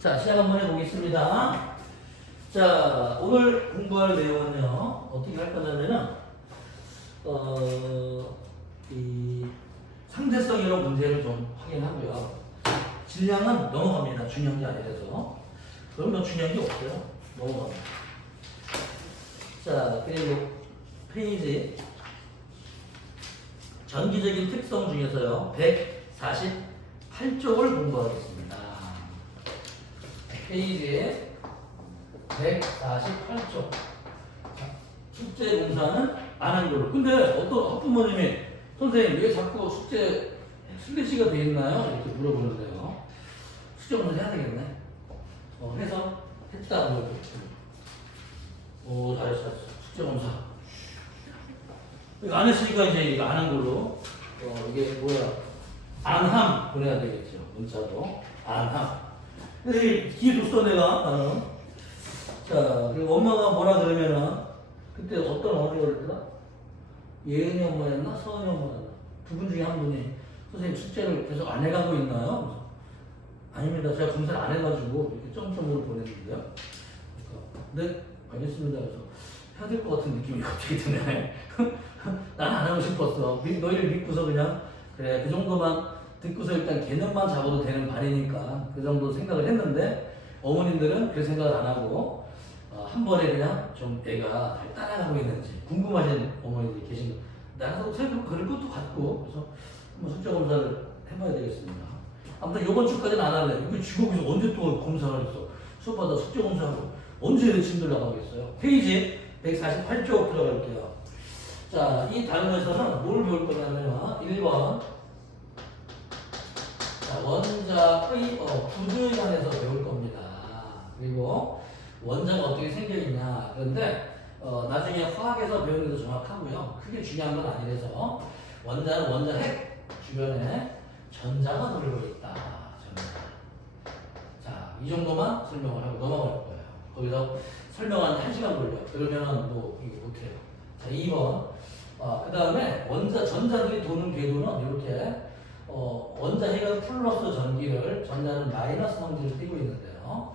자, 시작 한번 해보겠습니다. 자, 오늘 공부할 내용은요, 어떻게 할 거냐면은, 이 상대성 이런 문제를 좀 확인하고요. 질량은 넘어갑니다. 중요한 게 아니라서. 그럼 뭐 중요한 게 없어요. 넘어갑니다. 자, 그리고 페이지. 전기적인 특성 중에서요, 148쪽을 공부하겠습니다. 페이지에 148쪽. 숙제 공사는 안 한 걸로. 근데 어떤 학부모님이 선생님 왜 자꾸 숙제 슬래시가 돼 있나요? 이렇게 물어보는데요. 숙제 공사 해야 되겠네. 해서 했다. 오, 잘했어. 숙제 공사. 이거 안 했으니까 이제 이거 안 한 걸로. 이게 뭐야? 안함 보내야 되겠죠. 문자로. 안함. 근데 기술 써 내가 나는. 자, 그리고 엄마가 뭐라 그러면은 그때 어떤 어머니가 그랬더라? 예은이 엄마였나? 서은이 엄마였나? 두 분 중에 한 분이 선생님 숙제를 계속 안 해가고 있나요? 아닙니다. 제가 검사를 안 해가지고 이렇게 점점으로 보냈는데요. 그러니까, 네, 알겠습니다. 그래서 해야 될 것 같은 느낌이 갑자기 드네. 난 안 하고 싶었어. 너희를 믿고서 그냥 그래 그 정도만 듣고서 일단 개념만 잡아도 되는 반이니까 그 정도 생각을 했는데 어머님들은 그 생각을 안 하고 한 번에 그냥 좀 애가 잘 따라가고 있는지 궁금하신 어머니들이 계신 거. 나도 생각 그럴 것도 같고 그래서 한번 숙제 검사를 해봐야 되겠습니다. 아무튼 이번 주까지는 안 할래. 이거 지금 언제 또 검사를 했어? 수업하다 숙제 검사하고 언제 내 침들 나가겠어요? 페이지 148쪽 들어갈게요. 자, 이 단원에서는 뭘 배울 거냐면 1번 자, 원자의 구조에 관해서 배울 겁니다. 그리고 원자가 어떻게 생겨있냐. 그런데 나중에 화학에서 배우는 게 정확하고요. 크게 중요한 건 아니라서 원자는 원자 핵 주변에 전자가 돌고 있다. 전자. 자, 이 정도만 설명을 하고 넘어갈 거예요. 거기서 설명하는데 1시간 걸려. 그러면 뭐 이거 못해요. 자, 2번. 그 다음에 전자들이 도는 궤도는 이렇게 원자 핵은 플러스 전기를, 전자는 마이너스 성질을 띠고 있는데요.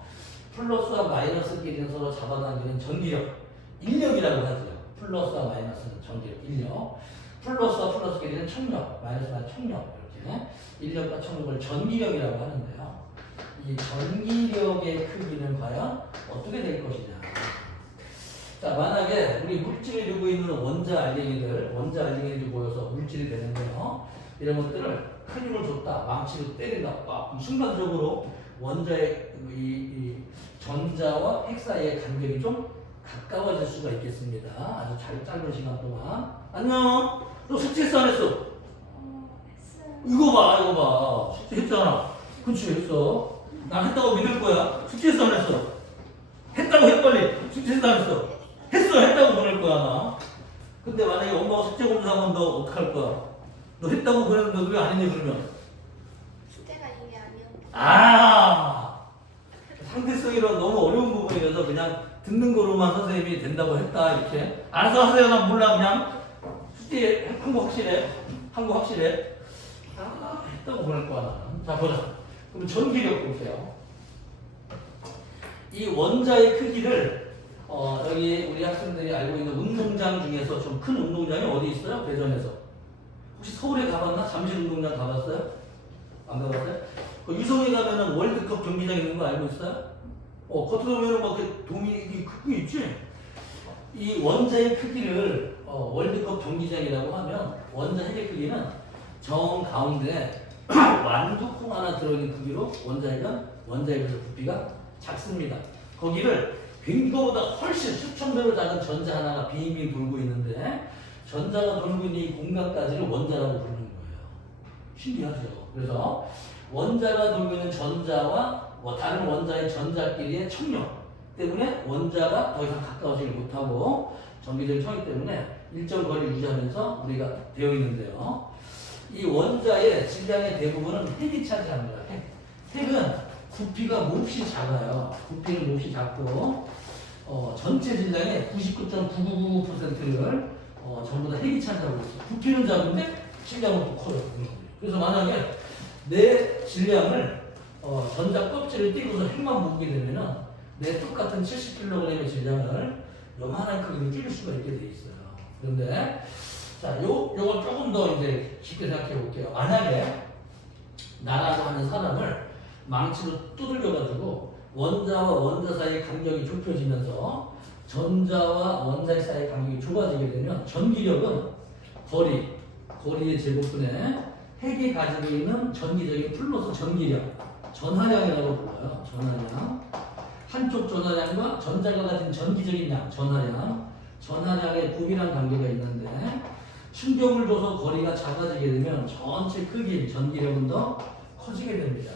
플러스와 마이너스끼리는 서로 잡아당기는 전기력, 인력이라고 하죠. 플러스와 마이너스는 전기력, 인력. 플러스와 플러스끼리는 청력, 마이너스와 청력, 이렇게 인력과 청력을 전기력이라고 하는데요. 이 전기력의 크기는 과연 어떻게 될 것이냐. 자, 만약에 우리 물질을 이루고 있는 원자 알갱이들이 모여서 물질이 되는데요. 이런 것들을 큰 힘을 줬다, 망치로 때린다, 순간적으로 원자의 이 전자와 핵 사이의 간격이 좀 가까워질 수가 있겠습니다. 아주 짧은 시간 동안. 안녕. 너 숙제했어 안 했어? 했어요. 이거 봐. 숙제했잖아. 그치 했어. 난 했다고 믿을 거야. 숙제했어 안 했어? 했다고 해 빨리. 숙제했어 안 했어? 했어 했다고 보낼 거야 나. 근데 만약에 엄마가 숙제 검사하면 너 어떡할 거야? 너 했다고 보냈는데 왜 안 했니 그러면? 숙제가 이게 아니었다. 상대성이란 너무 어려운 부분이라서 그냥 듣는 거로만 선생님이 된다고 했다 이렇게 알아서 하세요. 난 몰라 그냥 숙제 한 거 확실해. 했다고 보낼 거야 나는. 자 보자. 그럼 전기력 볼게요. 이 원자의 크기를 여기 우리 학생들이 알고 있는 운동장 중에서 좀 큰 운동장이 어디 있어요? 대전에서. 혹시 서울에 가봤나? 잠실 운동장 가봤어요? 안 가봤어요? 그 유성에 가면은 월드컵 경기장 있는 거 알고 있어요? 겉으로 보면은 막 동이 크고 있지? 이 원자의 크기를 월드컵 경기장이라고 하면 원자 핵의 크기는 정 가운데 완두콩 하나 들어있는 크기로 원자핵에서 부피가 작습니다. 거기를 이거보다 훨씬 수천 배로 작은 전자 하나가 빙빙 돌고 있는데 전자가 돌고 있는 이 공간까지를 원자라고 부르는 거예요. 신기하죠? 그래서 원자가 돌고 있는 전자와 다른 원자의 전자끼리의 청력 때문에 원자가 더 이상 가까워지지 못하고 전기적인 청력 때문에 일정 거리를 유지하면서 우리가 되어 있는데요. 이 원자의 질량의 대부분은 핵이 차지합니다. 핵은 부피가 몹시 작아요. 부피는 몹시 작고 전체 질량의 99.9999%를 전부 다 핵이 차지하고 있어요. 부피는 작은데 질량은 또 커요. 그래서 만약에 내 질량을 전자 껍질을 띄고서 핵만 묶게 되면은 내 똑같은 70kg의 질량을 요만한 크기로 줄일 수가 있게 돼 있어요. 그런데 자, 요거 조금 더 이제 쉽게 생각해 볼게요. 만약에 나라고 하는 사람을 망치로 두들겨가지고 원자와 원자 사이의 간격이 좁혀지면서 전자와 원자 사이의 간격이 좁아지게 되면 전기력은 거리의 제곱분에 핵이 가지고 있는 전기적인 플러스 전기력, 전하량이라고 불러요. 전하량. 한쪽 전하량과 전자가 가진 전기적인 양, 전하량의 부비란 관계가 있는데 충격을 줘서 거리가 작아지게 되면 전체 크기, 전기력은 더 커지게 됩니다.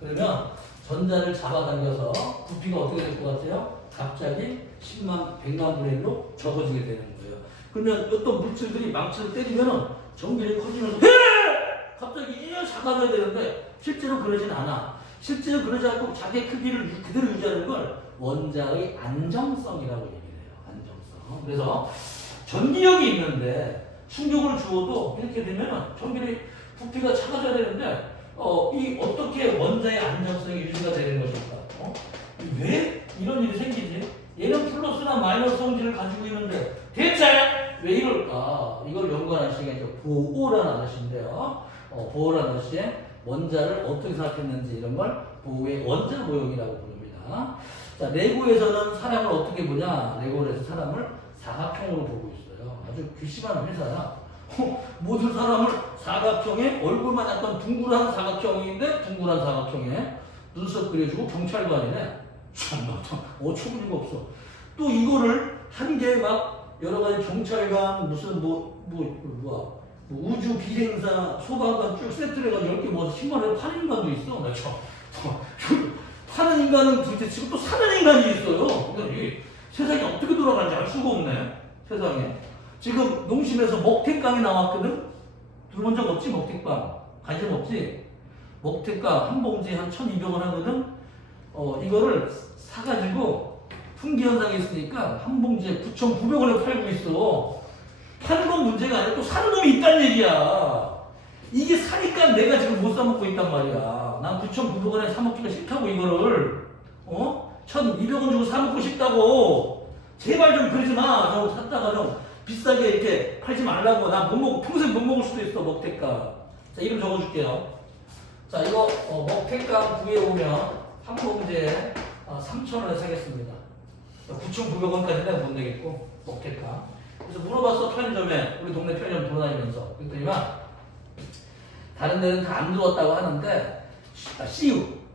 그러면 전자를 잡아당겨서 부피가 어떻게 될 것 같아요? 갑자기 10만, 100만 분의 1로 적어지게 되는 거예요. 그러면 어떤 물질들이 망치를 때리면 전기력이 커지면서 갑자기 작아져야 되는데 실제로 그러진 않아. 실제로 그러지 않고 자기 크기를 그대로 유지하는 걸 원자의 안정성이라고 얘기를 해요. 안정성. 그래서 전기력이 있는데 충격을 주어도 이렇게 되면 전기력이 부피가 작아져야 되는데 이 어떻게 원자의 안정성이 유지가 되는 것일까? 왜 이런 일이 생기지? 얘는 플러스나 마이너스 성질을 가지고 있는데 대체 왜 이럴까? 이걸 연구하는 시간이 보어라는 아저씨인데요. 보어라는 아저씨의 원자를 어떻게 생각했는지 이런 걸 보어의 원자 모형이라고 부릅니다. 자, 레고에서는 사람을 어떻게 보냐? 레고에서 사람을 사각형으로 보고 있어요. 아주 괘씸한 회사야. 모든 사람을 사각형에 얼굴만 약간 둥그란 사각형인데 둥그란 사각형에 눈썹 그려주고 경찰관이네. 참나, 어처구니가 없어. 또 이거를 한 개 막 여러 가지 경찰관 무슨 우주 비행사 소방관 쭉 세트를 해가지고 10개 모아서 10만 원에 파는 인간도 있어. 나 파는 인간은 도대체 지금 또 사는 인간이 있어요. 그러니까 이 세상이 어떻게 돌아가는지 알 수가 없네. 세상에. 지금 농심에서 먹태깡이 나왔거든? 들어본 적 없지? 먹태깡. 관심 없지? 먹태깡 한 봉지에 한 1,200원 하거든? 이거를 사가지고 풍기현상이 있으니까 한 봉지에 9,900원에 팔고 있어. 파는 건 문제가 아니라 또 사는 놈이 있단 얘기야. 이게 사니까 내가 지금 못 사먹고 있단 말이야. 난 9,900원에 사먹기가 싫다고 이거를. 1,200원 주고 사먹고 싶다고. 제발 좀 그러지 마. 저 샀다가 좀 비싸게 이렇게 팔지 말라고. 나 못 먹고 평생 못 먹을 수도 있어. 먹태깡. 자, 이름 적어줄게요. 자, 이거 먹태깡 구해 오면 한 봉지에 3,000원에 사겠습니다. 9,900원까지 내가 못 내겠고 먹태깡. 그래서 물어봤어. 편의점에, 우리 동네 편의점 돌아다니면서. 그랬더니만 다른 데는 다 안 들어왔다고 하는데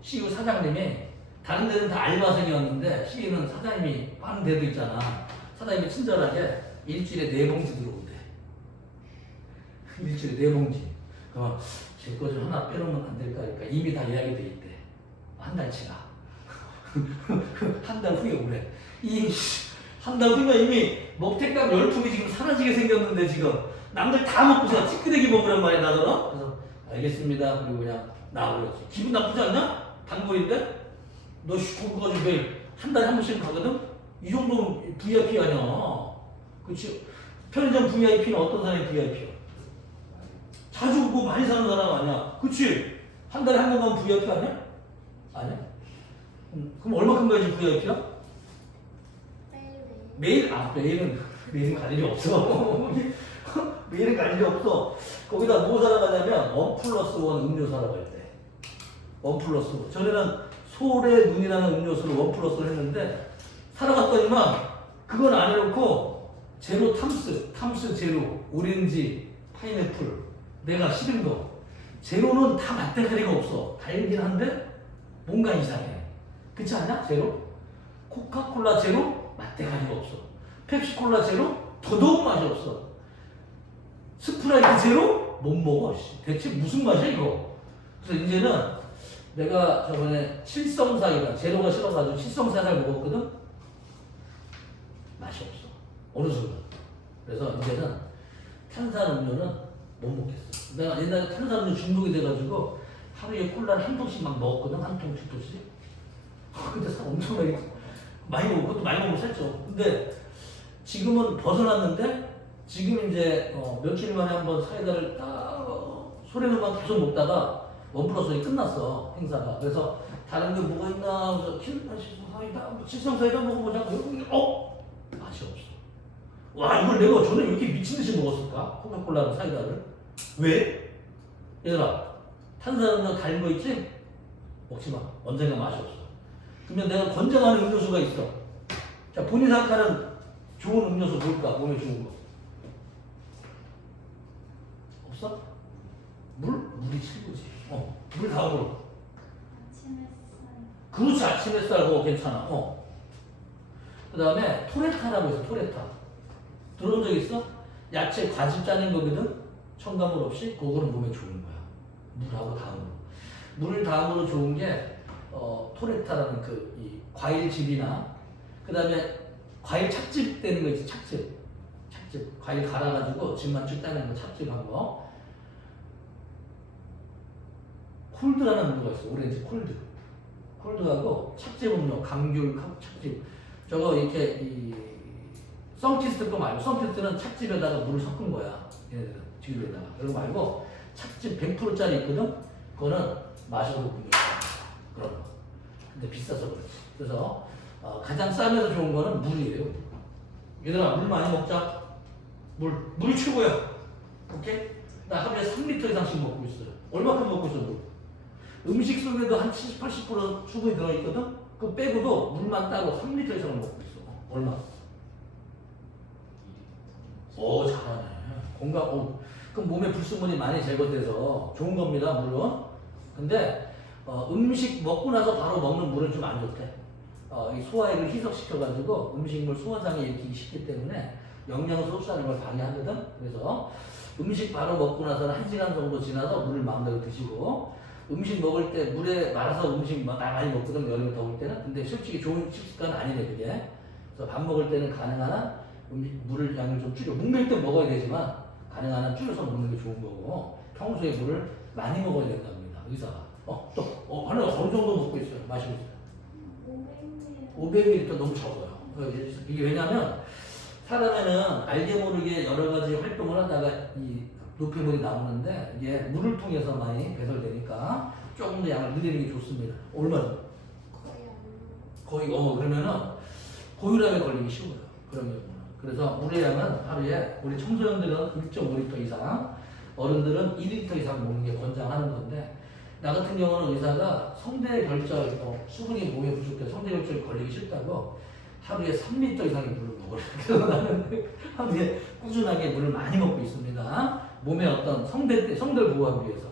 CU 사장님이 다른 데는 다 알바생이었는데 CU는 사장님이 파는 데도 있잖아. 사장님이 친절하게 일주일에 4봉지 들어온대. 일주일에 4봉지. 그러면 제 거 좀 하나 빼놓으면 안 될까? 그러니까 이미 다 예약이 돼 있대. 한 달치가. 한 달 후에 오래. 한 달 후면 이미 먹태깡 열풍이 지금 사라지게 생겼는데 지금 남들 다 먹고서 찌끄대기 먹으란 말이야 나더러. 그래서 알겠습니다. 그리고 그냥 나와버렸지. 기분 나쁘지 않냐? 단골인데? 너 그거 가지고 매일 한 달에 한 번씩 가거든? 이 정도면 VIP 아니야. 그치? 편의점 VIP는 어떤 사람이 VIP야? 자주 뭐 많이 사는 사람 아니야. 그치? 한 달에 한 번 가면 VIP 아니야? 아니야? 그럼 얼마큼 가야지 VIP야? 매일? 매일은 갈 일이 없어. 매일은 갈 일이 없어. 거기다 뭐 사러 가냐면 1+1 음료 사러 갈 때. 1+1. 전에는 솔의 눈이라는 음료수를 1+1 했는데 사러 갔더니만 그건 안 해놓고 제로 탐스 제로, 오렌지, 파인애플 내가 싫은 거. 제로는 다 맛대가리가 없어. 달긴 한데 뭔가 이상해. 그렇지 않냐? 제로? 코카콜라 제로? 맛대가리가 없어. 펩시콜라 제로? 더더욱 맛이 없어. 스프라이트 제로? 못 먹어. 대체 무슨 맛이야 이거? 그래서 이제는 내가 저번에 칠성사이다 제로가 싫어가지고 칠성사이다를 먹었거든? 맛이 없어. 어느 순간. 그래서 이제는 탄산음료는 못 먹겠어. 내가 옛날에 탄산음료 중독이 돼가지고 하루에 콜라를 한 통씩 막 먹었거든? 한 통씩. 근데 살 엄청 많이 먹고 그것도 많이 먹으면 살쪄. 근데 지금은 벗어났는데 지금 이제 며칠 만에 한번 사이다를 딱 소래는만 계속 먹다가 1+1이 끝났어 행사가. 그래서 다른 게 뭐가 있나 그래서 사이다 칠성사이다 먹어보자. 맛이 없어. 와 이걸 내가 전에 왜 이렇게 미친 듯이 먹었을까? 코카콜라랑 사이다를 왜? 얘들아 탄산음료 달 거 있지? 먹지 마. 언젠가 맛이 없어. 그러면 내가 권장하는 음료수가 있어. 자 본인 생각하는 좋은 음료수 뭘까? 몸에 좋은 거 없어? 물이 최고지. 물 다음으로. 아침 햇살. 그렇지 아침 햇살 그거 괜찮아. 그 다음에 토레타라고 해서 토레타 들어본 적 있어? 야채 과즙 짜는 거거든. 첨가물 없이 그거는 몸에 좋은 거야. 물하고 다음으로. 물 다음으로 좋은 게 토레타라는 이 과일즙이나 그 다음에 과일 찹즙 되는 거 있지. 찹즙 과일 갈아가지고 즙만 쭉 따는 거 찹즙한 거. 콜드라는 음료가 있어. 오렌지 콜드하고 찹즙 음료 감귤 찹즙 저거 이렇게 이 썬키스트 거 말고 썬키스트는 찹즙에다가 물을 섞은 거야. 얘네들은 지류에다가 그런 거 말고 찹즙 100%짜리 있거든. 그거는 마셔도 분명히 그런 거. 근데 비싸서 그렇지. 그래서 가장 싸면서 좋은 거는 물이에요. 얘들아 물 많이 먹자. 물 최고야. 오케이? 나 하루에 3리터 이상씩 먹고 있어요. 얼마큼 먹고 있어 물? 음식 속에도 한 70, 80% 수분이 들어있거든? 그거 빼고도 물만 따로 3리터 이상을 먹고 있어. 얼마? 잘하네. 그럼 몸에 불순물이 많이 제거돼서 좋은 겁니다, 물론. 근데, 음식 먹고 나서 바로 먹는 물은 좀 안 좋대. 이 소화액을 희석시켜가지고 음식물 소화장에 일으키기 쉽기 때문에 영양소 흡수하는 걸 방해하거든? 그래서 음식 바로 먹고 나서는 1시간 정도 지나서 물을 마음대로 드시고 음식 먹을 때 물에 말아서 음식 많이 먹거든 여름에 더울 때는. 근데 솔직히 좋은 식습관은 아니네 그게. 그래서 밥 먹을 때는 가능한 한 물을 양을 좀 줄여 묵을 때 먹어야 되지만 가능한 한 줄여서 먹는 게 좋은 거고 평소에 물을 많이 먹어야 된답니다 의사가. 하나 어느 정도 먹고 있어요? 마시고 있어요? 500ml 너무 적어요. 이게 왜냐면 사람에는 알게 모르게 여러 가지 활동을 하다가 이 노폐물이 나오는데 이게 물을 통해서 많이 배설되니까 조금 더 양을 늘리는 게 좋습니다. 얼마나? 거의 그러면은 고혈압에 걸리기 쉬워요. 그런 경우는. 그래서 물의 양은 하루에 우리 청소년들은 1.5리터 이상, 어른들은 2리터 이상 먹는 게 권장하는 건데 나 같은 경우는 의사가 성대결절, 수분이 몸에 부족해서 성대결절이 걸리기 싫다고 하루에 3리터 이상의 물을 먹어요. 그래서 나는 하루에 꾸준하게 물을 많이 먹고 있습니다. 몸의 어떤 성대를 보호하기 위해서.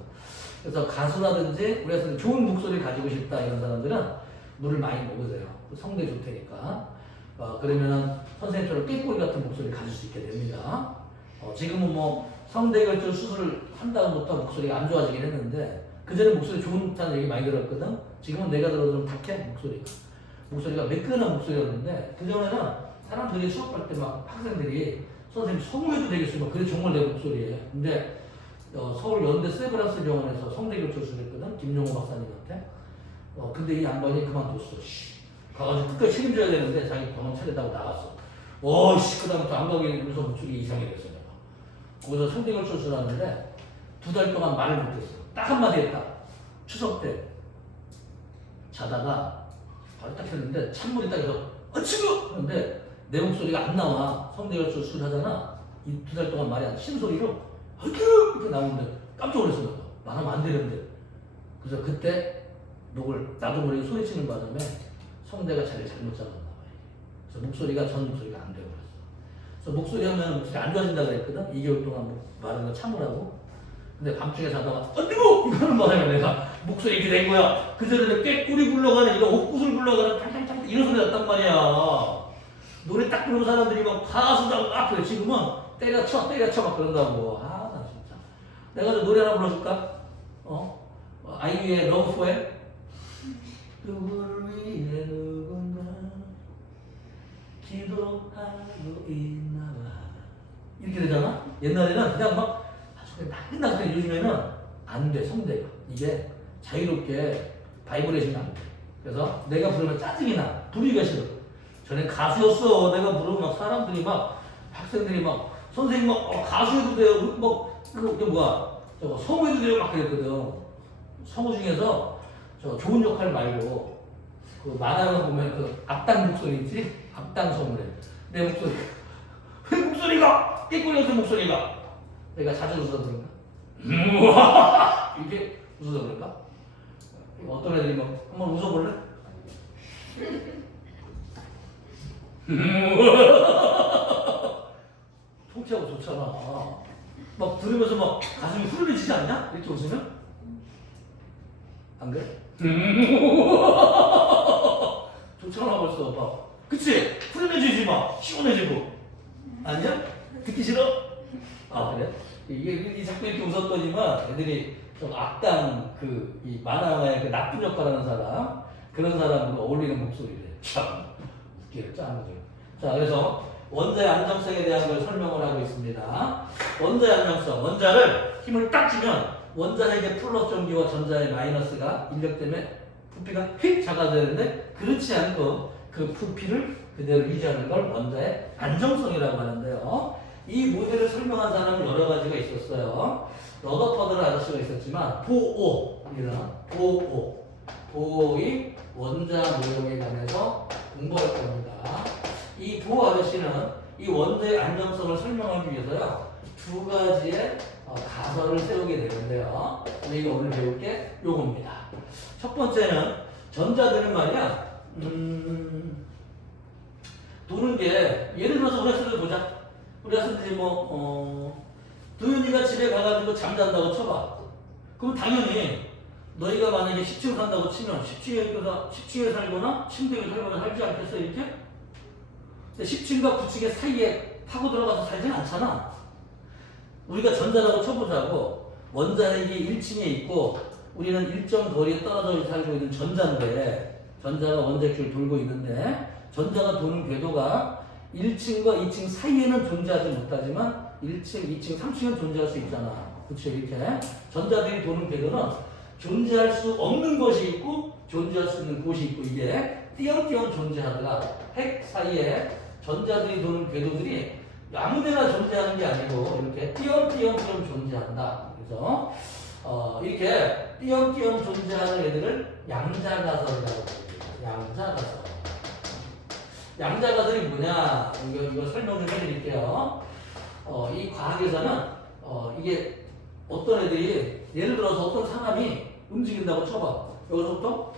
그래서 가수라든지 우리가 좋은 목소리를 가지고 싶다 이런 사람들은 물을 많이 먹으세요. 성대 좋다니까. 그러면은 선생님처럼 꾀꼬리 같은 목소리를 가질 수 있게 됩니다. 지금은 성대결절 수술을 한 다음부터 목소리가 안 좋아지긴 했는데 그전에 목소리 좋다는 얘기 많이 들었거든. 지금은 내가 들어도 좀 탁해 목소리가 매끈한 목소리였는데 그전에는 사람들이 수업할 때 막 학생들이 선생님 성우해도 되겠어요. 그게 정말 내 목소리예요. 근데 서울 연대 세브란스 병원에서 성대결절 수술했거든. 김용호 박사님한테. 근데 이 양반이 그만뒀어. 가가지고 끝까지 책임져야 되는데 자기 병원 차렸다고 나갔어. 그 다음부터 안 가게면서 목소리 이상해졌어. 내가. 거기서 성대결절 수술하는데 2달 동안 말을 못했어. 딱 한마디 했다. 추석 때 자다가 바로 딱 했는데 찬물이 딱 해서 치고! 그런데 내 목소리가 안 나와. 성대결절 수술하잖아. 이 2달 동안 말이 안 신소리로 이렇게 나오는데 깜짝 놀랐어. 내가. 말하면 안 되는데. 그래서 그때 나도 모르게 소리치는 바람에 성대가 자리를 잘못 잡았나 봐. 그래서 목소리가 전 목소리가 안 되고 그랬어. 그래서 목소리 하면 목소리 안 좋아진다 그랬거든. 2개월 동안 말하는 거 참으라고. 근데 밤중에 자다가 어디고 이거는 뭐냐면 내가 목소리 이렇게 된 거야. 그전에는 꾀꼬리 굴러가는 이런 옥구슬 굴러가는 탕탕탕 이런 소리 났단 말이야. 노래 딱 부르는 사람들이 막 가수다고 막 그래. 지금은 때려쳐 막 그런다고. 나 진짜. 내가 좀 노래 하나 불러줄까? 아이유의 러브 포엠. 누구를 위해 누군가 기도하고 있나봐. 이렇게 되잖아. 옛날에는 그냥 막 맨날 그때 요즘에는 안 돼. 성대가 이게 자유롭게 바이브레이션이 안 돼. 그래서 내가 부르면 짜증이 나. 부르기가 싫어. 전엔 가수였어. 내가 부르면 막 사람들이 막 학생들이 막 선생님 막 가수 해도 돼요. 이게 뭐야? 저거 성우 해도 돼요. 막 그랬거든. 성우 중에서 저 좋은 역할 말고 그 만화에 보면 그 악당 목소리 있지? 악당 성우래. 내 목소리. 왜 목소리가 깨꼬리 같은 목소리가 내가 자주 웃어서 그런가? 이렇게 웃어서 그럴까? 어떤 애들이 뭐 한번 웃어볼래? 통쾌하고 좋잖아. 막 들으면서 막 가슴이 후련해지지 않냐? 이렇게 웃으면? 안 그래? 좋잖아 벌써 막. 그치? 후련해지지 막 시원해지고. 아니야? 듣기 싫어? 아 그래? 이게 자꾸 이렇게 웃었더니만 애들이 좀 악당 이 만화의 그 나쁜 역할하는 사람 그런 사람으로 어울리는 목소리래. 참 웃기를 짜는 거죠. 자 그래서 원자의 안정성에 대한 걸 설명을 하고 있습니다. 원자의 안정성, 원자를 힘을 딱 주면 원자에게 플러스 전기와 전자의 마이너스가 인력 때문에 부피가 휙 작아지는데 그렇지 않고 그 부피를 그대로 유지하는 걸 원자의 안정성이라고 하는데요. 이 모델을 설명한 사람은 여러 가지가 있었어요. 러더퍼드 아저씨가 있었지만 보호의 원자 모형에 관해서 공부할 겁니다. 이 보호 아저씨는 이 원자의 안정성을 설명하기 위해서요. 두 가지의 가설을 세우게 되는데요. 우리가 오늘 배울 게 요겁니다. 첫 번째는 전자들은 말이야 도는 게 예를 들어서 우리가 쓰는 보자. 우리가 쓰는 도윤이가 집에 가가지고 잠잔다고 쳐봐. 그럼 당연히 너희가 만약에 10층 산다고 치면 10층에 살거나 침대에 살거나 살지 않겠어 이렇게? 근데 10층과 9층의 사이에 파고 들어가서 살진 않잖아. 우리가 전자라고 쳐보자고. 원자핵이 1층에 있고 우리는 일정 거리에 떨어져 살고 있는 전자인데 전자가 원자핵을 돌고 있는데 전자가 도는 궤도가 1층과 2층 사이에는 존재하지 못하지만 1층, 2층, 3층은 존재할 수 있잖아. 그렇죠? 이렇게 전자들이 도는 궤도는 존재할 수 없는 것이 있고 존재할 수 있는 곳이 있고 이게 띄엄띄엄 존재하더라. 핵 사이에 전자들이 도는 궤도들이 아무데나 존재하는 게 아니고 이렇게 띄엄띄엄 존재한다. 그래서 이렇게 띄엄띄엄 존재하는 애들을 양자가설이라고 합니다. 양자가설이 뭐냐? 이거 설명 좀 해드릴게요. 이 과학에서는 이게 어떤 애들이 예를 들어서 어떤 사람이 움직인다고 쳐봐. 여기서부터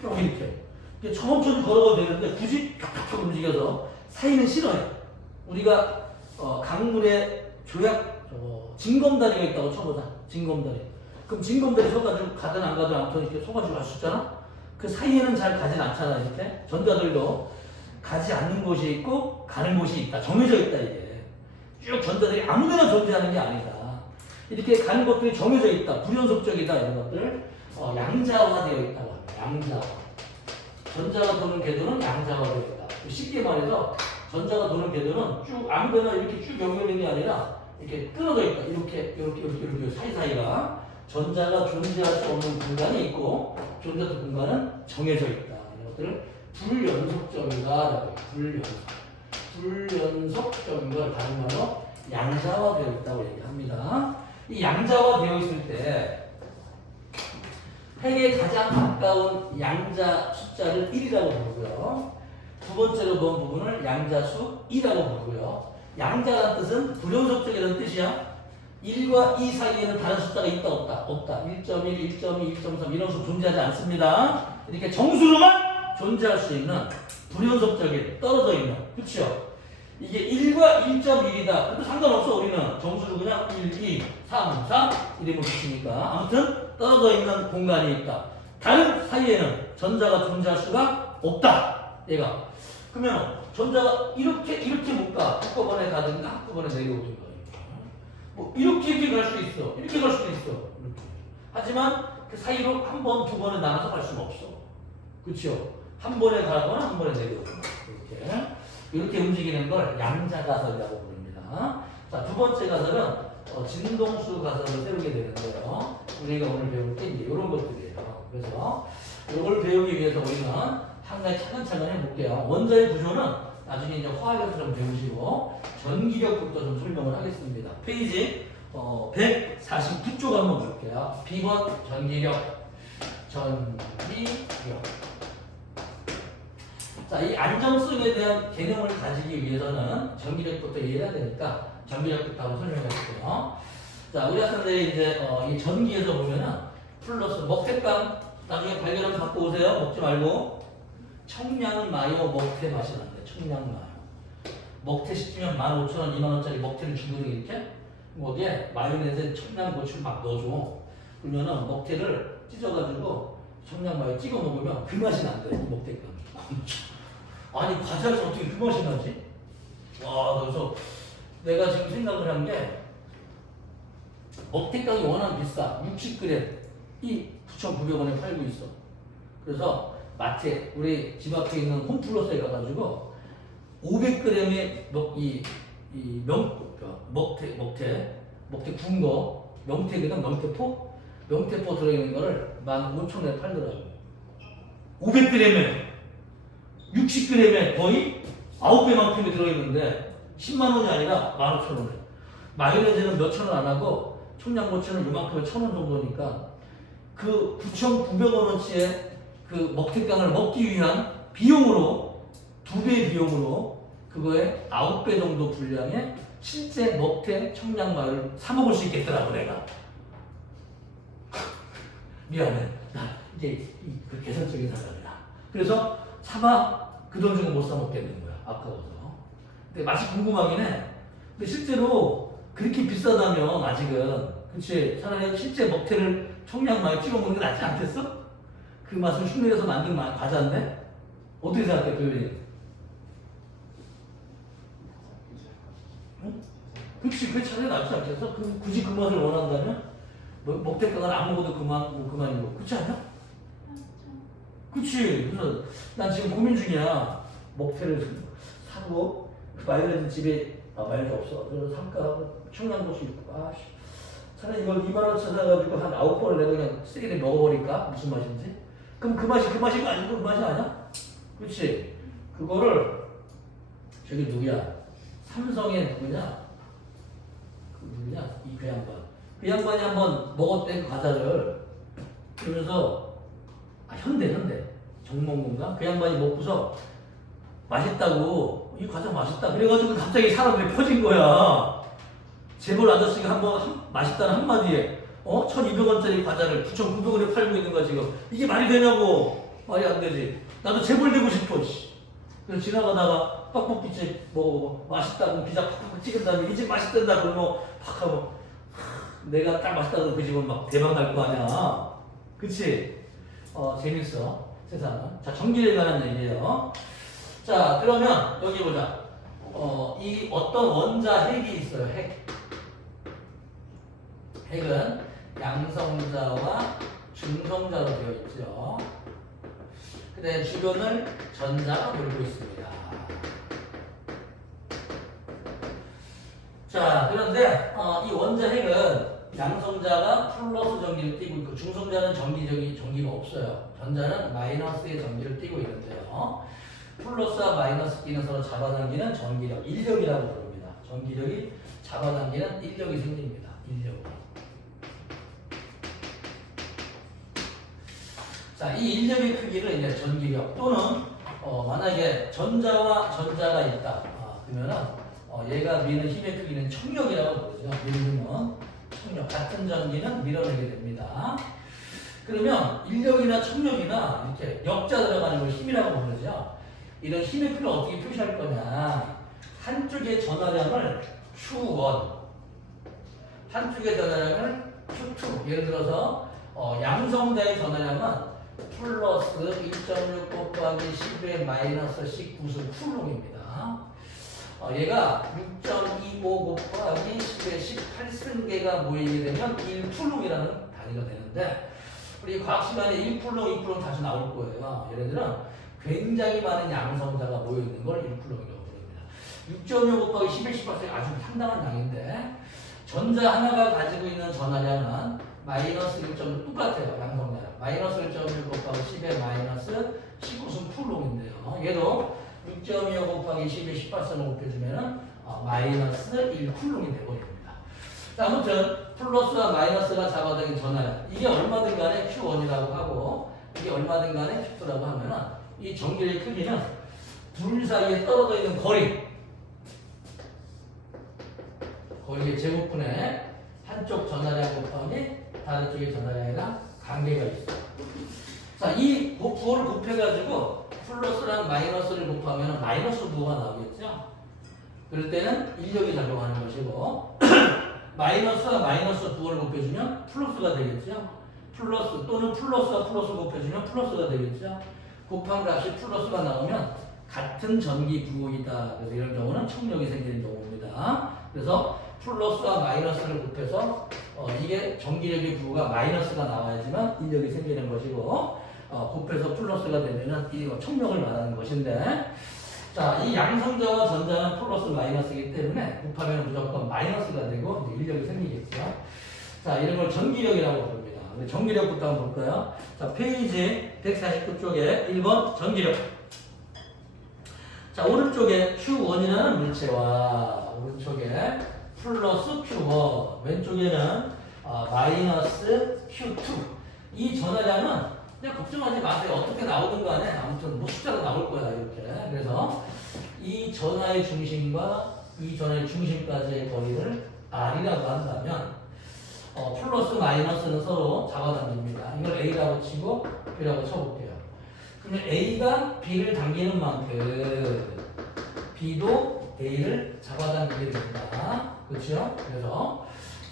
뿅 이렇게 천천히 걸어가도 되는데 굳이 탁탁 움직여서 사이는 싫어해. 우리가 강물에 징검다리가 있다고 쳐보자. 징검다리. 그럼 징검다리 서가지고 가든 안 가든 아무튼 이렇게 서가지고 갈 수 있잖아. 그 사이에는 잘 가진 않잖아. 이렇게 전자들도 가지 않는 곳이 있고 가는 곳이 있다. 정해져 있다 이게. 쭉 전자들이 아무데나 존재하는 게 아니다. 이렇게 가는 것들이 정해져 있다. 불연속적이다. 이런 것들 양자화되어 있다고 합니다. 양자화. 전자가 도는 궤도는 양자화되어 있다. 쉽게 말해서 전자가 도는 궤도는 쭉 아무데나 이렇게 쭉 연결된 게 아니라 이렇게 끊어져 있다. 이렇게 사이사이가 전자가 존재할 수 없는 공간이 있고 존재할 공간은 정해져 있다. 이런 것들을 불연속점이다라고 해요. 불연속점인 걸 다른 말로 양자화되어 있다고 얘기합니다. 이 양자화되어 있을 때 핵에 가장 가까운 양자 숫자를 1이라고 부르고요. 두 번째로 본 부분을 양자수 2라고 부르고요. 양자라는 뜻은 불연속적이라는 뜻이야. 1과 2 사이에는 다른 숫자가 있다 없다? 없다. 1.1, 1.2, 1.3 이런 수 존재하지 않습니다. 이렇게 정수로만 존재할 수 있는 불연속적인 떨어져 있는 그렇죠? 이게 1과 1.1이다. 그래도 상관없어. 우리는 정수로 그냥 1, 2, 3, 4 이름을 붙이니까 아무튼 떨어져 있는 공간이 있다. 다른 사이에는 전자가 존재할 수가 없다. 얘가 그러면 전자가 이렇게 못 가. 한꺼번에 가든가 한꺼번에 내려오든가 뭐 이렇게 갈 수 있어. 이렇게 갈 수도 있어. 이렇게. 하지만 그 사이로 한 번, 두 번에 나눠서 갈 수가 없어. 그렇죠? 한 번에 가거나 한 번에 내려오거나 이렇게 움직이는 걸 양자가설이라고 부릅니다. 자, 두 번째 가설은 진동수 가설을 세우게 되는데요. 우리가 오늘 배울 게 이제 이런 것들이에요. 그래서 이걸 배우기 위해서 우리는 한 가지 차근차근 해볼게요. 원자의 구조는 나중에 이제 화학에서 좀 배우시고 전기력부터 좀 설명을 하겠습니다. 페이지 149쪽 한번 볼게요. B번 전기력. 자, 이 안정성에 대한 개념을 가지기 위해서는 전기력부터 이해해야 되니까 전기력부터 한번 설명해 볼게요. 자, 우리 학생들이 이제 이 전기에서 보면은 플러스 먹태깡 나중에 발견하면 갖고 오세요. 먹지 말고 청량마요 먹태 맛이 난대. 청량마요. 먹태 시키면 15,000원, 20,000원짜리 먹태를 주거든 이렇게. 거기에 마요네즈에 청양고추를 막 넣어줘. 그러면은 먹태를 찢어가지고 청양마요 찍어 먹으면 그 맛이 난대. 먹태깡. 아니 과자에서 어떻게 그 맛이 나지? 와, 그래서 내가 지금 생각을 한 게 먹태깡이 워낙 비싸. 60g 이 9,900원에 팔고 있어. 그래서 마트에 우리 집 앞에 있는 홈플러스에 가가지고 500g의 먹태 구운 거, 명태거든, 명태포 들어있는 거를 15,000원에 팔더라고. 500g에 60g에 거의 9배만큼이 들어있는데 10만 원이 아니라 15,000원에. 마요네즈는 몇 천 원 안 하고 청양고추는 요만큼에 1,000원 정도니까 그 9,900원어치의 그 먹태깡을 먹기 위한 비용으로 2배의 비용으로 그거에 9배 정도 분량의 실제 먹태 청량마요를 사 먹을 수 있겠더라고 내가. 미안해. 나 이제 그 계산적인 사람이야. 그래서 사봐. 그 돈 주고 못 사 먹겠는 거야. 아까워서. 근데 맛이 궁금하긴 해. 근데 실제로 그렇게 비싸다면 아직은 그치? 차라리 실제 먹태를 청량마요 찍어 먹는 게 낫지 않겠어? 그 맛을 흉내내서 만든 과자인데? 어떻게 생각해, 도현이? 응? 그치, 그게 차라리 낫지 않겠어? 굳이 그 맛을 원한다면? 먹태깡은 안 먹어도 그만이고. 그렇지 않냐? 그치. 그래서 난 지금 고민 중이야. 먹태를 사고, 마요네즈 집에, 마요네즈 없어. 그래서 살까 하고, 청양고추 있고, 차라리 이걸 2만원 찾아가지고 한 9번을 내가 그냥 세게 먹어버릴까? 무슨 맛인지? 그럼 그 맛이 아니고 그 맛이 아니야? 그치? 그거를, 저기 누구야? 삼성의 누구냐? 그 양반. 그 양반이 한번 먹었대, 그 과자를. 그러면서, 현대. 정몽군가? 그 양반이 먹고서 맛있다고, 이 과자 맛있다. 그래가지고 갑자기 사람들이 퍼진 거야. 재벌 아저씨가 한번 맛있다는 한마디에 1,200원짜리 과자를 9,900원에 팔고 있는 거야 지금. 이게 말이 되냐고. 말이 안 되지. 나도 재벌 되고 싶어. 그래서 지나가다가 떡볶이집 먹어보고 맛있다고 비자 팍팍 찍은 다음에 이 집 맛있단다 그러면 팍 하고 내가 딱 맛있다 그러면 그 집은 막 대박 날 거 아니야. 그치? 재밌어 세상은. 자, 전기에 관한 얘기예요. 자, 그러면 여기 보자. 이 어떤 원자 핵이 있어요. 핵은 양성자와 중성자로 되어 있죠. 그다음에 주변을 전자가 돌고 있습니다. 자, 그런데 이 원자 핵은 양성자가 플러스 전기를 띠고 있고 중성자는 전기가 없어요. 전자는 마이너스의 전기를 띠고 있는데요. 플러스와 마이너스 끼는 서로 잡아당기는 전기력, 인력이라고 부릅니다. 전기력이 잡아당기는 인력이 생깁니다. 인력. 자, 이 인력의 크기를 이제 전기력 또는 만약에 전자와 전자가 있다. 그러면은 얘가 미는 힘의 크기는 청력이라고 부르죠. 밀리는 청력. 같은 전기는 밀어내게 됩니다. 그러면 인력이나 청력이나 이렇게 역자 들어가는 걸 힘이라고 부르죠. 이런 힘의 크기를 어떻게 표시할 거냐? 한쪽의 전하량을 Q1, 한쪽의 전하량을 Q2. 예를 들어서 양성자의 전하량은 플러스 1.6 곱하기 10의 마이너스 19수 쿨롱입니다. 얘가 6.25 곱하기 10의 18승계가 모이게 되면 1쿨롱이라는 단위가 되는데 우리 과학 시간에 1쿨롱, 2쿨롱 다시 나올 거예요. 얘네들은 굉장히 많은 양성자가 모여있는 걸 1쿨롱이라고 부릅니다. 6.25 곱하기 10의 18승이 아주 상당한 양인데 전자 하나가 가지고 있는 전하량은 마이너스 1.6 똑같아요. 양성자랑. 마이너스 1.6 곱하기 10의 마이너스 19승 쿨롱인데요. 얘도 6.25 곱하기 10의 18승을 곱해주면은 마이너스 1쿨롱이 되어버립니다. 자, 아무튼 플러스와 마이너스가 잡아당긴 전하량 이게 얼마든 간에 Q1이라고 하고 이게 얼마든 간에 Q2라고 하면은 이 전기의 크기는 둘 사이에 떨어져 있는 거리의 제곱분의 한쪽 전하량 곱하기 다른 쪽의 전하량이랑 관계가 있어. 자, 이 부호를 곱해가지고 플러스랑 마이너스를 곱하면 마이너스 부호가 나오겠죠? 그럴 때는 인력이 작용하는 것이고 마이너스와 마이너스 부호를 곱해주면 플러스가 되겠죠? 플러스 또는 플러스와 플러스 곱해주면 플러스가 되겠죠? 곱한 값이 플러스가 나오면 같은 전기 부호이다. 그래서 이런 경우는 청력이 생기는 경우입니다. 그래서 플러스와 마이너스를 곱해서 이게 전기력의 부호가 마이너스가 나와야지만 인력이 생기는 것이고 곱해서 플러스가 되면은 이 청력을 말하는 것인데 자, 이 양성자와 전자는 플러스 마이너스이기 때문에 곱하면 무조건 마이너스가 되고 이제 인력이 생기겠죠. 자, 이런 걸 전기력이라고 부릅니다. 전기력부터 한번 볼까요? 자, 페이지 149쪽에 1번 전기력. 자, 오른쪽에 Q1이라는 물체와 오른쪽에 플러스 Q1, 왼쪽에는 마이너스 Q2. 이 전하량은 그냥 걱정하지 마세요. 어떻게 나오든 간에 아무튼 뭐 숫자가 나올 거야 이렇게. 그래서 이 전하의 중심과 이 전하의 중심까지의 거리를 R이라고 한다면 플러스 마이너스는 서로 잡아당깁니다. 이걸 A라고 치고 B라고 쳐볼게요. 그러면 A가 B를 당기는 만큼 B도 A를 잡아당기게 됩니다. 그렇죠? 그래서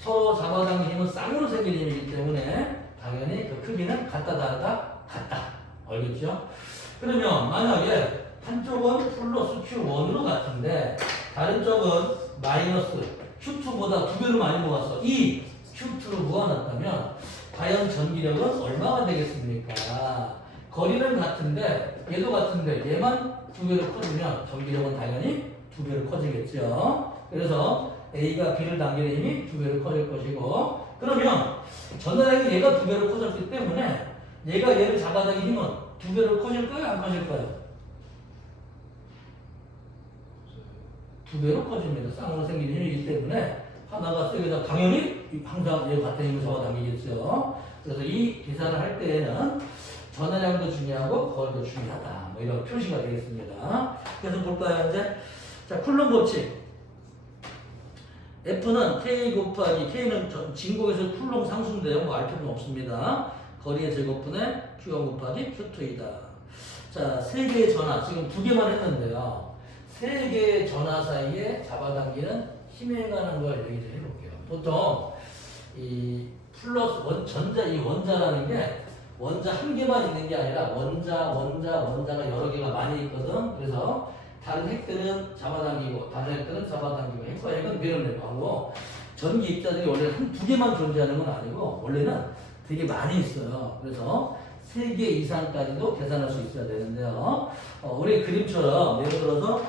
서로 잡아당기는 힘은 쌍으로 생긴 힘이기 때문에 당연히 그 크기는 같다 다르다 같다. 알겠죠? 그러면 만약에 한쪽은 플러스 Q1으로 같은데 다른 쪽은 마이너스 Q2보다 2배로 많이 모았어. 이 Q2로 모아놨다면 과연 전기력은 얼마가 되겠습니까? 거리는 같은데 얘도 같은데 얘만 2배로 커지면 전기력은 당연히 2배로 커지겠죠. 그래서 A가 B를 당기는 힘이 2배로 커질 것이고 그러면 전하량이 얘가 2배로 커졌기 때문에 얘가 얘를 잡아당긴 힘은 2배로 커질까요? 안 커질까요? 2배로 커집니다. 쌍으로 생기는 힘이기 때문에 하나가 세게다 당연히 항상 얘 같은 힘을 잡아당기겠죠. 그래서 이 계산을 할 때에는 전하량도 중요하고 거리도 중요하다. 뭐 이런 표시가 되겠습니다. 그래서 볼까요, 이제? 자, 쿨롬 법칙. F는 K 곱하기 K는 진공에서 쿨롬 상수인데요. 뭐 알 필요는 없습니다. 거리의 제곱분의 Q1 곱하기 Q2이다. 자, 세 개의 전하 지금 두 개만 했는데요. 세 개의 전하 사이에 잡아당기는 힘에 관한 걸 얘기를 해볼게요. 보통 이 플러스 전자 이 원자라는 게 원자 한 개만 있는 게 아니라 원자가 여러 개가 많이 있거든. 그래서 다른 핵들은 잡아당기고 다른 핵들은 잡아당기고 핵과 핵은 밀어내고 하고 전기 입자들이 원래 두 개만 존재하는 건 아니고 원래는 되게 많이 있어요. 그래서 3개 이상까지도 계산할 수 있어야 되는데요. 우리 그림처럼 예를 들어서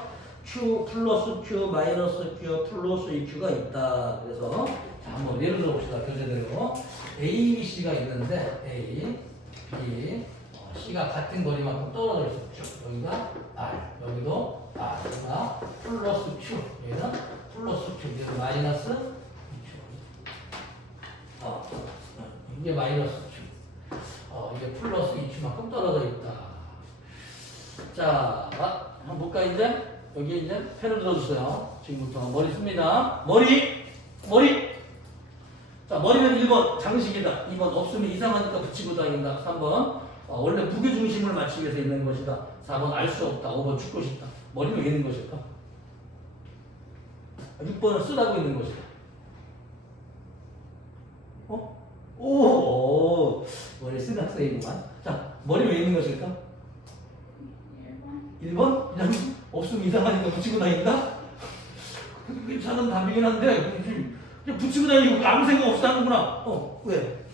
Q 플러스 Q 마이너스 Q 플러스 EQ가 있다. 그래서 자, 한번 예를 들어 봅시다. 교재대로 A, B, C가 있는데 A, B, C가 같은 거리만큼 떨어져 있었죠. 여기가 R, 여기도 R, 여기가 플러스 Q, 얘는 플러스 Q, 얘는 마이너스 Q. 이게 마이너스 Q. 이게 플러스 2Q만큼 떨어져 있다. 자, 한번 볼까 이제? 여기 이제 펜을 들어주세요. 지금부터 머리 씁니다. 머리. 자, 머리는 1번 장식이다. 2번 없으면 이상하니까 붙이고 다닌다. 3번 원래 무게중심을 맞추기 위해서 있는 것이다. 4번 알 수 없다. 5번 죽고 싶다. 머리는 왜 있는 것일까? 6번은 쓰라고 있는 것이다. 오, 머리 쓴 학생이구만. 자, 머리 왜 있는 것일까? 1번? 그냥 없으면 이상하니까 붙이고 다닌다? 괜찮은 답이긴 한데 그냥 붙이고 다니고 아무 생각 없이 하는구나. 왜?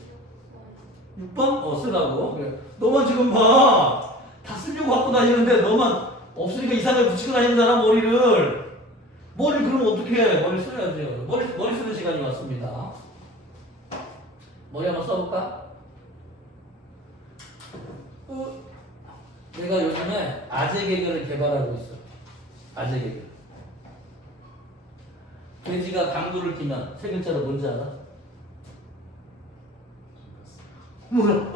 6번? 쓰라고. 그래. 너만 지금 봐. 다 쓰려고 갖고 다니는데 너만 없으니까 이상하게 붙이고 다니잖아 머리를. 머리를 그러면 어떻게 해? 머리 써야죠. 머리 쓰는 시간이 왔습니다. 머리 한번 써볼까? 내가 요즘에 아재 개그를 개발하고 있어. 아재 개그. 돼지가 방구를 끼면 세 글자로 뭔지 알아? 뭐야?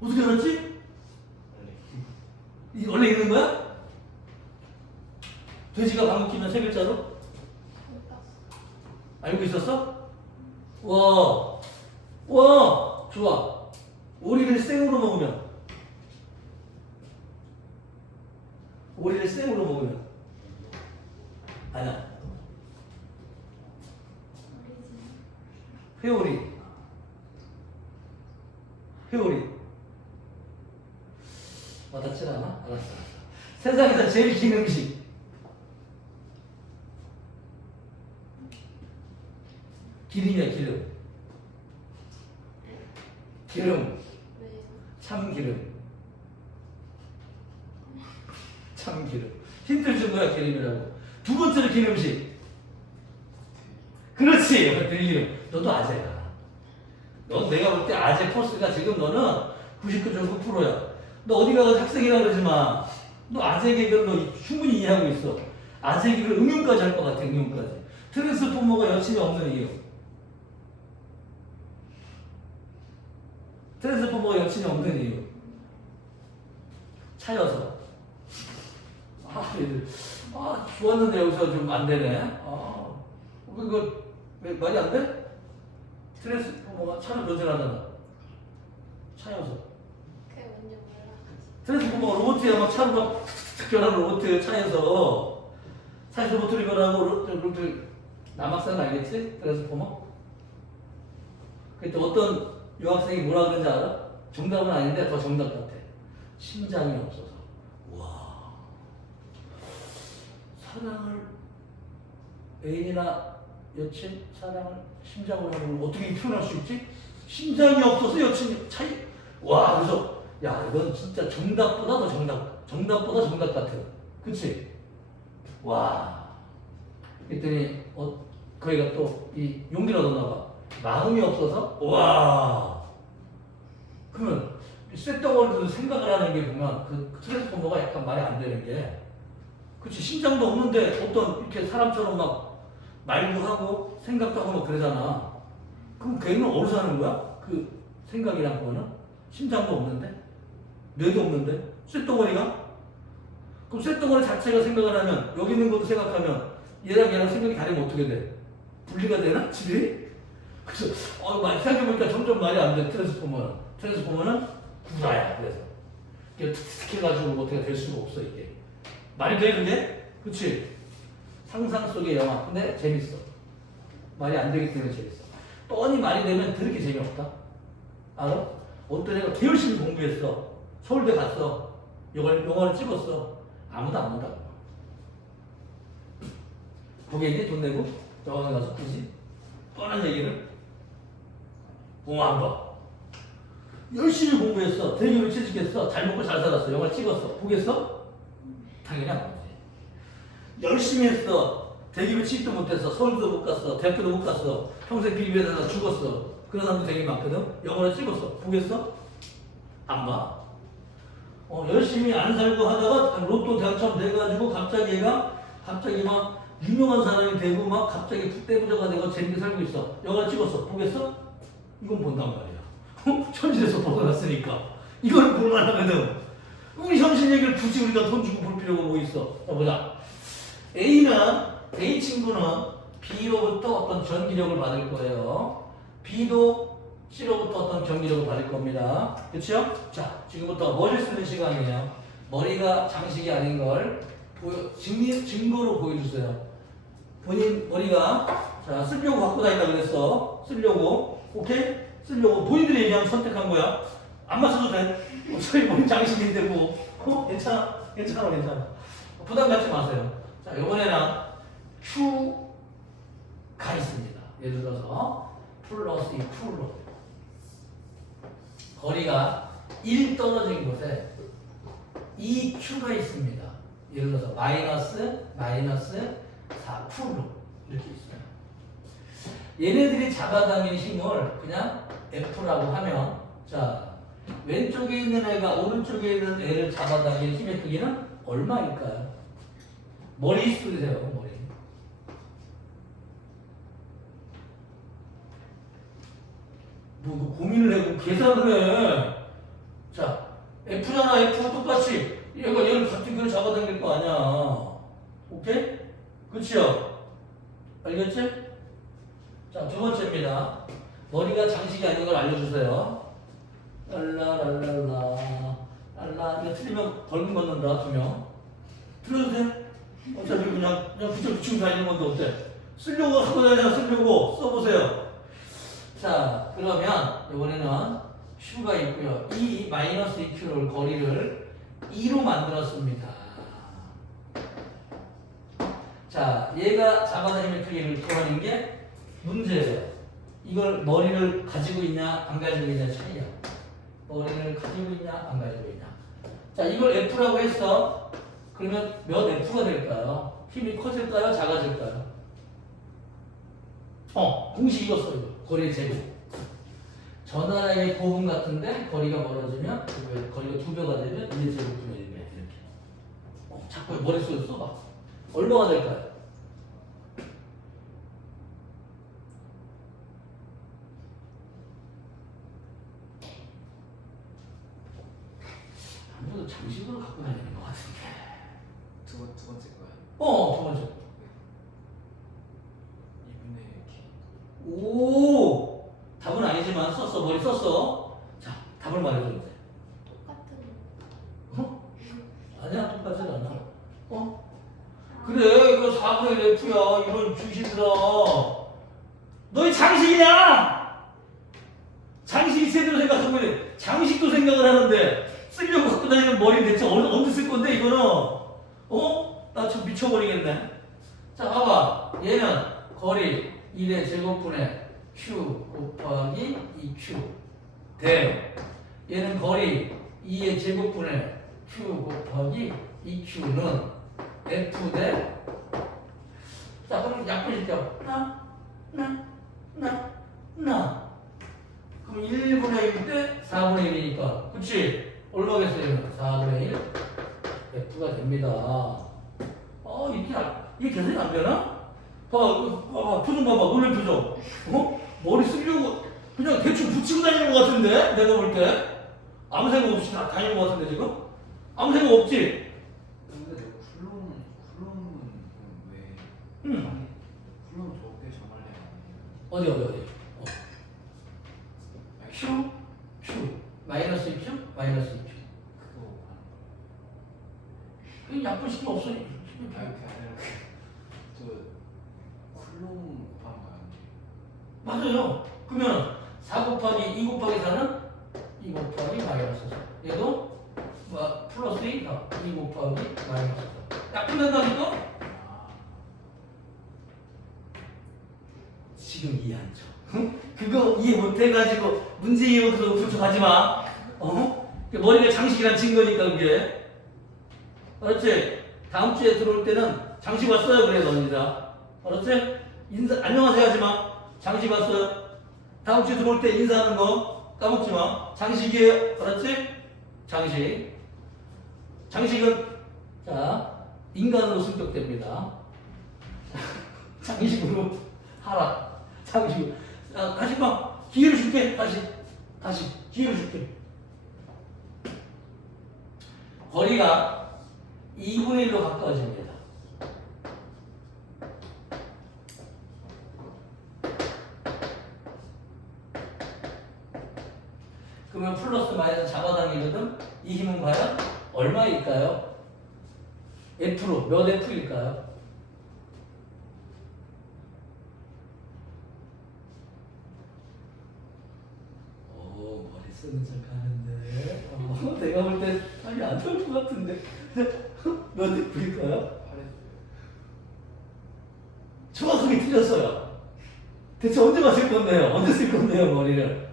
어떻게 알았지? 이 원래 있는 거야? 돼지가 방구 끼면 세 글자로? 알고 있었어? 와, 와, 좋아. 오리를 생으로 먹으면, 오리를 생으로 먹으면, 아니야. 회오리, 회오리. 와닿지 않아? 알았어. 세상에서 제일 긴 음식. 기름이야, 기름. 기름. 참기름. 참기름. 힌트를 준 거야, 기름이라고. 두 번째로 긴 음식. 그렇지, 들기름. 너도 아재야. 너 내가 볼 때 아재 코스가 지금 너는 99.9%야. 너 어디 가서 학생이라 그러지 마. 너 아재 개그를 너 충분히 이해하고 있어. 아재 개그를 응용까지 할 것 같아, 응용까지. 트랜스포머가 여친이 없는 이유. 트랜스포머가 여친이 없는 이유. 차여서. 얘들. 좋았는데 여기서 좀 안 되네. 이거 왜 말이 안 돼? 트랜스포머가 차를 변신하잖아. 차여서. 그게 뭔지 몰라. 트랜스포머가 로봇이야. 막 차로 막 변하는 로봇 차에서. 차에서 로봇을 변하고 로봇 남학생 알겠지? 트랜스포머? 그때 어떤 유학생이 뭐라 그런지 알아? 정답은 아닌데 더 정답 같아. 심장이 없어서. 와. 사랑을 애인이나 여친 사랑을 심장으로 하는 걸 어떻게 표현할 수 있지? 심장이 없어서 여친 차이. 와, 그래서 야 이건 진짜 정답보다 더 정답보다 정답 같아. 그치? 와. 그랬더니 거기가 또 이 용기를 얻었나 봐. 마음이 없어서? 와. 그러면 쇳덩어리도 생각을 하는 게 보면 그 트랜스포머가 약간 말이 안 되는 게, 그치, 심장도 없는데 어떤 이렇게 사람처럼 막 말도 하고 생각도 하고 막 그러잖아. 그럼 걔는 어디서 하는 거야? 그 생각이란 거는? 심장도 없는데? 뇌도 없는데? 쇳덩어리가? 그럼 쇳덩어리 자체가 생각을 하면 여기 있는 것도 생각하면 얘랑 생각이 다르면 어떻게 돼? 분리가 되나? 질이? 그래서 생각해보니까 점점 말이 안 돼. 트랜스포머는 구라야. 그래서 이게 툭툭해가지고 어떻게 될 수가 없어 이게. 말이 돼 그게? 그치? 상상 속의 영화. 근데 재밌어. 말이 안 되기 때문에 재밌어. 뻔히 말이 되면 그렇게 재미없다. 알아? 어떤 애가 개 열심히 공부했어. 서울대 갔어. 영화를 찍었어. 아무도 안 본다. 보겠니? 돈 내고 영화관 가서 굳이? 뻔한 얘기를 안 봐. 열심히 공부했어. 대기업에 취직했어. 잘 먹고 잘 살았어. 영화 찍었어. 보겠어? 당연히 안 보지. 열심히 했어. 대기업에 취직도 못했어. 서울도 못 갔어. 대학교도 못 갔어. 평생 비리비리하다 죽었어. 그런 사람도 되게 많거든. 영화를 찍었어. 보겠어? 안 봐. 열심히 안 살고 하다가 로또 당첨돼가지고 갑자기 막 유명한 사람이 되고 막 갑자기 떼부자가 되고 재밌게 살고 있어. 영화 찍었어. 보겠어? 이건 본단 말이야. 현실에서 벗어났으니까. 이거는 볼만하거든. 우리 현실 얘기를 굳이 우리가 돈 주고 볼 필요가 뭐 있어. 자, 보자. A 친구는 B로부터 어떤 전기력을 받을 거예요. B도 C로부터 어떤 전기력을 받을 겁니다. 그렇죠? 자, 지금부터 머리를 쓰는 시간이에요. 머리가 장식이 아닌 걸 증거로 보여주세요. 본인 머리가 쓰려고 갖고 다닌다 그랬어. 쓰려고. 오케이? 쓰려고. 본인들이 얘기하면 선택한 거야. 안 맞춰도 돼. 저희 머리 장식인데 뭐. 괜찮아. 부담 갖지 마세요. 자, 이번에는 Q가 있습니다. 예를 들어서 플러스 이 풀로 거리가 1 떨어진 곳에 이 Q가 있습니다. 예를 들어서 마이너스 4풀로 이렇게 있어요. 얘네들이 잡아당긴 힘을 그냥 F라고 하면, 자, 왼쪽에 있는 애가 오른쪽에 있는 애를 잡아당긴 힘의 크기는 얼마일까요? 머리 숫으세요, 머리. 뭐 고민을 해, 뭐 계산을 해. 자, F잖아, F 똑같이. 얘를 같은 걸 잡아당길 거 아니야. 오케이? 그치요? 알겠지? 자, 두 번째입니다. 머리가 장식이 아닌 걸 알려주세요. 랄라랄랄라. 랄라. 이거 틀리면 벌금 받는다, 2명. 틀려도 돼? 어차피 그냥 붙이고 다니는 건데 어때? 쓰려고 하고 다니냐, 쓰려고. 써보세요. 자, 그러면 이번에는 슈가 있고요. 이 마이너스 2q를 거리를 2로 만들었습니다. 자, 얘가 잡아다니는 크기를 구하는 게 문제예요. 이걸 머리를 가지고 있냐, 안 가지고 있냐 차이야. 머리를 가지고 있냐, 안 가지고 있냐. 자, 이걸 F라고 했어. 그러면 몇 F가 될까요? 힘이 커질까요? 작아질까요? 공식 이거 써, 이거. 거리의 제곱. 전하나의 고분 같은데 거리가 멀어지면 거리가 2배가 되면 1의 제곱분의 1배 이렇게. 자꾸 머릿속에 써봐. 얼마가 될까요? 아무래도 장식으로 갖고 다니는 것 같은데. 두 번째 거야. 두 번째. 2분의 K. 오! 답은 아니지만 썼어. 머리 썼어. 자, 답을 말해줘 이제. 똑같은. 아니야, 똑같지 않아. 그래, 이거 4분의 1F야. 이런 주식들아. 너희 장식이냐? 장식이 제대로 생각하고 있네. 장식도 생각을 하는데 쓰려고 갖고 다니는 머리 대체 언제 쓸 건데 이거는? 나 지금 미쳐버리겠네. 자, 봐봐. 얘는 거리 1의 제곱분의 q 곱하기 2q 대 얘는 거리 2의 제곱분의 q 곱하기 2q는 f 대. 자, 그럼 약분시켜. 그럼 1분의 1 대 4분의 1이니까 그치? 얼마겠어요? 4분의 1 f가 됩니다. 이게 계산이 안 되나? 봐봐, 표정 봐봐, 놀랄 표정. 머리 쓰려고 그냥 대충 붙이고 다니는 것 같은데? 내가 볼 때? 아무 생각 없이 다니는 것 같은데, 지금? 아무 생각 없지? 근데 내가 쿨럼은 왜? 쿨럼 저때 정할래 어디? q, 마이너스 2q, 마이너스 2q. 그거 그 약분식이 없어. 그게 아니라 저 쿨럼 곱한 거야. 맞아요. 그러면 4 곱하기 2 곱하기 4는 2 곱하기 마이너스 4. 얘도 플러스 2, 2 곱하기 마이너스 4. 약분된다니까? 지금 이해 안 쳐. 그거 이해 못 해가지고 문제 이해 못해서 불쪽하지 마. 머리가 장식이란 증거니까 그게. 알았지? 다음 주에 들어올 때는 장식 왔어요 그래 너희들. 알았지? 안녕하세요 하지 마. 장식 왔어요. 다음 주에 들어올 때 인사하는 거 까먹지 마. 장식이에요. 알았지? 장식은 자 인간으로 승격됩니다. 장식으로 하라. 장식으로. 다시 봐. 기회를 줄게. 다시 기회를 줄게. 거리가 2분의 1로 가까워집니다. 그러면 플러스 마이너스 잡아당기거든. 이 힘은 과연 얼마일까요? F로 몇 F일까요? 머리 쓰는 척 하는데 내가 볼 때 빨리 안 나올 것 같은데 몇 F일까요? 8F. 정확하게 틀렸어요. 대체 언제 쓸 건데요? 언제 쓸 건데요 머리를?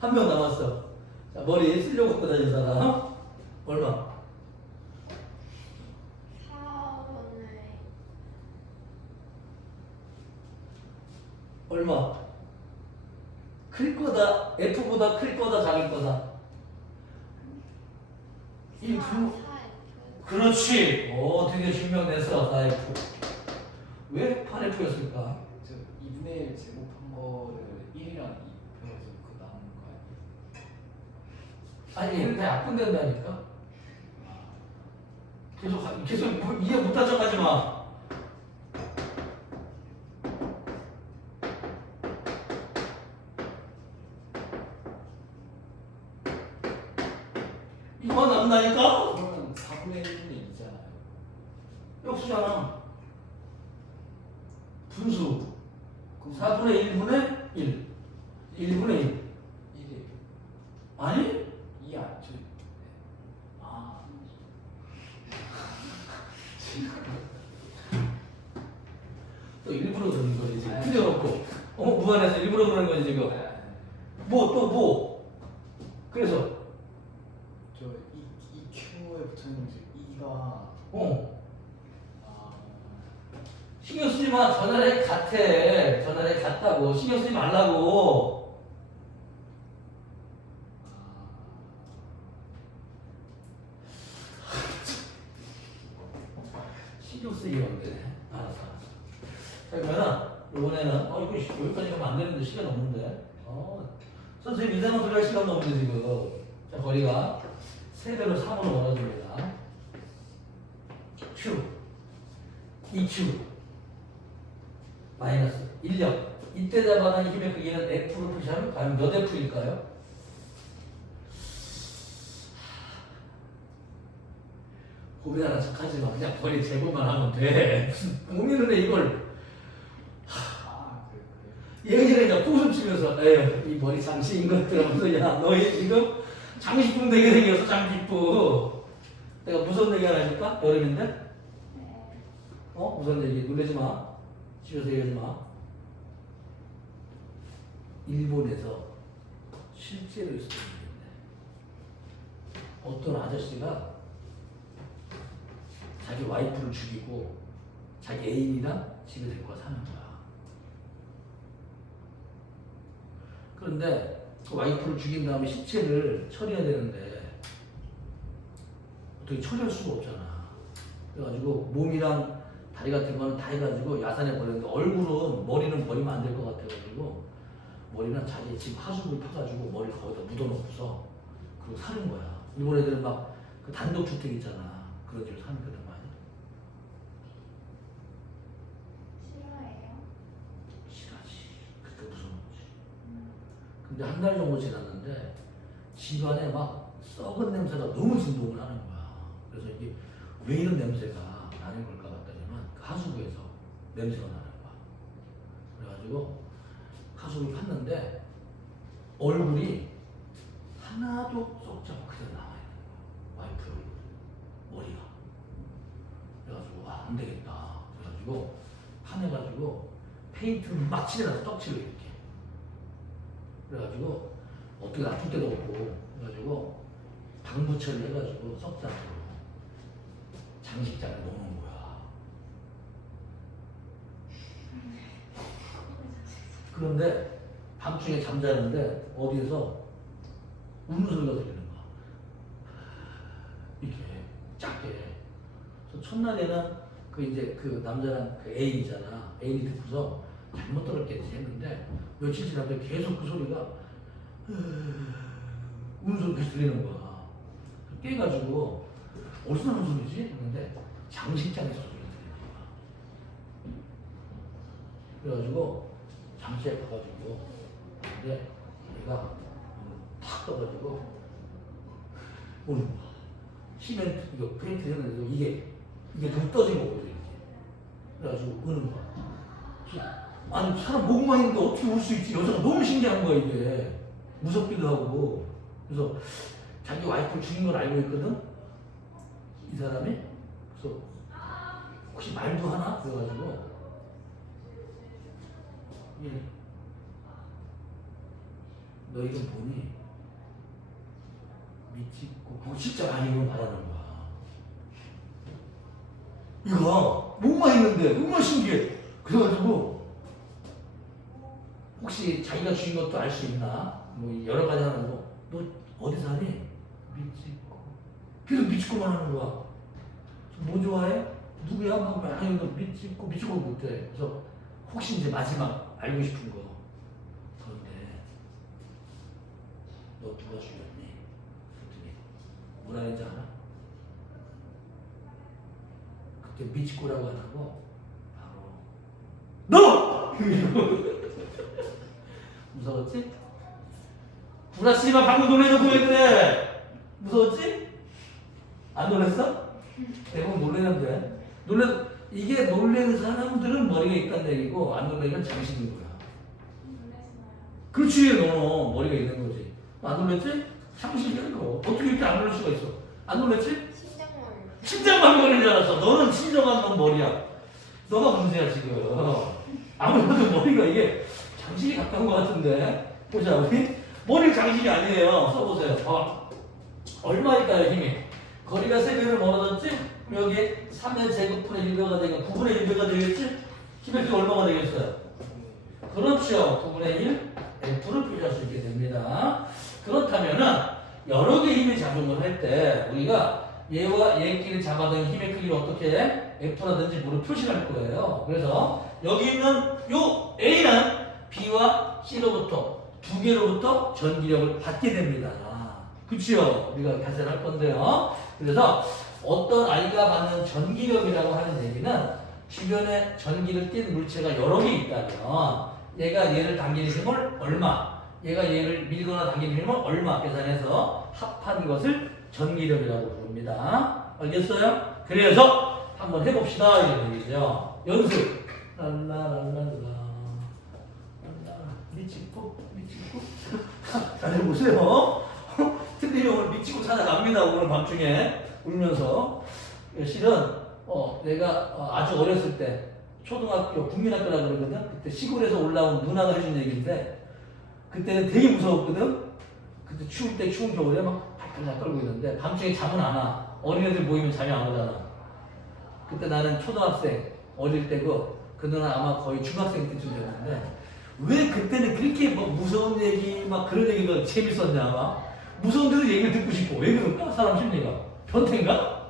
한 명 남았어. 자, 머리 쓰려고 갖고 다니는 사람 얼마? 4분의 얼마? 클 거다, F보다 클 거다, 작을 거다. 이 두, 그렇지. 오, 드디어 증명됐어. 4F. 왜 8F였을까? 저 2분의 1 제곱한 거를 1이랑 2 배워서 그 나오는 거 아니에요? 아니, 얘는 다 약분된다니까? 계속 이해 못한 척 하지 마. 이거만 남는다니까? 그러면 4분의 1분의 2잖아요. 역수잖아. 분수. 그럼 4분의 1분의 1. 1분의 1. 1이 아니? 2 저 아. 또 일부러 그러는 거지, 지금. 틀려놓고. 무한해서 일부러 그러는 거지, 지금. 뭐. 그래서, 저 이 Q에 붙어있는 게 2가 아 신경 쓰지 마. 전화에 같아. 전화에 같다고. 신경 쓰지 말라고. 신경 쓰기가 안 되네. 알았어. 자, 그러면은, 이번에는, 이거 여기까지 가면 안 되는데, 시간 없는데. 선생님, 이상한 소리 할 시간도 없는데, 지금. 자, 거리가 3배로 3으로 멀어집니다. Q. 2Q. 마이너스 1력. 이때 잡아낸 힘의 크기는 F로 표시하면 과연 몇 F일까요? 고민하는 척 하지 마. 그냥 거리 제곱만 하면 돼. 무슨 고민을 해, 이걸. 그래. 예전에 이제 코웃음 치면서, 에휴, 이 머리 장식인 것들 하면서, 야, 너희 지금 장식품 되게 생겼어, 장식품. 내가 무서운 얘기 하나 해줄까? 여름인데? 네. 무서운 얘기. 놀라지 마. 집에서 얘기하지 마. 일본에서 실제로 있었던 일인데, 어떤 아저씨가 자기 와이프를 죽이고 자기 애인이랑 집에 데리고 사는 거야. 그런데 그 와이프를 죽인 다음에 시체를 처리해야 되는데 어떻게 처리할 수가 없잖아. 그래가지고 몸이랑 다리 같은 거는 다 해가지고 야산에 버렸는데 머리는 버리면 안 될 것 같아가지고 머리는 자기 집 하수구를 파가지고 머리를 거기다 묻어놓고서 그리고 사는 거야. 일본 애들은 막 그 단독주택 있잖아. 그런 집에 사는 거란 말이야. 싫어해요? 싫어하지. 그렇게 무서운 거지. 근데 한 달 정도 지났는데 집안에 막 썩은 냄새가 너무 진동을 하는 거야. 그래서 이게 왜 이런 냄새가 나는 걸까 봤더니만 그 하수구에서 냄새가 나는 거야. 그래가지고 하수구를 팠는데 얼굴이 하나도 썩지 않고 그대로 남아있는 거야. 와이프 머리가. 그래가지고 안 되겠다. 그래가지고 파내가지고 페인트를 막 칠해놔서 떡칠로 이렇게. 그래가지고 어떻게 놔둘 데도 없고 그래가지고 방부 처리를 해가지고 썩지 않도록 장식장에 놓는 거야. 그런데 밤중에 잠자는데 어디에서 우는 소리가 들리는 거야. 이렇게 작게. 그래서 첫날에는 그 남자랑 그 애인이잖아. 애인이 듣고서 잘못 들었겠지 했는데 며칠 지나면 계속 그 소리가 우는 소리가 계속 들리는 거야. 깨가지고 어디서 나는 소리지? 했는데 장식장에서 소리가 들리는 거야. 그래가지고 장시에 가가지고 근데 얘가 탁 떠가지고 우는 거야. 시멘트 이거 페인트 했는데도 이게 좀 떠진 거거든 이렇게. 그래가지고 우는 거야. 아니 사람 목만 있는데 어떻게 울 수 있지? 여자가 너무 신기한 거야 이게. 무섭기도 하고. 그래서 자기 와이프를 죽인 걸 알고 있거든? 이 사람이? 그래서 혹시 말도 하나? 그래가지고 예. 너 이거 보니? 미치고 진짜 많이 이거 말하는 거야. 이거 목만 있는데 얼마나 신기해. 그래가지고 혹시 자기가 죽인 것도 알 수 있나? 뭐 여러 가지 하는 거. 너 어디 사니? 미치고. 계속 미치고만 하는 거야. 뭐 좋아해? 누구야? 막 아니 너 미치고 못해. 그래서 혹시 이제 마지막 알고 싶은 거. 그런데 너 누가 죽였니? 그랬더니 뭐라 했는지 알아? 그때 미치고라고 안 하고 바로 너! 무서웠지? 구라치지마. 방금 놀래놓고 왜 그래? 무서웠지? 안 놀랬어? 대부분 놀래는 돼. 이게 놀래는 사람들은 머리가 있다는 얘기고 안 놀래면 정신인 거야. 놀랐어요. 그렇지, 너 머리가 있는 거지. 안 놀랬지? 상식이야 이거. 어떻게 이렇게 안 놀랄 수가 있어? 안 놀랬지? 심장마비. 심장만 걸린 줄 알았어. 너는 친정한 넌 머리야. 너가 문제야 지금. 아무래도 머리가 이게 장식이 가까운 것 같은데. 보자 우리 머리 장식이 아니에요. 써보세요. 봐봐. 얼마일까요 힘이? 거리가 3배로 멀어졌지? 여기 3의 제곱분의 1배가 되니까 9분의 1배가 되겠지? 힘의 크기가 얼마가 되겠어요? 그렇죠. 9분의 1 F를 표시할 수 있게 됩니다. 그렇다면은 여러 개의 힘이 작용을 할 때 우리가 얘와 얘끼리 잡아둔 힘의 크기를 어떻게 해? F라든지 뭐로 표시할 거예요. 그래서 여기 있는 요 A는 B와 C로부터 두 개로부터 전기력을 받게 됩니다. 그치요? 우리가 가설을 할 건데요. 그래서 어떤 아이가 받는 전기력이라고 하는 얘기는 주변에 전기를 띤 물체가 여러 개 있다면 얘가 얘를 당기는 힘을 얼마, 얘가 얘를 밀거나 당기는 힘을 얼마 계산해서 합한 것을 전기력이라고 부릅니다. 알겠어요? 그래서 한번 해봅시다 이런 얘기죠. 연습. 랄라랄랄라 미치고 잘 해보세요. 틀리면 오늘 미치고 찾아갑니다. 오늘 밤중에 울면서. 실은 내가 아주 어렸을 때 초등학교 국민학교라고 그러거든. 그때 시골에서 올라온 누나가 해준 얘기인데 그때는 되게 무서웠거든. 그때 추울 때 추운 겨울에 막 발걸락 떨고 있는데 밤중에 잠은 안 와. 어린애들 모이면 잠이 안 오잖아. 그때 나는 초등학생 어릴 때고 그 누나 아마 거의 중학생 때쯤 됐는데 왜 그때는 그렇게 뭐 무서운 얘기 막 그런 얘기가 재밌었냐 막 무서운 데도 얘기를 듣고 싶고 왜 그럴까? 사람 심리가 변태인가?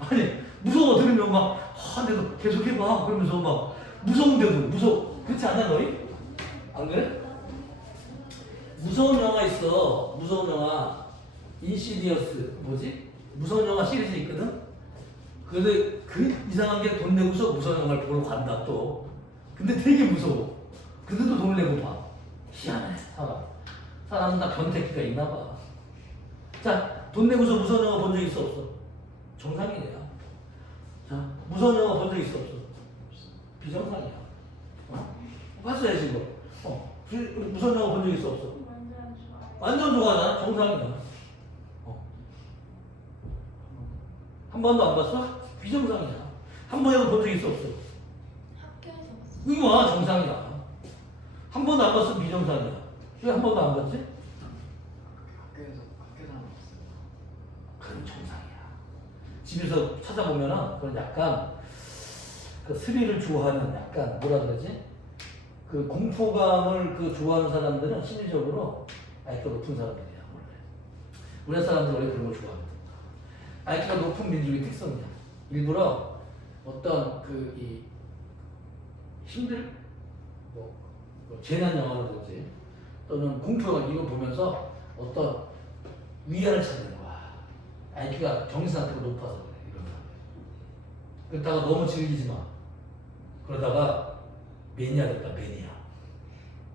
아니 무서워 들으면 막 내가 계속 해봐 그러면서 막 무서운데도 무서워. 그렇지 않아 너희? 안 그래? 무서운 영화 있어. 무서운 영화 인시디어스 뭐지? 무서운 영화 시리즈 있거든? 근데 그 이상한 게 돈 내고서 무서운 영화를 보러 간다 또. 근데 되게 무서워. 근데도 돈을 내고 봐. 희한해 사람은 다 변태기가 있나 봐. 자, 돈 내고서 무서운 영화 본 적 있어 없어? 정상이네요. 자, 무서운 영화 본 적 있어 없어? 비정상이야. 봤어요 지금? 무서운 영화 본 적 있어 없어? 완전 좋아요. 완전 좋아하잖아. 정상이야. 한 번도 안 봤어? 비정상이야. 한 번이라도 본 적 있어 없어? 학교에서 봤어요. 이거 와 정상이야. 한 번도 안 봤으면 비정상이야. 왜 한 번도 안 봤지? 학교에서 안 봤어요. 그건 정상이야. 집에서 찾아보면은 그건 약간 그 스릴을 좋아하는 약간 뭐라 그러지? 그 공포감을 그 좋아하는 사람들은 심리적으로 IQ가 높은 사람들이야 원래. 우리나라 사람들 원래 그런 거 좋아하거든. IQ가 높은 민족의 특성이야. 일부러 어떤 이 힘들 뭐 재난 영화라든지 또는 공포 영화 이거 보면서 어떤 위안을 찾는 거야. IQ가 정신 상태가 높아서 그래 이런 사람. 그러다가 너무 즐기지 마. 그러다가 매니아 됐다 매니아.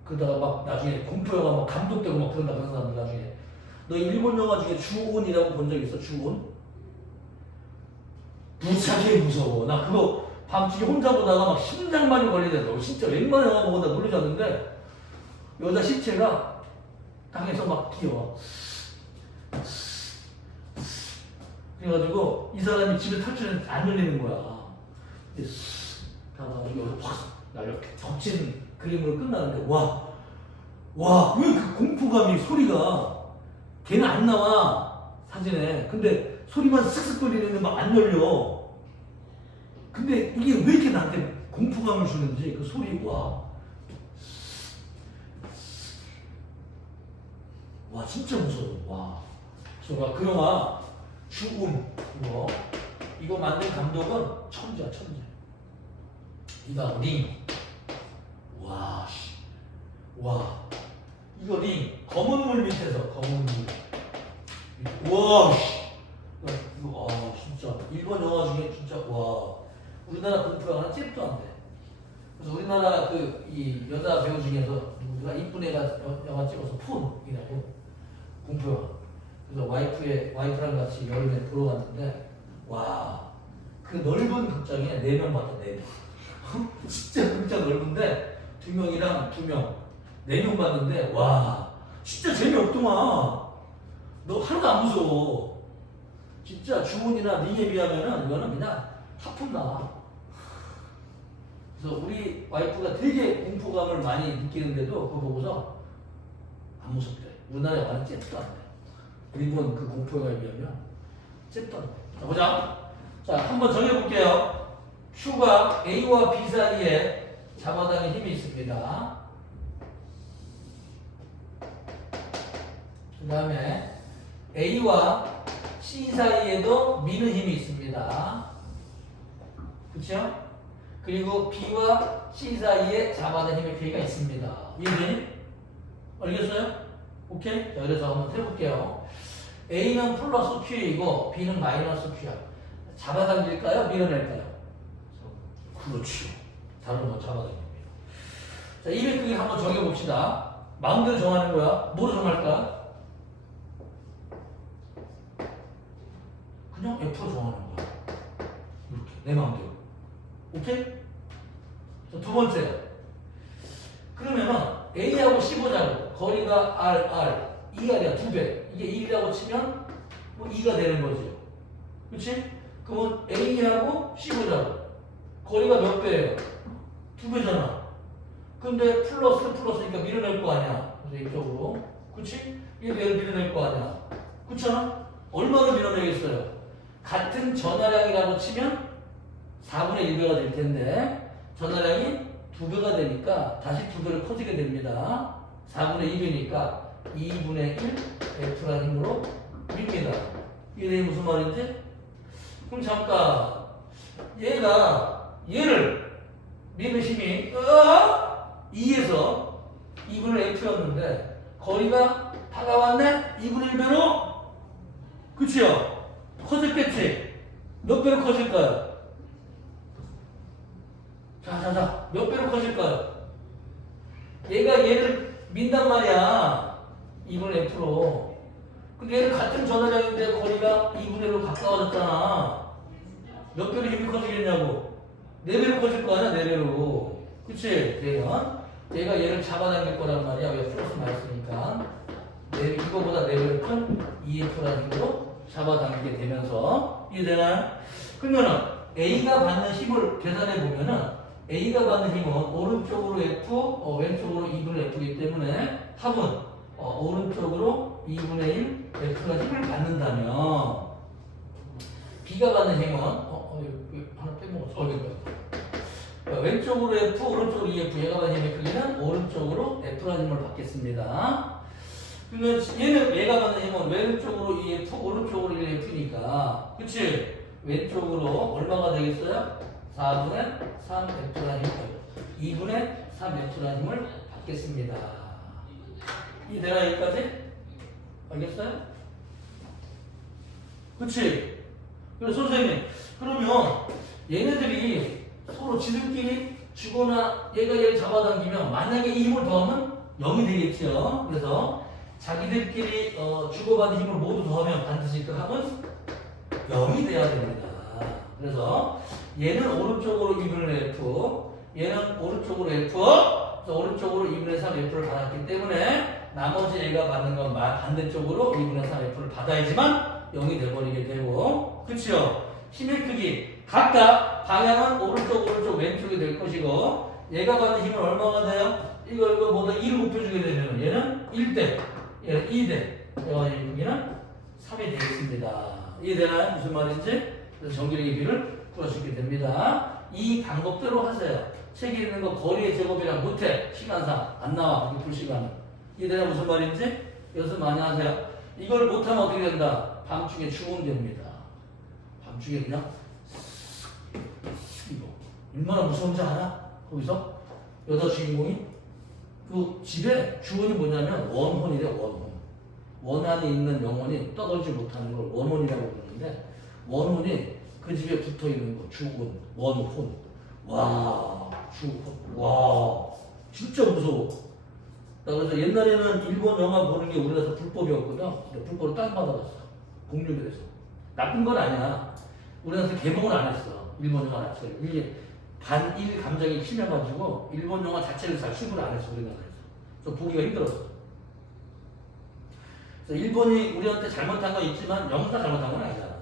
그러다가 막 나중에 공포 영화 막 감독되고 막 그런다 그런 사람들 나중에. 너 일본 영화 중에 주온이라고 본 적 있어? 주온? 무지하게 무서워. 나 그거 밤중에 혼자 보다가 막 심장마비 걸리는데 너 진짜 웬만한 영화 보고 나 놀라지 않는데 여자 시체가 땅에서 막 기어. 그래가지고 이 사람이 집에 탈출했는데 안 열리는 거야. 근데 다가 여기 확 날려 덮친 그림으로 끝나는데 와 왜 그 공포감이 소리가 걔는 안 나와 사진에. 근데 소리만 쓱쓱 걸리는데 막 안 열려. 근데 이게 왜 이렇게 나한테 공포감을 주는지 그 소리 와 진짜 무서워. 와. 그래서 그 영화 주운 이거 이거 만든 감독은 천재야, 천재. 이거 링. 와, 씨. 와. 이거 링. 검은 물 밑에서, 검은 물. 와, 씨. 이거, 진짜. 일본 영화 중에 진짜, 와. 우리나라 공포가 하나 잽도 안 돼. 그래서 우리나라 이 여자 배우 중에서 누가 이쁜 애가 영화 찍어서 푼이라고 공포 영화. 그래서 와이프랑 같이 여름에 보러 갔는데, 와. 그 넓은 극장에 4명 봤다, 4명. 진짜 극장 넓은데 2명이랑 2명 4명 봤는데 와 진짜 재미없더만. 너 하나도 안 무서워. 진짜 주문이나 링에 비하면은 이거는 그냥 하품나. 그래서 우리 와이프가 되게 공포감을 많이 느끼는데도 그거 보고서 안 무섭대. 우리나라 영화는 잽도 안 돼. 일본 그 공포 영화에 비하면 잽도 안 돼. 자, 보자. 자, 한번 정해볼게요. Q가 A와 B 사이에 잡아당긴 힘이 있습니다. 그 다음에 A와 C 사이에도 미는 힘이 있습니다. 그쵸? 그리고 B와 C 사이에 잡아당긴 힘의 K가 있습니다. 이해되니? 알겠어요? 오케이? 자, 그래서 한번 해볼게요. A는 플러스 Q이고 B는 마이너스 Q야. 잡아당길까요? 밀어낼까요? 그렇지. 다른 거 잡아당깁니다. 자, 200 한번 정해봅시다. 마음대로 정하는 거야. 뭐로 정할까? 그냥 F로 정하는 거야. 이렇게 내 마음대로. 오케이? 자, 두 번째. 그러면은 A하고 C 보자고. 거리가 R, 2R이야. 2배. 이게 1이라고 치면 뭐 2가 되는 거지. 그렇지? 그러면 A하고 C 보자고. 거리가 몇 배예요? 2배잖아. 근데 플러스니까 밀어낼 거 아니야. 그래서 이쪽으로. 그치? 얘를 밀어낼 거 아니야. 그렇잖아? 얼마로 밀어내겠어요? 같은 전하량이라고 치면 4분의 1배가 될 텐데 전하량이 2배가 되니까 다시 2배를 커지게 됩니다. 4분의 2배니까 2분의 1 F라는 힘으로 밀립니다. 이게 무슨 말인지? 그럼 잠깐 얘를 미는 힘이 2에서 2분의 F였는데 거리가 다가왔네? 2분의 1배로? 그치요? 커졌겠지? 몇 배로 커질까요? 자, 몇 배로 커질까요? 얘가 얘를 민단 말이야. 2분의 F로. 근데 얘는 같은 전하량인데 거리가 2분의 1로 가까워졌잖아. 몇 배로 힘이 커지겠냐고? 4배로 커질 거 아니야, 4배로. 그치? 그러면 얘가 얘를 잡아당길 거란 말이야. 왜 플러스 마이너스니까. 이거보다 4배로 큰 2F라는 힘으로 잡아당기게 되면서 이해되나요? 그러면은 A가 받는 힘을 계산해 보면은 A가 받는 힘은 오른쪽으로 F, 왼쪽으로 2분의 F이기 때문에 합은 오른쪽으로 2분의 1 F가 힘을 받는다면 B가 받는 힘은 하나 빼먹었어. 왼쪽으로 F, 오른쪽으로 2F 얘가 받는 힘의 크기는 오른쪽으로 F라는 힘을 받겠습니다. 그러면 얘가 받는 힘은 왼쪽으로 2F, 오른쪽으로 1F니까 그치? 왼쪽으로 얼마가 되겠어요? 4분의 3F라는 힘, 2분의 3F라는 힘을 받겠습니다. 이해되나 여기까지? 알겠어요? 그치? 그래서 선생님, 그러면 얘네들이 서로 지들끼리 주거나 얘가 얘를 잡아당기면 만약에 이 힘을 더하면 0이 되겠죠. 그래서 자기들끼리 주고받은 힘을 모두 더하면 반드시 그 합은 0이 돼야 됩니다. 그래서 얘는 오른쪽으로 2분의 F, 얘는 오른쪽으로 F, 그래서 오른쪽으로 2분의 3F를 받았기 때문에 나머지 얘가 받는 건 반대쪽으로 2분의 3F를 받아야지만 0이 돼버리게 되고, 그치요? 힘의 크기 각각 방향은 오른쪽 왼쪽이 될 것이고 얘가 받는 힘은 얼마가 돼요? 이거 모두 1을 곱해주게 되면 얘는 1대, 얘는 2대, 얘가 받는 크기는 3이 되겠습니다. 이해되나요? 무슨 말인지? 그래서 정기력의 비를 구할 수 있게 됩니다. 이 방법대로 하세요. 책에 있는 거 거리의 제곱이랑 못해. 시간상 안 나와. 이게 불시간은. 이해되나 무슨 말인지? 연습 많이 하세요. 이걸 못하면 어떻게 된다? 밤중에 죽으면 됩니다. 밤중에 그냥 이거 얼마나 무서운지 알아? 거기서 여자 주인공이 그 집에 주원이 뭐냐면 원혼이래. 원혼. 원 안에 있는 영혼이 떠돌지 못하는 걸 원혼이라고 부르는데 원혼이 그 집에 붙어 있는 거 주혼, 원혼. 와, 주혼. 와, 진짜 무서워. 나 그래서 옛날에는 일본 영화 보는 게 우리나라에서 불법이었거든. 근데 불법으로 다운받아봤어. 공유에서. 나쁜 건 아니야. 우리나라에서 개봉을 안 했어. 일본 영화 자체를. 이게 반일 감정이 심해가지고 일본 영화 자체를 잘 수입을 안 했어. 우리나라에서. 그래서 보기가 힘들었어. 그래서 일본이 우리한테 잘못한 건 있지만 영국 다 잘못한 건 아니잖아.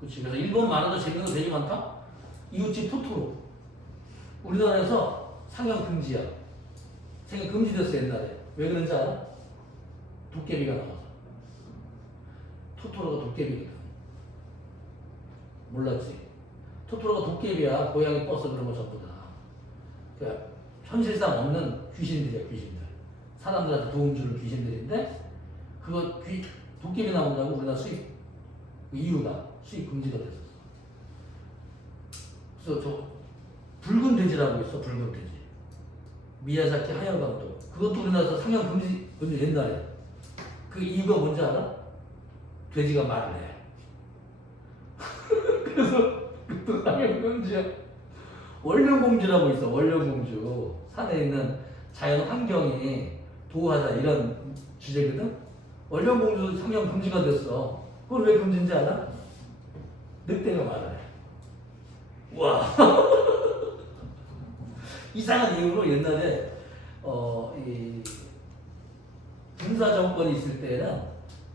그렇지. 그래서 일본 만화도 재밌는 거 되게 많다. 이웃집 토토로. 우리나라에서 상영 금지야. 상영 금지됐어 옛날에. 왜 그런지 알아? 도깨비가 나와서. 토토로가 도깨비거든. 몰랐지? 토토로가 도깨비야. 고양이 버스 그런 거 전부 다. 그러니까 현실상 없는 귀신들이야, 귀신들. 사람들한테 도움 주는 귀신들인데 그거 도깨비 나온다고 우리나라 수입 그 이유가 수입 금지가 됐었어. 그래서 저 붉은 돼지라고 있어. 붉은 돼지. 미야자키 하야오 감독. 그것도 우리나라에서 상영 금지 옛날에. 그 이유가 뭔지 알아? 돼지가 말을 해. 그래서 그것도 상영 금지야. 원령공주라고 있어. 원령공주. 산에 있는 자연 환경이 보호하자 이런 주제거든. 원령공주 상영 금지가 됐어. 그걸 왜 금지인지 알아? 늑대가 말을 해. 와. 이상한 이유로 옛날에 이 군사 정권이 있을 때는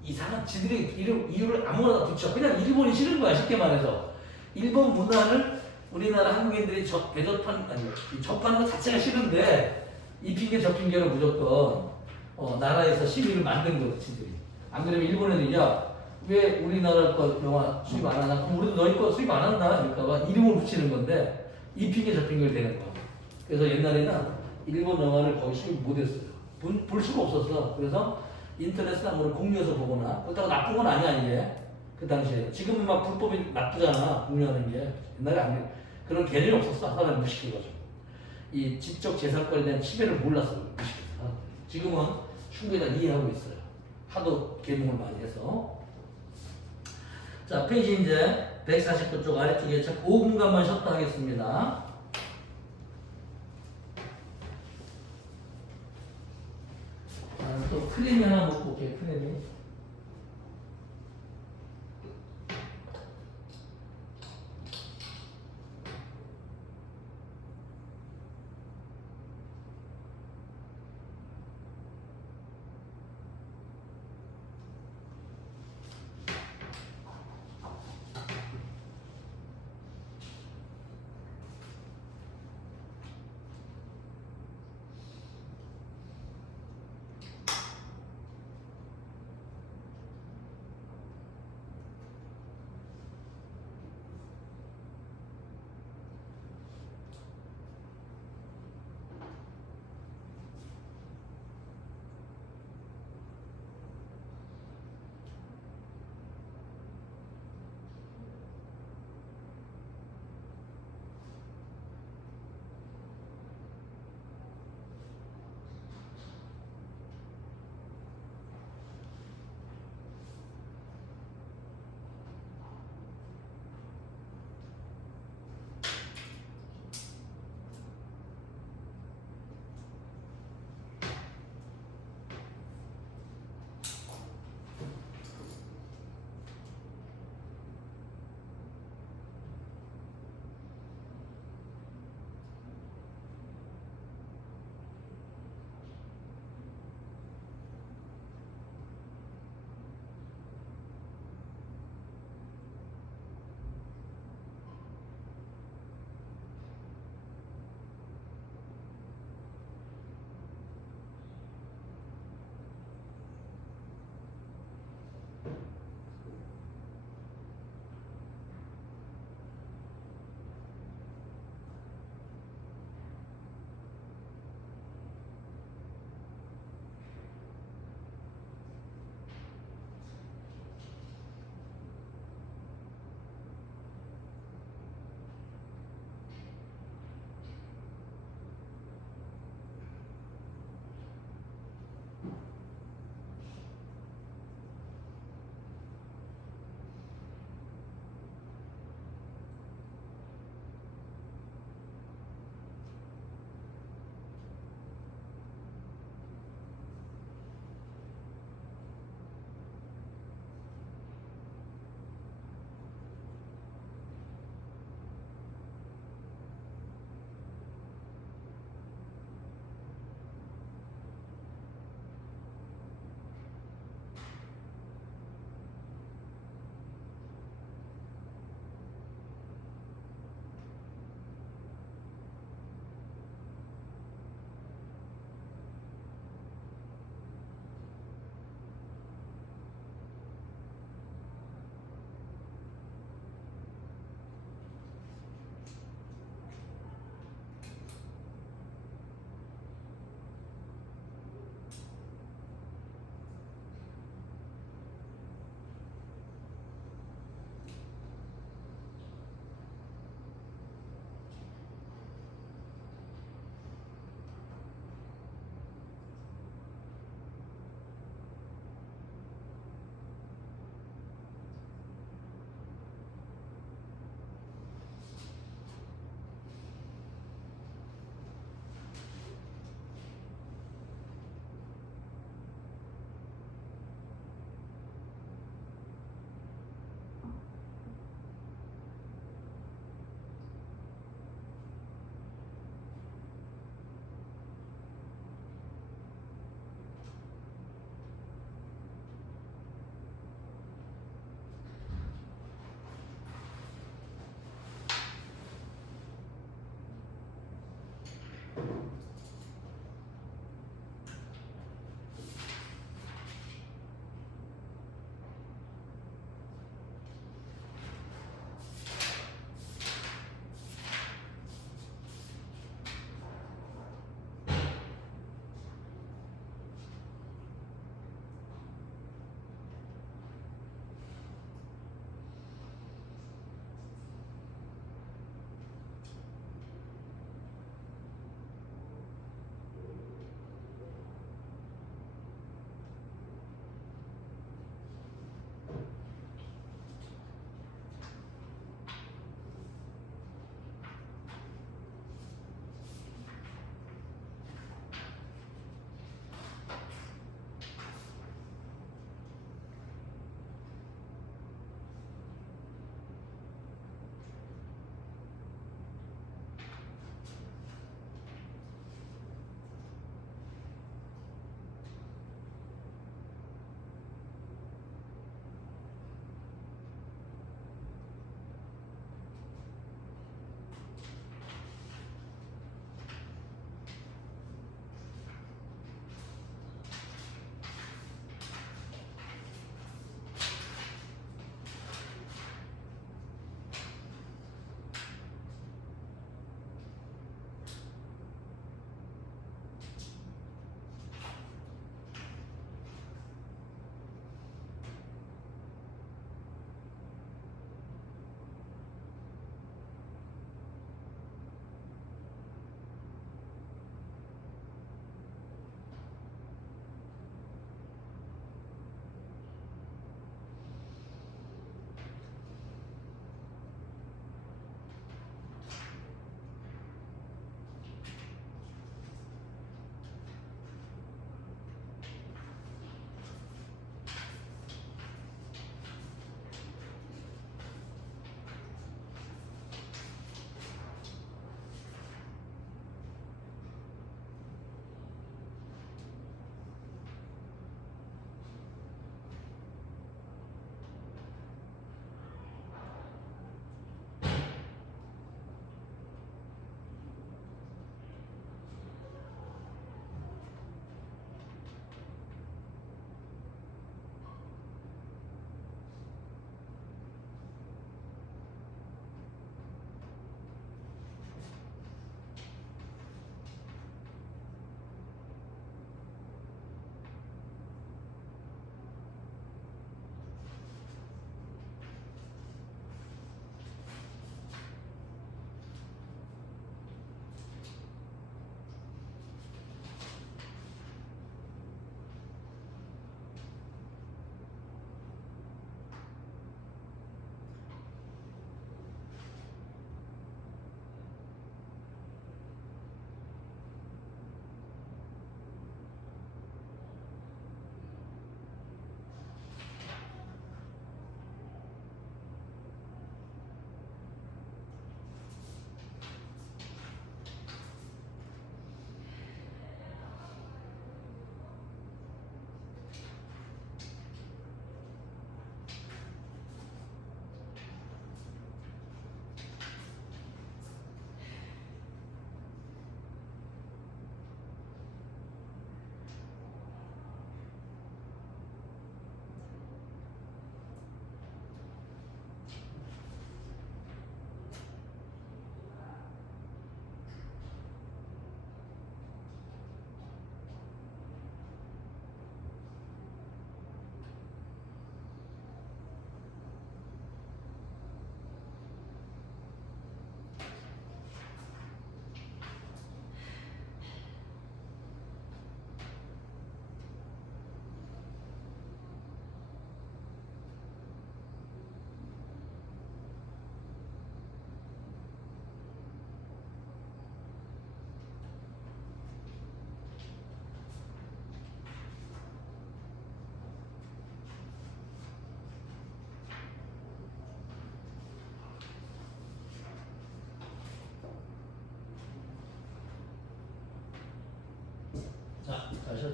이상한 지들이 이유를 아무거나 붙여. 그냥 일본이 싫은 거야. 쉽게 말해서. 일본 문화를 우리나라 한국인들이 접하는 것 자체가 싫은데 이 핑계 저 핑계로 무조건 나라에서 시비를 만든 거지 지들이. 안 그러면 일본에는 왜 우리나라 거 영화 수입 안 하나? 그럼 우리도 너희 거 수입 안 한다. 그러니까 이름을 붙이는 건데 이 핑계 저 핑계를 대는 거야. 그래서 옛날에는 일본 영화를 거의 수입 못했어요. 볼 수가 없었어. 그래서 인터넷이나 뭐 공유해서 보거나. 그렇다고 나쁜 건 아니야 이게. 그 당시에. 지금은 막 불법이 나쁘잖아. 공유하는 게. 옛날에 안 돼. 그런 개념이 없었어. 사람을 무식해가지고. 이 지적 재산권에 대한 침해를 몰랐어. 무식해서. 지금은 충분히 다 이해하고 있어요. 하도 개봉을 많이 해서. 자, 페이지 이제 149쪽 아래쪽에 5분간만 쉬었다 하겠습니다. 또 크림이 하나 먹고 올게요. 크림이.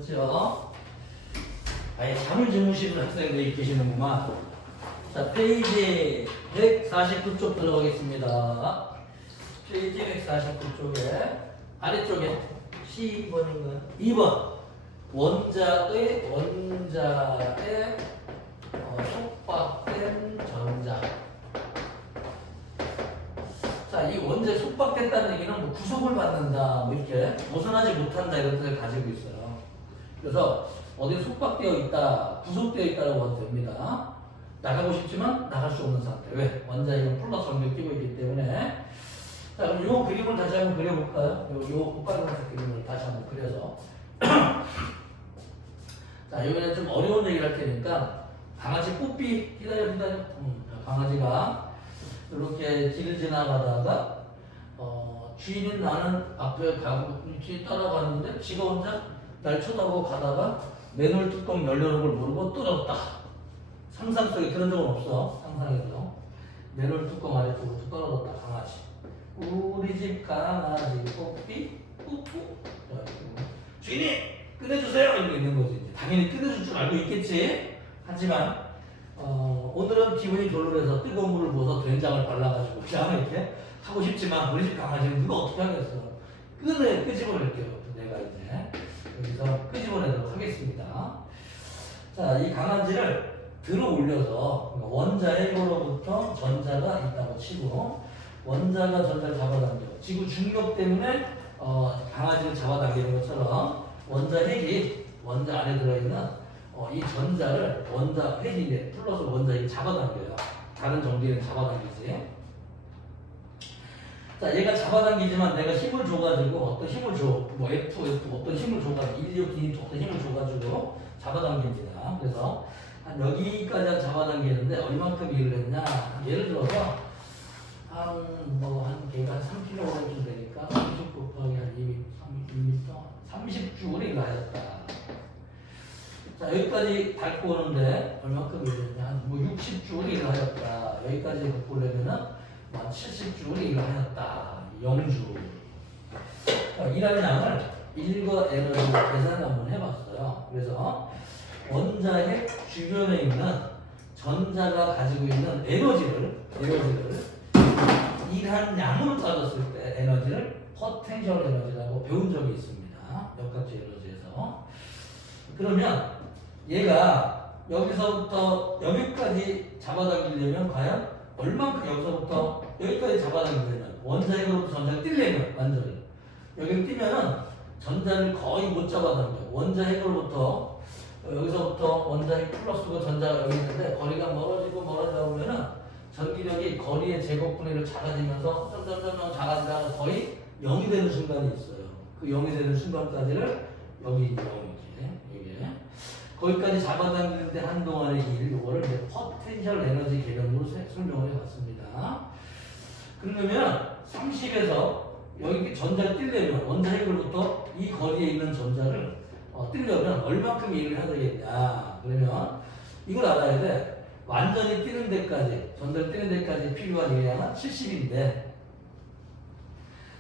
됐죠? 아예 잠을 주무시는 학생들이 계시는구만. 자, 페이지 149쪽 들어가겠습니다. 페이지 149쪽에 아래쪽에 C2번인가요? 2번 원자의 속박된 전자. 자, 이 원자에 속박됐다는 얘기는 뭐 구속을 받는다, 뭐 이렇게 벗어나지 못한다 이런 뜻을 가지고 있어요. 그래서 어디에 속박되어 있다, 구속되어 있다라고 봐도 됩니다. 나가고 싶지만 나갈 수 없는 상태. 왜? 원자에 플러스 전기를 끼고 있기 때문에. 자, 그럼 이 그림을 다시 한번 그려볼까요? 요 꽃가루색 그림을 다시 한번 그려서. 자, 여기는 좀 어려운 얘기를 할 테니까 강아지 뽀삐 기다려. 강아지가 이렇게 길을 지나가다가 주인인 나는 앞에 가고 뒤에 따라가는데 지가 혼자 날 쳐다보고 가다가 맨홀 뚜껑 열려는 걸 모르고 떨어졌다. 상상 속에 그런 적은 없어. 상상에서 맨홀 뚜껑 아래쪽으로 떨어졌다. 강아지. 우리 집 강아지 뽀삐 뿌뿌. 주인이 꺼내주세요 이러고 있는 거지. 이제 당연히 꺼내줄 줄 알고 있겠지. 하지만 오늘은 기분이 별로라서 뜨거운 물을 부어서 된장을 발라가지고 그냥 이렇게 하고 싶지만 우리 집 강아지는 누가 어떻게 하겠어. 끄집어낼게요. 내가 이제 여기서 끄집어내도록 하겠습니다. 자, 이 강아지를 들어 올려서 원자핵으로부터 전자가 있다고 치고 원자가 전자를 잡아당겨 지구 중력 때문에 강아지를 잡아당기는 것처럼 원자 안에 들어있는 이 전자를 핵인데 플러스 원자핵이 잡아당겨요. 다른 전기는 잡아당기지. 자, 얘가 잡아당기지만 내가 힘을 줘가지고 어떤 힘을 줘, 뭐 F 어떤 힘을 줘가지고 1, 2, 2 어떤 힘을 줘가지고 잡아당깁니다. 그래서 한 여기까지 잡아당기는데 얼마큼 일을 했냐? 예를 들어서 한 개가 3kg쯤 되니까 30 곱하기 한 2m, 30줄이 일을 하였다. 자, 여기까지 밟고 오는데 얼마큼 일을 했냐? 한 60줄이 일을 하였다. 여기까지 밟고 오려면은 한 70줄이 일을 하였다. 0주. 일하는 양을 일과 에너지로 계산을 한번 해봤어요. 그래서 원자핵 주변에 있는 전자가 가지고 있는 에너지를 일한 양으로 따졌을 때 에너지를 포텐셜 에너지라고 배운 적이 있습니다. 역학적 에너지에서. 그러면 얘가 여기서부터 여기까지 잡아당기려면 과연 얼만큼 여기서부터 여기까지 잡아당기려면 원자핵으로부터 전자를 띄려면 완전히 여기를 띄면은 전자를 거의 못 잡아당겨. 원자핵으로부터 여기서부터 원자핵 플러스고 전자가 여기 있는데 거리가 멀어지고 보면은 전기력이 거리의 제곱분의 1로 작아지면서 점점 작아지다가 거의 0이 되는 순간이 있어요. 그 0이 되는 순간까지를 여기 0이지. 이게 거기까지 잡아당기는데 한동안의 일, 요거를 이제 포텐셜 에너지 개념으로 설명을 해봤습니다. 그러면 30에서 여기 전자를 띄려면 원자핵으로부터 이 거리에 있는 전자를 띄려면 얼마큼 일을 해야 되겠냐. 그러면 이걸 알아야 돼. 완전히 뛰는 데까지, 전자를 뛰는 데까지 필요한 일량은 70인데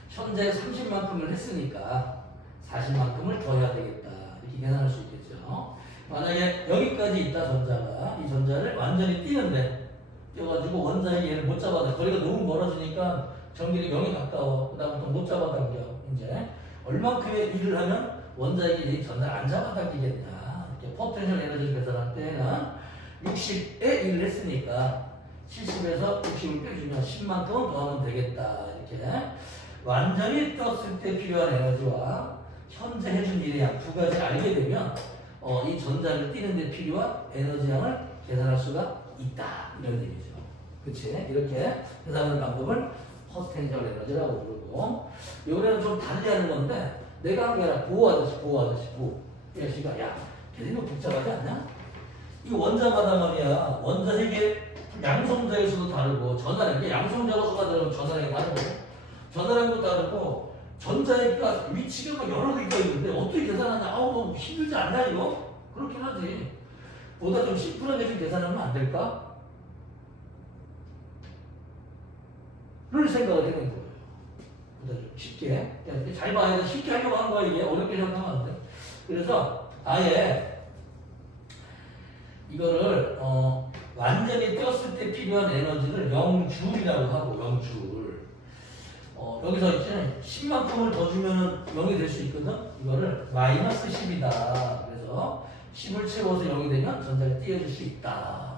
현재 30만큼을 했으니까 40만큼을 더 해야 되겠다. 이렇게 계산할 수 있겠죠. 만약에 여기까지 있다 전자가 이 전자를 완전히 뛰는데 뛰어가지고 원자핵이 얘를 못 잡아당겨. 거리가 너무 멀어지니까 전기력이 0에 가까워. 그 다음부터 못 잡아당겨. 이제 얼만큼의 일을 하면 원자핵이 이 전자를 안 잡아당기겠냐. 이렇게 포텐셜 에너지를 계산할 때는 60에 일을 했으니까 70에서 60을 빼주면 10만큼 더 하면 되겠다. 이렇게 완전히 떴을 때 필요한 에너지와 현재 해준 일의 양 두 가지 알게 되면 이 전자를 띄는 데 필요한 에너지 양을 계산할 수가 있다. 이런 얘기죠. 그치? 이렇게 계산하는 방법을 포텐셜 에너지라고 부르고 이번에는 좀 달리하는 건데 내가 한 게 아니라 보호하듯이 이 아저씨가 야 걔네 너무 복잡하지 않냐? 이 원자마다 말이야 원자핵의 양성자의 수도 다르고 전하핵 양성자가 수가 다르고 전하핵이 다르고 전하핵도 다르고 전자핵과 위치가 막 여러 개가 있는데 어떻게 계산하냐? 너무 힘들지 않냐 이거? 그렇긴 하지. 보다 좀 심플하게 좀 계산하면 안 될까? 를 생각을 해낸 거예요. 보다 좀 쉽게. 잘 봐야 돼. 쉽게 하려고 한 거야 이게. 어렵게 생각하면 안 돼. 그래서 아예 이거를 완전히 떴을 때 필요한 에너지를 0줄이라고 하고 0줄. 여기서 이제 10만큼을 더 주면은 0이 될 수 있거든. 이거를 마이너스 10이다. 그래서 10을 채워서 0이 되면 전자를 띄워줄 수 있다.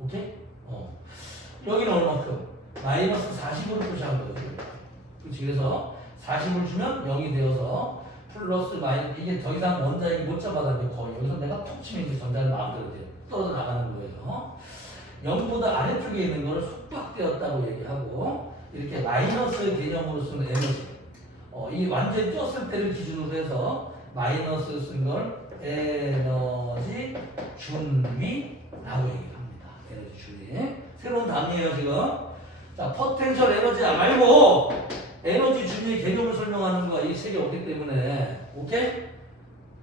이렇게. 오케이? 여기는 얼마큼? 마이너스 40으로 표시한 거예요. 그렇지. 그래서 40을 주면 0이 되어서 플러스 마이너스 이게 더 이상 원자핵이 못 잡아가지고 거의 여기서 내가 톡 치면 이제 전자를 마음대로 돼. 떨어져 나가는 거예요. 0보다 아래쪽에 있는 거를 속박되었다고 얘기하고 이렇게 마이너스 개념으로 쓰는 에너지 이 완전히 떴을 때를 기준으로 해서 마이너스 쓴 걸 에너지 준위라고 얘기합니다. 에너지 준위 새로운 단위예요 지금. 자, 포텐셜 에너지 말고 에너지 준위 개념을 설명하는 거야. 이 책이 없기 때문에. 오케이?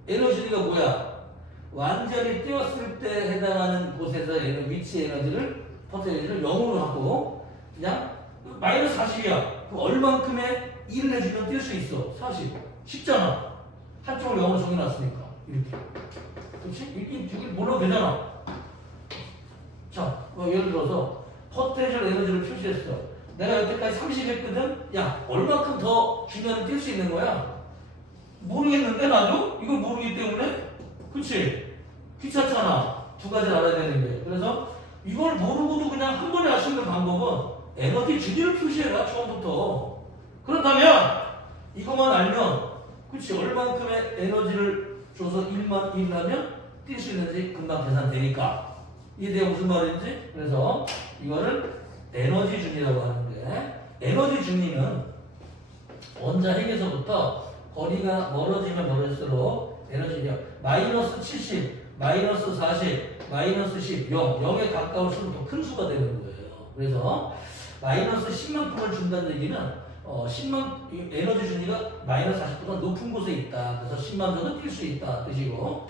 에너지가 뭐야? 완전히 띄었을 때 해당하는 곳에서 위치 에너지를 포텐셜을 0으로 하고 그냥 마이너스 40이야. 그 얼만큼의 1을 해주면 뛸 수 있어. 40. 쉽잖아. 한쪽을 0으로 정해놨으니까. 이렇게. 그렇지? 이렇게 몰라도 되잖아. 자, 예를 들어서 포텐셜 에너지를 표시했어. 내가 여태까지 30 했거든? 야, 얼마큼 더 주면 뛸 수 있는 거야? 모르겠는데, 나도? 이걸 모르기 때문에? 그치? 귀찮잖아. 두 가지를 알아야 되는 게. 그래서 이걸 모르고도 그냥 한 번에 알 수 있는 방법은 에너지 준위를 표시해라, 처음부터. 그렇다면, 이것만 알면, 그치? 얼만큼의 에너지를 줘서 1만 1하면 뛸 수 있는지 금방 계산되니까. 이게 무슨 말인지? 그래서 이거를 에너지 준위라고 하는데, 에너지 준위는 원자핵에서부터 거리가 멀어지면 멀어질수록 에너지가 마이너스 70, 마이너스 40, 마이너스 10, 0, 0에 가까울수록 더 큰 수가 되는 거예요. 그래서 마이너스 10만큼을 준다는 얘기는 10만 에너지 준위가 마이너스 40보다 높은 곳에 있다. 그래서 10만 정도 뛸 수 있다 뜻이고,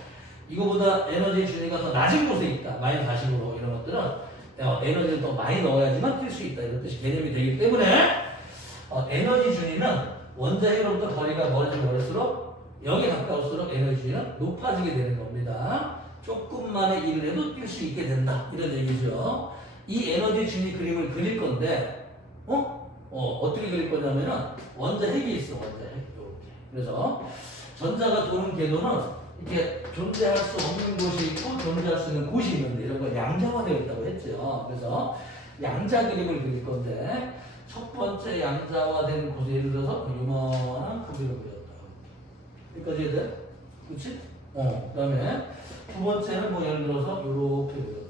이거보다 에너지 준위가 더 낮은 곳에 있다. 마이너스 40으로 이런 것들은 에너지를 더 많이 넣어야지만 뛸 수 있다. 이런 뜻이 개념이 되기 때문에 에너지 준위는 원자핵으로부터 거리가 멀어지면 멀을수록 0에 가까울수록 에너지 준위는 높아지게 되는 겁니다. 조금만의 일을 해도 뛸 수 있게 된다. 이런 얘기죠. 이 에너지 준위 그림을 그릴 건데 어떻게 그릴 거냐면은 원자핵이 있어. 원자핵 이렇게. 그래서 전자가 도는 궤도는 이렇게 존재할 수 없는 곳이 있고 존재할 수 있는 곳이 있는데 이런 걸 양자화되어 있다고 했죠. 그래서 양자 그림을 그릴 건데 첫 번째 양자화된 곳에 예를 들어서 요만한 그림을 그렸다. 여기까지 해야 돼? 그렇지? 그 다음에 두 번째는 뭐 예를 들어서 이렇게 그렸다.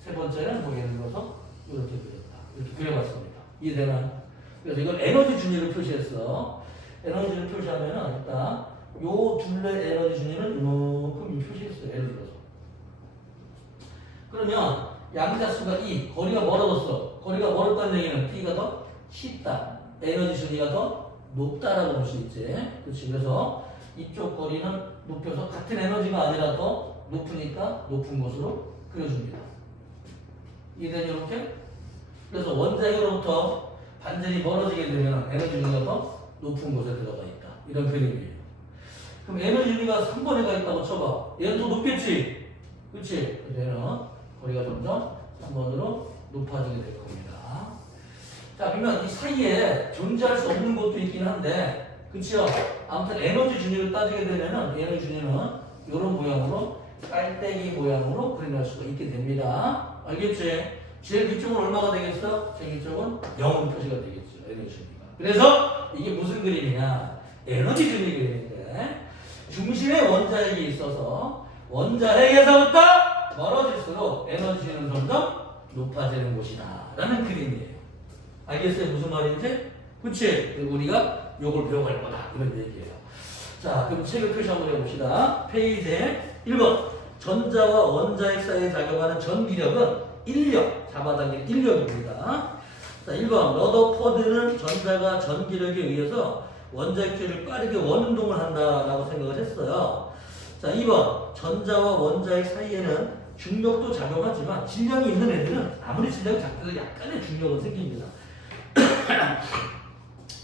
세 번째는 뭐 예를 들어서 이렇게 그렸다. 이렇게 그려봤습니다. 이해되나요? 그래서 이걸 에너지 준위를 표시했어. 에너지를 표시하면은 일단 요 둘레 에너지 준위는 이만큼 표시했어요. 예를 들어서. 그러면 양자수가 2, 거리가 멀어졌어. 거리가 멀었다는 얘기는 T가 더 쉽다. 에너지 준위가 더 높다라고 볼 수 있지. 그렇지. 그래서 이쪽 거리는 높여서 같은 에너지가 아니라 더 높으니까 높은 곳으로 그려줍니다. 이해되니 이렇게? 그래서 원자핵으로부터 반전이 멀어지게 되면 에너지 준위가 더 높은 곳에 들어가 있다. 이런 그림이에요. 그럼 에너지 준위가 3번에 가 있다고 쳐봐. 얘는 더 높겠지? 그치? 그래서 얘는 거리가 점점 3번으로 높아지게 될 겁니다. 자, 그러면 이 사이에 존재할 수 없는 것도 있긴 한데, 그치요? 아무튼 에너지 준위를 따지게 되면은 에너지 준위는 이런 모양으로 깔때기 모양으로 그려낼 수가 있게 됩니다. 알겠지? 제일 위쪽은 얼마가 되겠어? 제일 위쪽은 0 표시가 되겠죠. 에너지 준위가. 그래서 이게 무슨 그림이냐? 에너지 준위 그림인데, 중심에 원자핵이 있어서 원자핵에서부터 멀어질수록 에너지는 점점 높아지는 곳이다 라는 그림이에요. 알겠어요? 무슨 말인지? 그치? 그리고 우리가 요걸 배워갈 거다 이런 얘기예요. 자, 그럼 책을 표시 한번 해봅시다. 페이지에 1번 전자와 원자핵 사이에 작용하는 전기력은 인력, 잡아당기는 인력입니다. 자, 1번 러더퍼드는 전자가 전기력에 의해서 원자핵 주위를 빠르게 원운동을 한다라고 생각을 했어요. 자, 2번 전자와 원자핵 사이에는 중력도 작용하지만 질량이 있는 애들은 아무리 질량이 작더라도 약간의 중력은 생깁니다.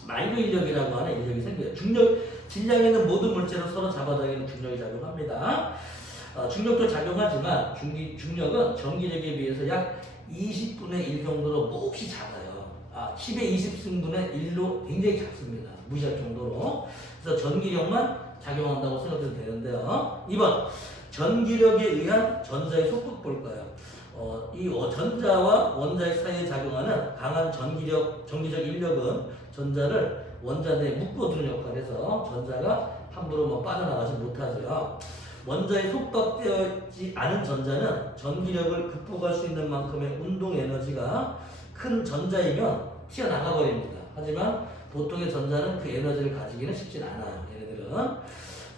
마이너 인력이라고 하는 인력이 생겨요. 중력, 질량에 있는 모든 물체를 서로 잡아당기는 중력이 작용합니다. 중력도 작용하지만 중력은 전기력에 비해서 약 20분의 1 정도로 몹시 작아요. 10의 20승분의 1로 굉장히 작습니다. 무시할 정도로. 그래서 전기력만 작용한다고 생각해도 되는데요. 2번, 전기력에 의한 전자의 속도 볼까요? 이 전자와 원자의 사이에 작용하는 강한 전기적 인력은 전자를 원자 내에 묶어두는 역할을 해서 전자가 함부로 빠져나가지 못하죠. 원자에 속박되어 있지 않은 전자는 전기력을 극복할 수 있는 만큼의 운동 에너지가 큰 전자이면 튀어나가 버립니다. 하지만 보통의 전자는 그 에너지를 가지기는 쉽진 않아요. 얘네들은.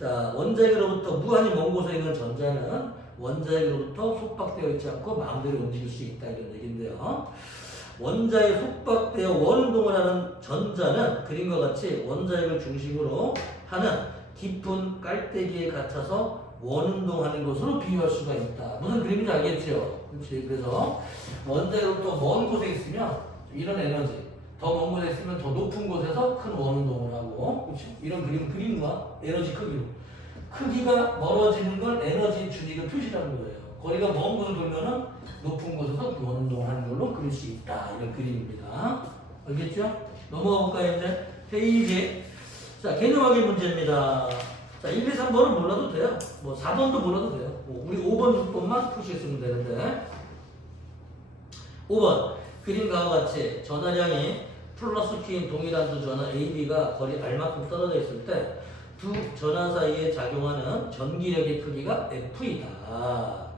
자, 원자에게로부터 무한히 먼 곳에 있는 전자는 원자에게로부터 속박되어 있지 않고 마음대로 움직일 수 있다 이런 얘기인데요. 원자에 속박되어 원운동을 하는 전자는 그림과 같이 원자핵을 중심으로 하는 깊은 깔때기에 갇혀서 원운동하는 것으로 비유할 수가 있다. 무슨 그림인지 알겠죠? 그렇지. 그래서 원자로부터 먼 곳에 있으면 이런 에너지, 더 먼 곳에 있으면 더 높은 곳에서 큰 원운동을 하고, 그렇지. 이런 그림과 에너지 크기가 멀어지는 걸 에너지 준위를 표시하는 거예요. 거리가 먼 곳을 돌면은 높은 곳에서 원운동을 하는 걸로 그릴 수 있다. 이런 그림입니다. 알겠죠? 넘어가 볼까요, 이제? 페이지. 자, 개념 확인 문제입니다. 자, 1, 2, 3번은 몰라도 돼요. 뭐 4번도 몰라도 돼요. 우리 5번, 6번만 푸시했으면 되는데. 5번. 그림과 같이 전하량이 플러스 Q인 동일한 두 전하 A, B가 거리 R만큼 떨어져 있을 때 두 전하 사이에 작용하는 전기력의 크기가 F이다.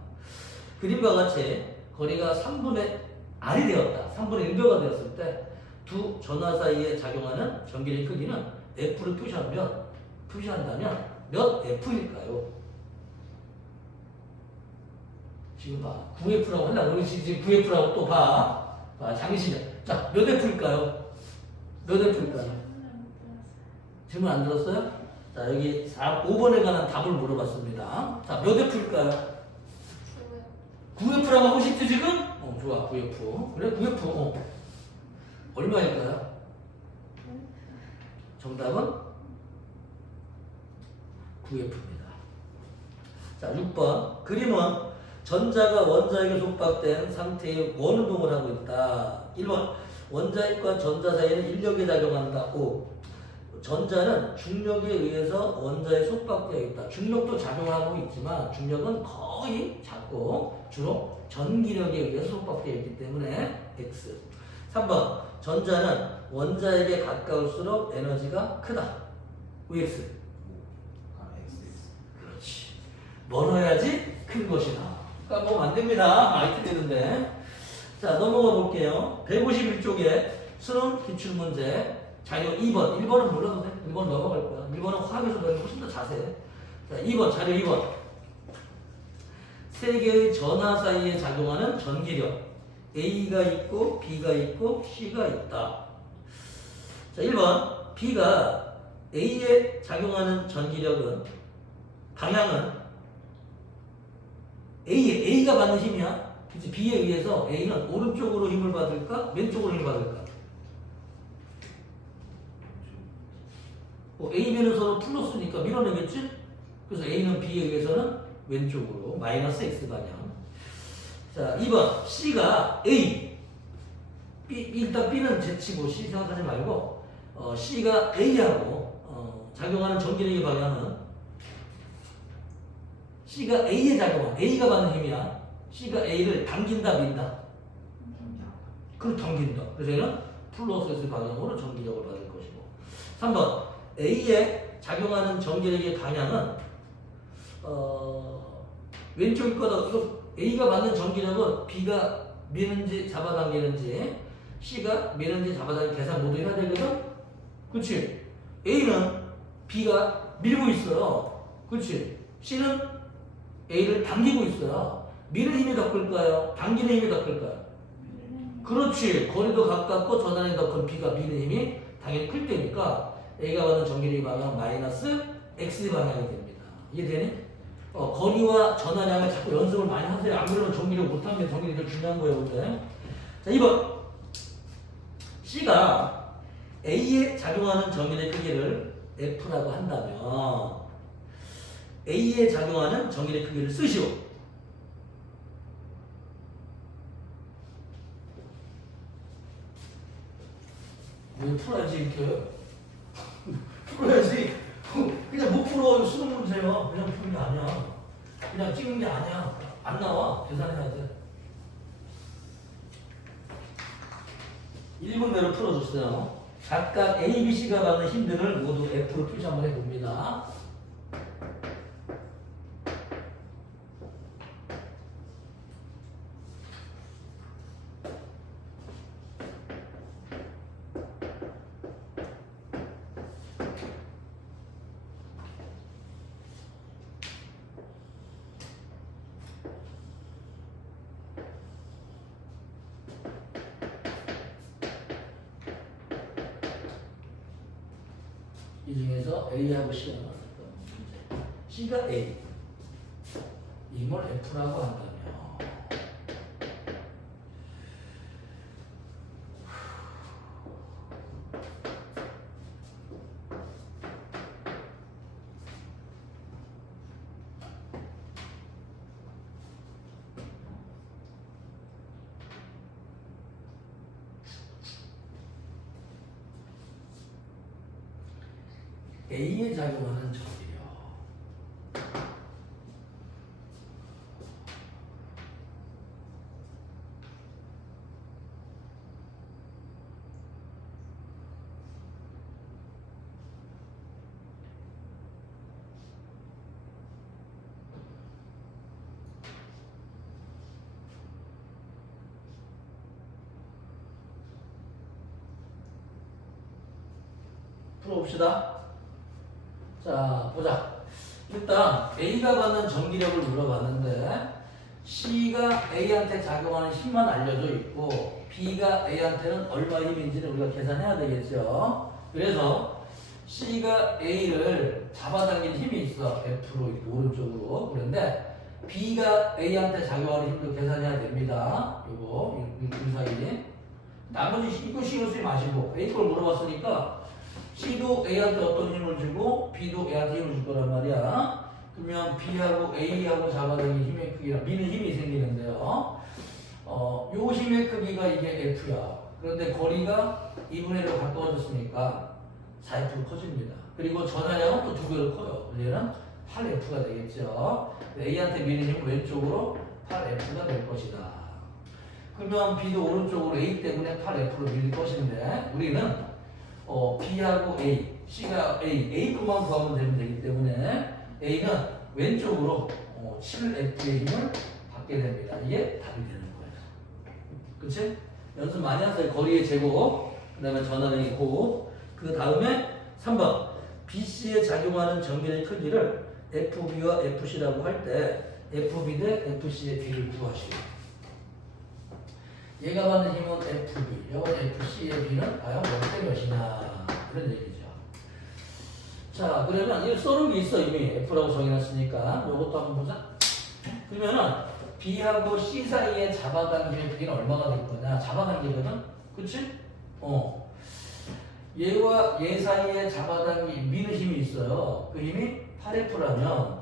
그림과 같이 거리가 3분의 R이 되었다. 3분의 1벼가 되었을 때 두 전하 사이에 작용하는 전기력의 크기는 F를 표시한다면 몇 F일까요? 지금 봐. 9F라고 한다. 우리 지금 9F라고 또 봐. 장시간. 자, 몇 F일까요? 몇 F일까요? 질문 안 들었어요? 자, 여기 5번에 관한 답을 물어봤습니다. 자, 몇 F일까요? 9F라고 하고 싶지 지금? 좋아. 9F. 그래, 9F. 얼마일까요? 정답은 9F입니다. 자, 6번. 그림은 전자가 원자핵에 속박된 상태의 원운동을 하고 있다. 1번. 원자핵과 전자 사이에는 인력이 작용한다. 5. 전자는 중력에 의해서 원자에 속박되어 있다. 중력도 작용하고 있지만 중력은 거의 작고 주로 전기력에 의해서 속박되어 있기 때문에 X. 3번. 전자는 원자에게 가까울수록 에너지가 크다. VX. 그렇지. 멀어야지 큰 것이다. 까먹으면 안 됩니다. 아이트 되는데. 자, 넘어가 볼게요. 151쪽에 수능 기출문제. 자료 2번. 1번은 몰라도 돼. 1번 넘어갈 거야. 1번은 화학에서 배우는 훨씬 더 자세해. 자, 2번. 자료 2번. 세 개의 전하 사이에 작용하는 전기력. A가 있고, B가 있고, C가 있다. 자, 1번. B가 A에 작용하는 전기력은, 방향은 A가 받는 힘이야. 그치? B에 의해서 A는 오른쪽으로 힘을 받을까? 왼쪽으로 힘을 받을까? A, B는 서로 플러스니까 밀어내겠지? 그래서 A는 B에 의해서는 왼쪽으로 마이너스 X 방향. 자, 2번 C가 A. 일단 B는 제치고 C 생각하지 말고 C가 A하고 작용하는 전기력의 방향은 C가 A에 작용한 A가 받는 힘이야. C가 A를 당긴다 민다. 그걸 당긴다. 그래서 얘는 플러스 S 방향으로 전기력을 받을 것이고. 3번 A에 작용하는 전기력의 방향은 왼쪽일 거다. 이거 A가 받는 전기력은 B가 미는지 잡아당기는지 C가 미는지 잡아당기는 계산 모두 해야 되거든? 그치? A는 B가 밀고 있어요. 그치? C는 A를 당기고 있어요. 미는 힘이 더 클까요? 당기는 힘이 더 클까요? 그렇지. 거리도 가깝고 전환이 더 큰 B가 미는 힘이 당연히 클 때니까 A가 받는 전기력의 방향은 마이너스 X 방향이 됩니다. 이해되니? 거리와 전환량을 자꾸 연습을 많이 하세요. 안 그러면 전기력 못하는 게 전기력이 중요한 거예요. 근데. 자, 2번. C가 A에 작용하는 정인의 크기를 F라고 한다면 A에 작용하는 정인의 크기를 쓰시오. 왜 풀어야지 이렇게? 풀어야지. 그냥 못 풀어. 수능 문제야. 그냥 푸는 게 아니야. 그냥 찍는 게 아니야. 안 나와. 계산해야 돼. 1분 내로 풀어줬어요. 각각 A, B, C가 받는 힘들을 모두 F로 표시 한번 해봅니다. 이 중에서 A하고 C가 나왔을까? C가 A, 이걸 F라고 한다면 A에 작용하는 적이요. 풀어봅시다. 자, 보자. 일단 A가 받는 전기력을 물어봤는데 C가 A한테 작용하는 힘만 알려져 있고 B가 A한테는 얼마 힘인지를 우리가 계산해야 되겠죠. 그래서 C가 A를 잡아당기는 힘이 있어. F로 이렇게 오른쪽으로. 그런데 B가 A한테 작용하는 힘도 계산해야 됩니다. 요거 이 사이. 나머지 이거 신경 쓰지 마시고 A 걸 물어봤으니까 C도 A한테 어떤 힘을 주고 B도 A한테 힘을 줄 거란 말이야. 그러면 B하고 A하고 잡아당기는 힘의 크기랑 미는 힘이 생기는데요. 요 힘의 크기가 이게 F야. 그런데 거리가 2분의 1로 가까워졌으니까 4F로 커집니다. 그리고 전하량은 또 2배로 커요. 얘는 8F가 되겠죠. A한테 미는 힘은 왼쪽으로 8F가 될 것이다. 그러면 B도 오른쪽으로 A 때문에 8F로 밀릴 것인데 우리는 B하고 A, C가 A만 구하면 되면 되기 때문에 A는 왼쪽으로 7F의 힘을 받게 됩니다. 이게 답이 되는 거예요. 그치? 연습 많이 하세요. 거리의 제곱, 그 다음에 전하량의 곱, 그 다음에 3번 BC에 작용하는 전기의 크기를 FB와 FC라고 할 때 FB 대 FC의 비를 구하시오. 얘가 받는 힘은 FB, 이건 FC의 B는 과연 몇 대 몇이냐 그런 얘기죠. 자, 그러면 이 써놓은 게 있어 이미 F라고 정해놨으니까 이것도 한번 보자. 그러면은 B하고 C 사이에 잡아당기는 크기는 얼마가 될 거냐? 잡아당기거든, 그렇지? 얘와 얘 사이에 미는 힘이 있어요. 그 힘이 8F라면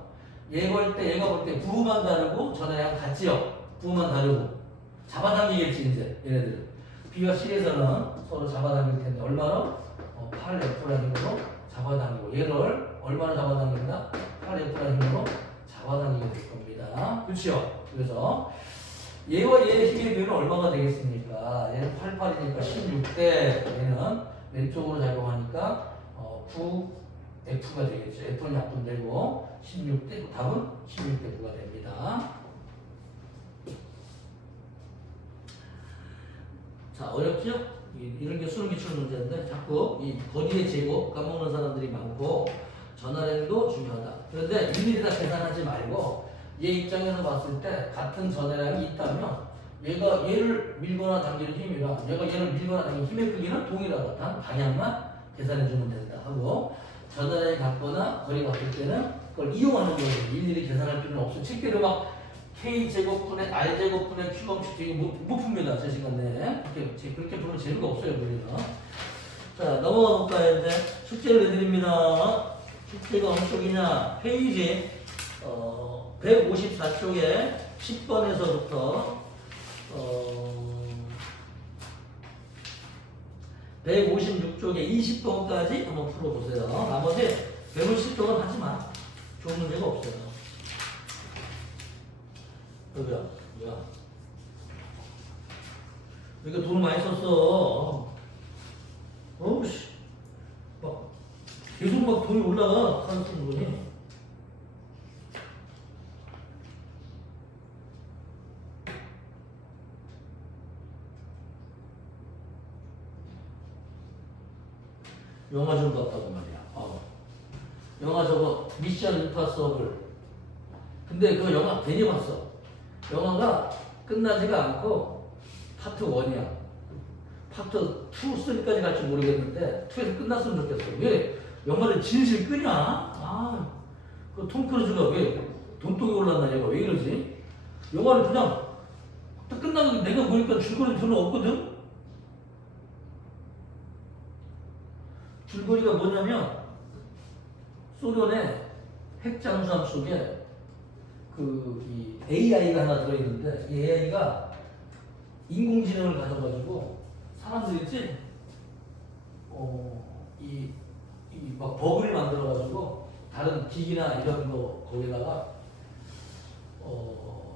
얘 볼 때 얘가 볼 때 부호만 다르고 전하량 같지요. 부호만 다르고. 잡아당기겠지 이제 얘네들은. B와 C에서는 서로 잡아당길 텐데 얼마나? 8F라는 힘으로 잡아당기고 얘를 얼마나 잡아당긴다? 8F라는 힘으로 잡아당기게 될 겁니다. 그렇죠? 그래서 얘와 얘의 힘의 비율은 얼마가 되겠습니까? 얘는 88이니까 16대 얘는 왼쪽으로 작용하니까 9F가 되겠죠. F는 약분되고 16대 답은 16대 9가 됩니다. 자, 어렵죠? 이런 게 수능 기출 문제인데 자꾸 이 거리의 제곱 까먹는 사람들이 많고 전하량도 중요하다. 그런데 일일이 다 계산하지 말고 얘 입장에서 봤을 때 같은 전하량이 있다면 얘가 얘를 밀거나 당기는 힘이랑 얘가 얘를 밀거나 당기는 힘의 크기는 동일하다. 단 방향만 계산해주면 된다 하고 전하량이 같거나 거리가 같을 때는 그걸 이용하는 거예요. 일일이 계산할 필요는 없어. 책대로 막 K제곱분의 R제곱분의 Q방축 되게 못 풉니다. 제 시간 내에. 그렇게 부르면 재미가 없어요, 우리는. 자, 넘어가 볼까요, 이제? 숙제를 내드립니다. 숙제가 어느 쪽이냐? 페이지, 154쪽에 10번에서부터, 156쪽에 20번까지 한번 풀어보세요. 나머지 150쪽은 하지 마. 좋은 문제가 없어요. 여기야, 뭐야? 이거 돈 많이 썼어. 어우씨. 막, 계속 막 돈이 올라가. 카드 쓰는 돈이. 영화 좀 봤다고 말이야. 영화 저거 미션 임파서블. 근데 그 영화 괜히 봤어. 영화가 끝나지가 않고 파트 1이야. 파트 2, 3까지 갈지 모르겠는데 2에서 끝났으면 좋겠어. 왜 영화를 질질 끄냐? 그 톰 크루즈가 왜 돈독이 올랐나 얘가 왜 이러지? 영화를 그냥 딱 끝나고 내가 보니까 줄거리 별로 없거든? 줄거리가 뭐냐면 소련의 핵 잠수함 속에 이 AI가 하나 들어있는데 이 AI가 인공지능을 가져가지고 사람들 있지? 막 버그를 만들어가지고 다른 기기나 이런 거 거기다가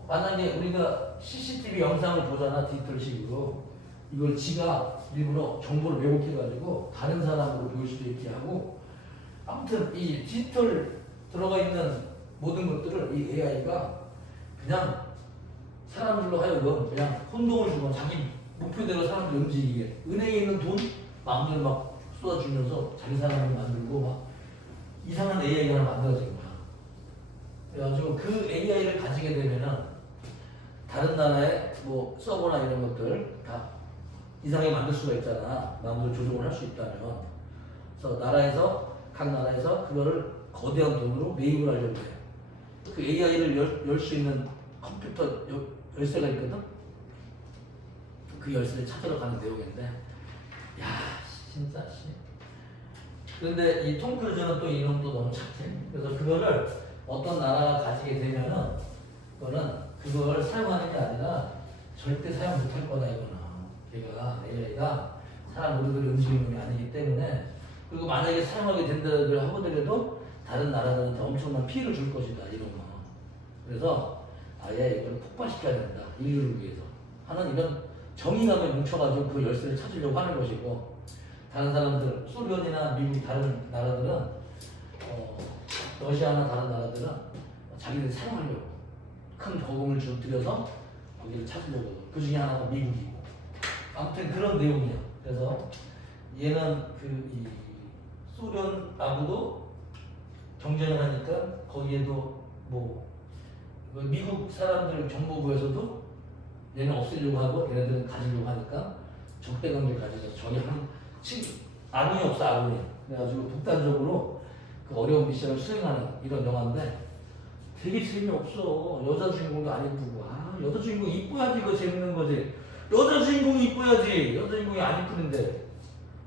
만약에 우리가 CCTV 영상을 보잖아 디지털식으로 이걸 지가 일부러 정보를 왜곡해가지고 다른 사람으로 보일 수도 있게 하고 아무튼 이 디지털 들어가 있는 모든 것들을 이 AI가 그냥 사람들로 하여금 그냥 혼동을 주고 자기 목표대로 사람들 움직이게 은행에 있는 돈 마음대로 막 쏟아주면서 자기 사람을 만들고 막 이상한 AI가 하나 만들어진 거야. 그래가지고 그 AI를 가지게 되면은 다른 나라의 뭐 서버나 이런 것들 다 이상하게 만들 수가 있잖아. 마음대로 조종을 할 수 있다면. 그래서 각 나라에서 그거를 거대한 돈으로 매입을 하려고 해. 그 AI를 열 수 있는 컴퓨터 열쇠가 있거든? 그 열쇠를 찾으러 가는 내용인데, 야, 진짜, 씨. 그런데 이 톰 크루즈는 또 이놈도 너무 착해. 그래서 그거를 어떤 나라가 가지게 되면은, 그걸 사용하는 게 아니라 절대 사용 못할 거다, 이거는. 걔가, AI가 사람 모두들이 움직이는 게 아니기 때문에, 그리고 만약에 사용하게 된다고 하더라도 다른 나라들한테 엄청난 피해를 줄 것이다, 이런 거. 그래서 아예 이걸 폭발시켜야 된다, 인류를 위해서 하는 이런 정의감에 뭉쳐가지고 그 열쇠를 찾으려고 하는 것이고, 다른 사람들, 소련이나 미국 다른 나라들은 러시아나 다른 나라들은 자기들이 사용하려고 큰 거금을 들여서 거기를 찾으려고. 그 중에 하나가 미국이고. 아무튼 그런 내용이야. 그래서 얘는 이 소련하고도 경쟁을 하니까 거기에도 뭐 미국 사람들 정보부에서도 얘는 없애려고 하고 얘네들은 가지려고 하니까 적대관계를 가지죠. 저희 아군이 없어, 아군이. 그래가지고 독단적으로 그 어려운 미션을 수행하는 이런 영화인데 되게 재미없어. 여자 주인공도 안 이쁘고. 여자 주인공 이뻐야지 이거 재밌는 거지. 여자 주인공이 이뻐야지. 여자 주인공이 안 이쁘는데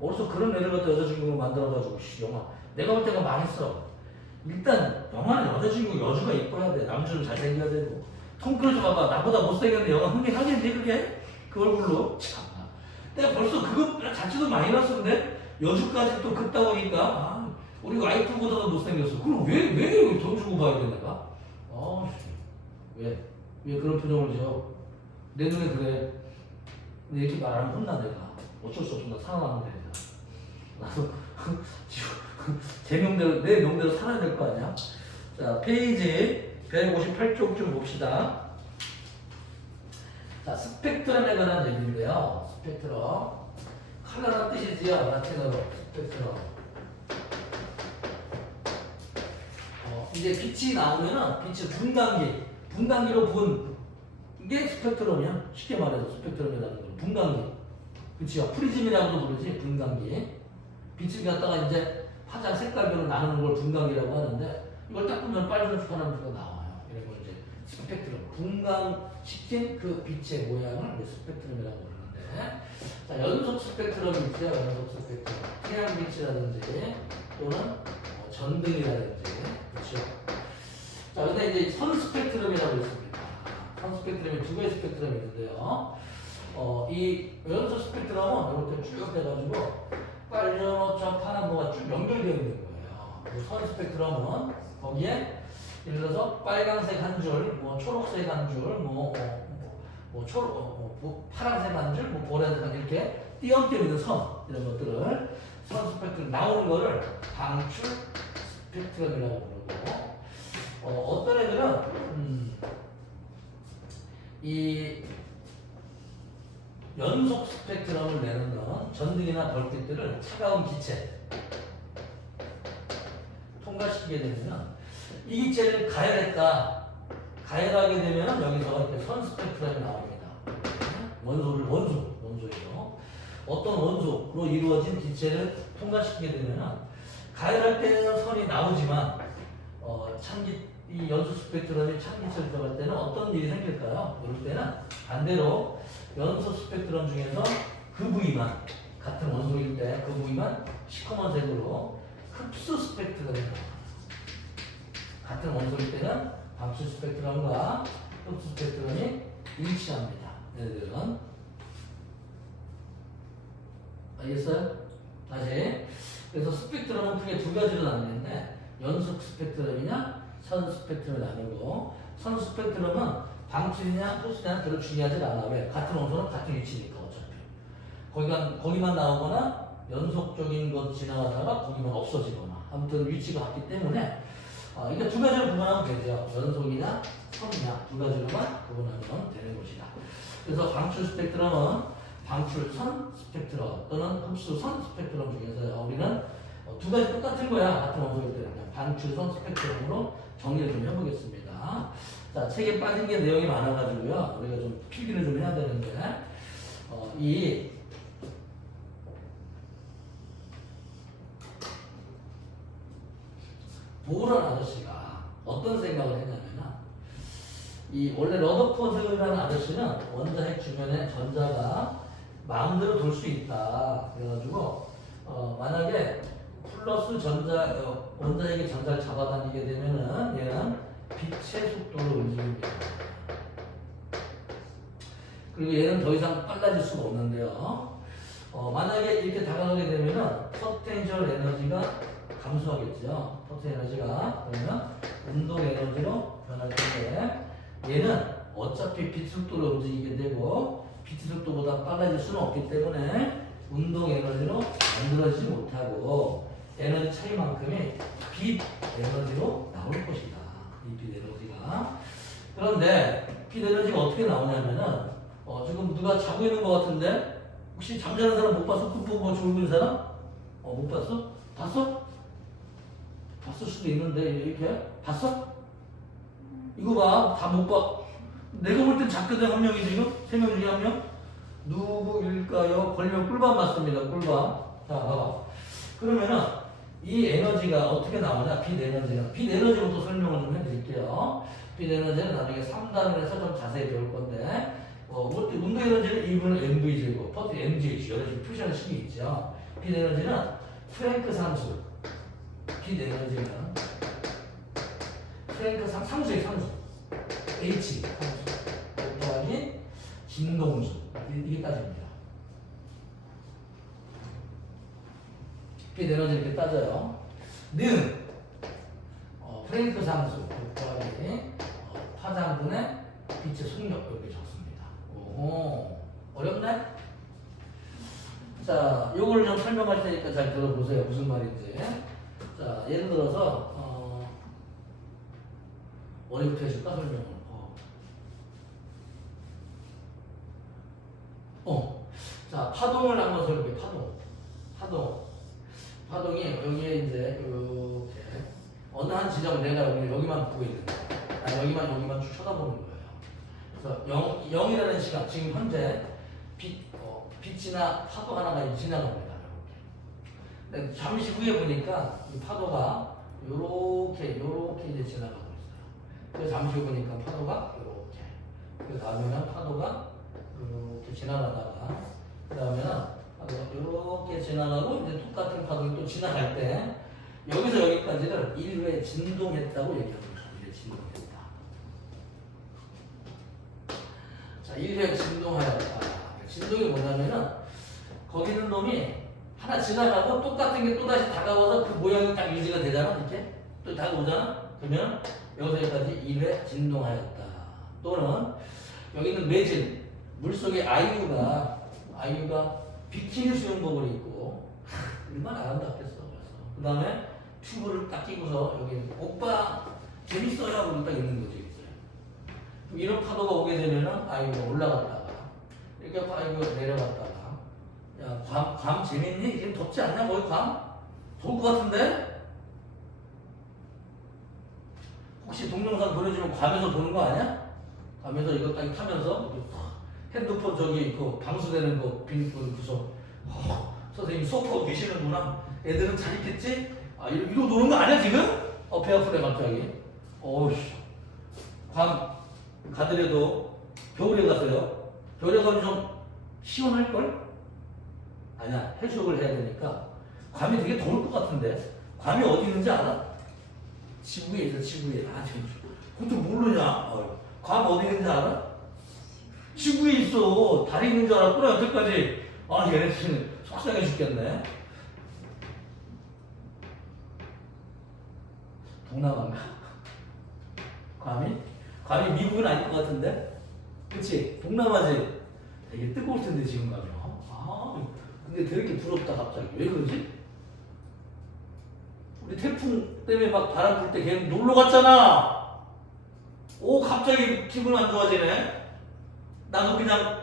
어디서 그런 애를 갖다 여자 주인공으로 만들어가지고 영화 내가 볼 때가 망했어. 일단 영화는 여자 주인공 여주가 이뻐야 돼. 남주는 잘생겨야 되고. 톰 크루즈 봐봐. 나보다 못생겼는데 영화 흥행하겠니 그게? 그 얼굴로? 참. 내가 벌써 그거 자체도 마이너스인데 여주까지 또 그따구니까 우리 와이프보다도 못생겼어. 그럼 왜 돈 주고 봐야 돼 내가? 왜 그런 표정을 지어? 내 눈에 그래. 근데 이렇게 말하면 혼나 내가. 어쩔 수 없어. 나 살아남는 데니까. 나도 제 명대로 내 명대로 살아야 될 거 아니야? 자, 페이지 158쪽 좀 봅시다. 자, 스펙트럼에 관한 얘기인데요. 스펙트럼. 컬러란 뜻이지요. 라틴어로 스펙트럼. 이제 빛이 나오면은 빛을 분광기로 본 게 스펙트럼이야. 쉽게 말해서 스펙트럼이라는 건 분광기. 그치요? 프리즘이라고도 부르지. 분광기. 빛을 갖다가 이제 화장 색깔별로 나누는 걸 분광기라고 하는데 이걸 딱 보면 빨간색 파란색이 나와요. 이런 걸 이제 스펙트럼. 분광시킨 그 빛의 모양을 이제 스펙트럼이라고 부르는데 자, 연속 스펙트럼이 있죠. 연속 스펙트럼. 태양빛이라든지 또는 전등이라든지. 그렇죠. 자, 근데 이제 선 스펙트럼이라고 있습니다. 선 스펙트럼이 두 개의 스펙트럼이 있는데요. 이 연속 스펙트럼은 이렇게 쭉 돼가지고 빨간색, 파란거가 쭉 연결되어 있는 거예요. 선 스펙트럼은 거기에 예를 들어서 빨간색 한 줄, 뭐 초록색 한 줄, 파란색 한 줄, 뭐 보라색 한 줄 이렇게 띄엄띄엄 있는 선 이런 것들을 선 스펙트럼 나오는 거를 방출 스펙트럼이라고 부르고 어떤 애들은 이 연속 스펙트럼을 내는 전등이나 별빛들을 차가운 기체 통과시키게 되면 이 기체를 가열하게 되면 여기서 이렇게 선 스펙트럼이 나옵니다. 원소예요. 어떤 원소로 이루어진 기체를 통과시키게 되면 가열할 때는 선이 나오지만 이 연소 스펙트럼이 찬기체를 들어갈 때는 어떤 일이 생길까요? 이럴 때는 반대로 연소 스펙트럼 중에서 그 부위만 같은 원소일 때 그 부위만 시커먼색으로 흡수 스펙트럼이 나와요. 같은 원소일 때는 방출 스펙트럼과 흡수 스펙트럼이 일치합니다. 얘들은 알겠어요? 다시. 그래서 스펙트럼은 크게 두 가지로 나뉘는데 연속 스펙트럼이냐 선 스펙트럼이 나누고 선 스펙트럼은 방출이냐 흡수냐 별로 중요하지 않아. 왜? 같은 원소는 같은 위치니까 어차피 거기만 나오거나 연속적인 것 지나가다가 거기만 없어지거나 아무튼 위치가 같기 때문에 이게 두 가지로 구분하면 되죠. 연속이냐 선이냐 두 가지로만 구분하면 되는 것이다. 그래서 방출 스펙트럼은 방출선 스펙트럼 또는 흡수선 스펙트럼 중에서 우리는 두 가지 똑같은 거야. 같은 원소일 때는 방출선 스펙트럼으로 정리를 좀 해보겠습니다. 자, 책에 빠진 게 내용이 많아가지고요. 우리가 좀 필기를 좀 해야 되는데 이 보런 아저씨가 어떤 생각을 했냐면 이 원래 러더포드라는 아저씨는 원자핵 주변에 전자가 마음대로 돌 수 있다. 그래가지고 만약에 플러스 원자핵이 전자를 잡아당기게 되면은 얘는 빛의 속도로 움직입니다. 그리고 얘는 더 이상 빨라질 수가 없는데요. 만약에 이렇게 다가가게 되면은 포텐셜 에너지가 감소하겠죠. 포텐셜 에너지가 그러면 운동 에너지로 변할 텐데 얘는 어차피 빛 속도로 움직이게 되고 빛 속도보다 빨라질 수는 없기 때문에 운동 에너지로 만들어지지 못하고 에너지 차이만큼이 빛 에너지로 나올 것이다. 이 빛 에너지가. 그런데 빛 에너지가 어떻게 나오냐면은 지금 누가 자고 있는 것 같은데 혹시 잠자는 사람 못 봤어? 꿈 보고 졸고 있는 사람? 못 봤어? 봤어? 봤을 수도 있는데 이렇게 봤어? 이거 봐, 다 못 봐. 내가 볼 땐 작가들 한 명이 지금 세 명 중에 한 명. 누구일까요? 걸리면 꿀밤 맞습니다. 꿀밤. 자, 봐봐. 그러면은 이 에너지가 어떻게 나오냐? 빛 에너지부터 설명을 좀 해드릴게요. 빛 에너지는 나중에 3단원에서 좀 자세히 배울 건데, 운동 에너지는 2분의 mv제곱, 퍼트 mgh 여러 가지 표시하는 식이 있죠. 빛 에너지는 프랭크 상수. 빛 에너지는 프랭크 상수의 상수. h 상수. 더하기 진동수. 이게 따집니다. 빛 에너지 이렇게 따져요. 는 프랭크 상수 더하기 파장분의 빛의 속력 이렇게 적습니다. 오, 어렵네? 자, 요걸 좀 설명할 테니까 잘 들어보세요. 무슨 말인지. 자, 예를 들어서 어디부터 해줄까 설명을. 자, 파동을 한번 설명해. 파동이 여기에 이제 이렇게 어느 한 지점 내가 여기만 보고 있는 거야. 여기만 쭉 쳐다보는 거예요. 그래서 0이라는 시간 지금 현재 빛이나 파도 하나가 지나갑니다. 이렇게. 근데 잠시 후에 보니까 이 파도가 요렇게 이제 지나가고 있어요. 그래서 잠시 후 보니까 파도가 요렇게. 그 다음에는 파도가 이렇게 지나가다가 그 다음에는 이렇게 지나가고 이제 똑같은 파동이 또 지나갈 때 여기서 여기까지를 1회 진동했다고 얘기합니다. 1회 진동했다. 자, 1회 진동하였다. 진동이 뭐냐면은 거기 있는 놈이 하나 지나가고 똑같은 게 또다시 다가와서 그 모양이 딱 유지가 되잖아. 이렇게 또 다가오잖아. 그러면 여기서 여기까지 1회 진동하였다. 또는 여기 있는 매질 물속에 아이유가 비키니 수영복을 입고 얼마나 아름답겠어. 그 다음에 튜브를 딱 끼고서 여기 오빠 재밌어요 하고 딱 있는 거지. 이런 파도가 오게 되면은 아이유가 올라갔다가 이렇게 아이유가 내려갔다가 야, 괌 재밌니? 지금 덥지 않냐? 거기 괌? 더울 것 같은데? 혹시 동영상 보내주면 괌에서 보는 거 아니야? 괌에서 이거 딱 타면서 핸드폰 저기 그 방수되는 거 빈그 구석 선생님 수업하고 계시는구나. 애들은 잘 있겠지? 아 이러고 노는 거 아니야 지금? 배 아프네 갑자기. 어우씨. 괌 가더라도 겨울에 가세요. 겨울에 가면 좀 시원할걸? 아니야 해수욕을 해야 되니까 괌이 되게 더울 것 같은데 괌이 어디 있는지 알아? 지구에 있어. 지구에. 아 지금 그것도 모르냐? 괌 어디 있는지 알아? 지구에 있어. 달이 있는 줄 알았구나 여태까지. 아 얘네 지금 속상해 죽겠네. 동남아인가? 괌이 미국은 아닐 것 같은데? 그치? 동남아지? 되게 뜨거울 텐데 지금 가면. 근데 되게 부럽다 갑자기. 왜 그러지? 우리 태풍 때문에 막 바람 불 때 걔는 놀러 갔잖아. 오 갑자기 기분 안 좋아지네. 나도 그냥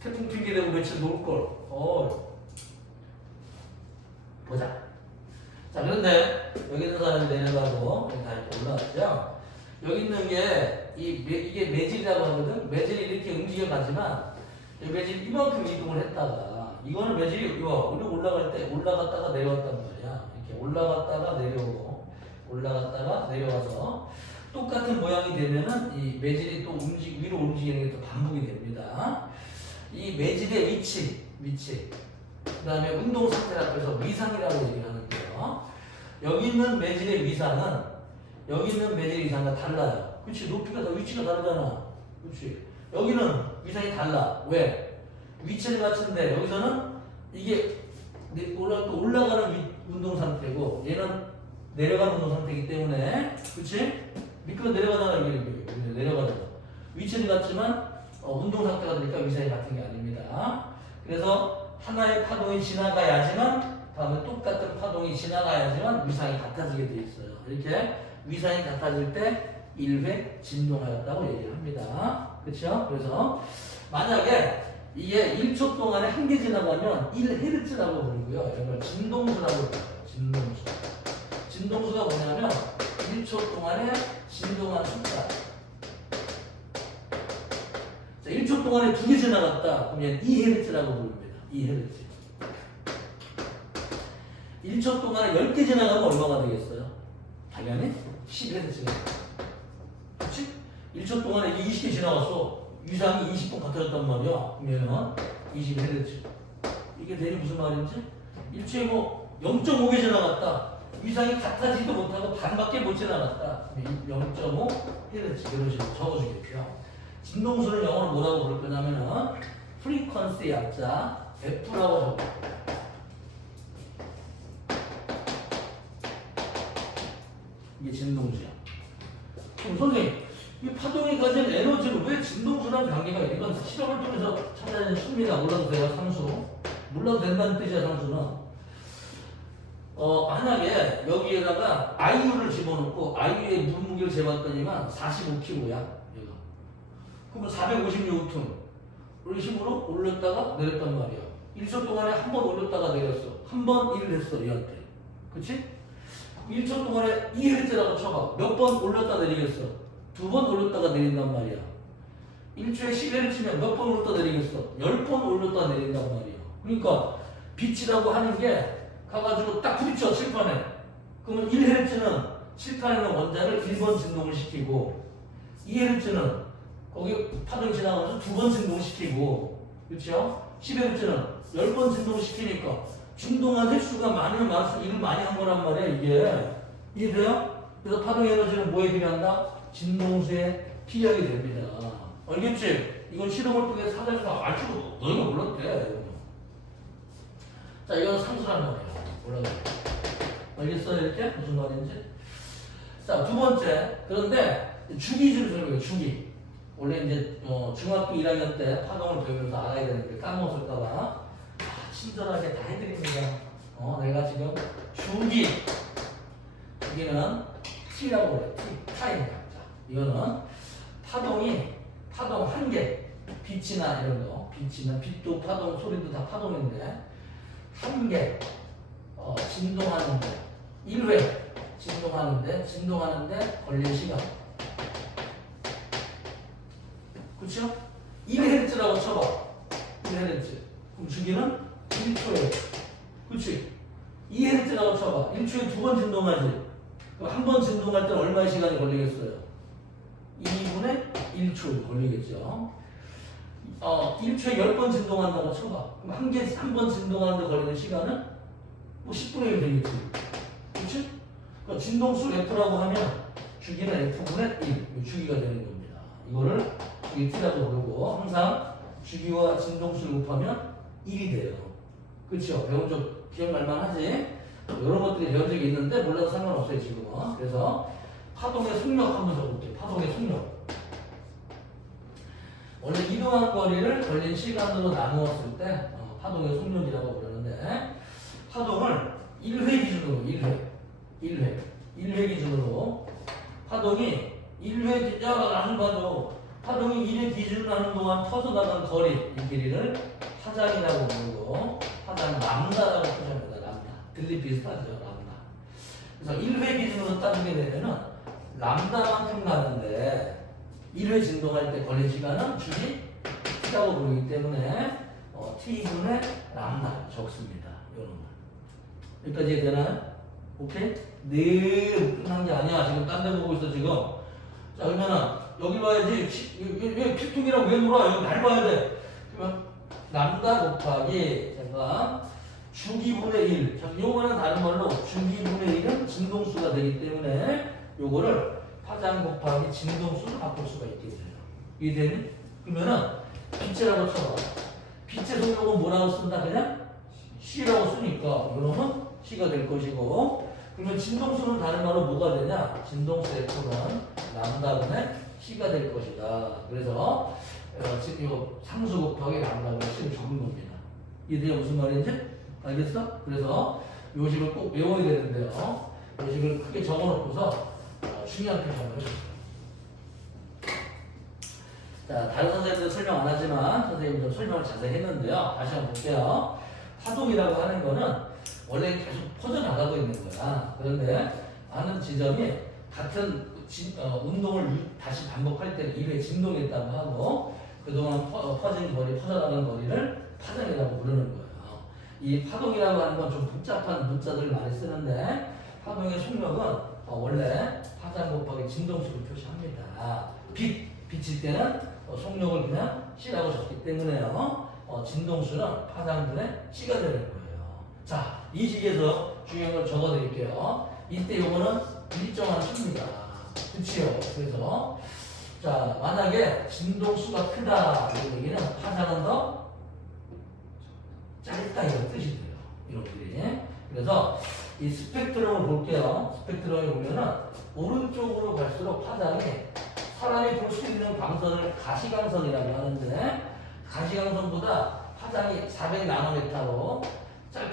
태풍 핑계 대고 며칠 놀걸. 보자. 자 그런데 여기 있는 사람이 내려가고 다시 올라갔죠. 여기 있는 게 이게 매질이라고 하거든. 매질이 이렇게 움직여가지만 이 매질이 이만큼 이동을 했다가 이거는 매질이 이거 올라갈 때 올라갔다가 내려왔단 말이야. 이렇게 올라갔다가 내려오고 올라갔다가 내려와서 똑같은 모양이 되면은 이 매질이 또 위로 움직이는 게 또 반복이 됩니다. 이 매질의 위치 그 다음에 운동 상태라고 해서 위상이라고 얘기를 하는데요. 여기 있는 매질의 위상은 여기 있는 매질의 위상과 달라요. 그렇지? 높이가 다 위치가 다르잖아. 그렇지? 여기는 위상이 달라. 왜? 위치는 같은데 여기서는 이게 올라가는 운동 상태고 얘는 내려가는 운동 상태이기 때문에 그렇지? 미끄러 내려가다가 이게 내려가잖아. 위치는 같지만 운동 상태가 되니까 위상이 같은 게 아닙니다. 그래서 하나의 파동이 지나가야지만 다음에 똑같은 파동이 지나가야지만 위상이 같아지게 돼 있어요. 이렇게 위상이 같아질 때 1회 진동하였다고 얘기를 합니다. 그렇죠? 그래서 만약에 이게 1초 동안에 한 개 지나가면 1Hz라고 부르고요. 이걸 진동수라고 불러요. 진동수. 진동수가 뭐냐면 1초 동안에 진동한 숫자. 자, 1초 동안에 2개 지나갔다. 그럼 얘는 2Hz라고 부릅니다. 2Hz. 1초 동안에 10개 지나가면 얼마가 되겠어요? 당연히 10Hz가. 그렇지? 1초 동안에 20개 지나갔어. 위상이 20번 같아졌단 말이야. 그러면 20Hz. 이게 대체 무슨 말인지? 1초에 뭐 0.5개 지나갔다. 위상이 같아지도 못하고 반밖에 못 지나갔다. 0.5Hz 이런 식으로 적어주겠죠. 진동수를 영어로 뭐라고 부를 거냐면은 프리퀀시 약자 F라고 적어요. 이게 진동수야. 그럼 선생님 이 파동이 가진 에너지는 왜 진동수라는 관계가 있는 건 실험을 통해서 찾아내는 수입니다. 몰라도 돼요, 상수. 몰라도 된다는 뜻이야, 상수는. 만약에 여기에다가 아이유를 집어넣고 아이유의 무게를 재봤더니만 45kg야, 얘가. 그러면 450N. 이런 식으로 올렸다가 내렸단 말이야. 1초 동안에 한 번 올렸다가 내렸어. 한 번 일을 했어, 얘한테. 그치? 1초 동안에 2Hz라고 쳐봐. 몇 번 올렸다 내리겠어? 2번 올렸다가 내린단 말이야. 1초에 10Hz면 몇 번 올렸다 내리겠어? 10번 올렸다 내린단 말이야. 그러니까 빛이라고 하는 게 가가지고 딱 부딪혀 칠판에. 그러면 1Hz는 칠판에 있는 원자를 1번 진동을 시키고 2Hz는 거기 파동이 지나가면서 2번 진동을 시키고 그렇죠? 10Hz는 10번 진동시키니까 진동한 횟수가 많으면 많을수록 일을 많이 한 거란 말이야 이게. 이해돼요? 그래서 파동 에너지는 뭐에 비례한다? 진동수에 비례하게 됩니다. 알겠지? 이건 실험을 통해 사전에서 알 수가 없어. 너희가 몰랐대. 자, 이건 상수란 말이야. 몰라도. 알겠어요? 이렇게? 무슨 말인지? 자, 두 번째. 그런데 주기를 설명해, 주기. 원래 이제 중학교 1학년 때 파동을 배우면서 알아야 되는데 까먹었을까봐 친절하게 다 해드립니다. 내가 지금 주기. 주기는 T라고 그래. T. 타임. 자, 이거는 파동 한 개. 빛이나 이런 거. 빛도 파동, 소리도 다 파동인데 한 개. 진동하는데 1회 진동하는데 걸린 시간. 그렇죠? 1Hz라고 쳐봐. 1Hz. 그럼 주기는 1초에. 그렇지? 2Hz라고 쳐봐. 1초에 2번 진동하지. 그럼 한 번 진동할 때는 얼마의 시간이 걸리겠어요? 2분의 1초 걸리겠죠. 1초에 10번 진동한다고 쳐봐. 그럼 한 번 진동하는데 걸리는 시간은 뭐 10분의 1 되겠지. 그렇지? 그러니까 진동수 F라고 하면 주기는 F분의 1. 주기가 되는 겁니다. 이거를 주기 T라고 부르고 항상 주기와 진동수를 곱하면 1이 돼요. 그렇죠? 배운 적 기억날만 하지? 이런 것들이 배운 적이 있는데 몰라도 상관없어요 지금은. 그래서 파동의 속력 한번 적어볼게요. 파동의 속력. 원래 이동한 거리를 걸린 시간으로 나누었을 때 파동의 속력이라고 부르는데 파동을 1회 기준으로 1회 기준으로 파동이 1회 나는 봐도 파동이 1회 기준으로 하는 동안 퍼져나간 거리 이 길이를 파장이라고 부르고 파장 람다라고 표시합니다. 람다. 들리 비슷하죠 람다. 그래서 1회 기준으로 따지게 되면은 람다만큼 나는데 1회 진동할 때 걸린 시간은 주기 T라고 부르기 때문에 T분의 람다 적습니다. 이런 거. 여기까지 되나요? 오케이? 네, 끝난 게 아니야. 지금 딴 데 보고 있어 지금. 자 그러면은 여기 봐야지. 왜 피통이라고 왜 물어? 여기 날 봐야 돼. 그러면 람다 곱하기 잠깐 주기분의 1. 자, 요거는 다른 말로 주기분의 1은 진동수가 되기 때문에 요거를 파장 곱하기 진동수를 바꿀 수가 있게 돼요. 이해되니? 그러면은 빛이라고 쳐봐. 빛의 속력은 뭐라고 쓴다 그냥? C라고 쓰니까 이러면 C가 될 것이고 그러면 진동수는 다른 말로 뭐가 되냐? 진동수 F는 람다분의 C가 될 것이다. 그래서 지금 이거 상수 곱하기 람다분의 C를 적은 겁니다. 이해돼요? 무슨 말인지? 알겠어? 그래서 요 식을 꼭 외워야 되는데요. 요 식을 크게 적어놓고서 중요한 표시 한번 해주세요. 자, 다른 선생님들 설명 안 하지만 선생님들 설명을 자세히 했는데요. 다시 한번 볼게요. 파동이라고 하는 거는 원래 계속 퍼져나가고 있는 거야. 그런데 하는 지점이 같은 운동을 다시 반복할 때는 1회 진동이 있다고 하고 그동안 퍼진 거리, 퍼져나간 거리를 파장이라고 부르는 거예요. 이 파동이라고 하는 건 좀 복잡한 문자들을 많이 쓰는데 파동의 속력은 원래 파장 곱하기 진동수를 표시합니다. 빛일 때는 속력을 그냥 C라고 적기 때문에요. 진동수는 파장분의 C가 되는 거예요. 자, 이 식에서 중요한 걸 적어드릴게요. 이때 요거는 일정한 수입니다. 그치요? 그래서 자, 만약에 진동수가 크다 이런 얘기는 파장은 더 짧다 이런 뜻이 돼요. 이렇게. 그래서 이 스펙트럼을 볼게요. 스펙트럼을 보면은 오른쪽으로 갈수록 파장이 사람이 볼 수 있는 광선을 가시광선이라고 하는데 가시광선보다 파장이 400나노미터로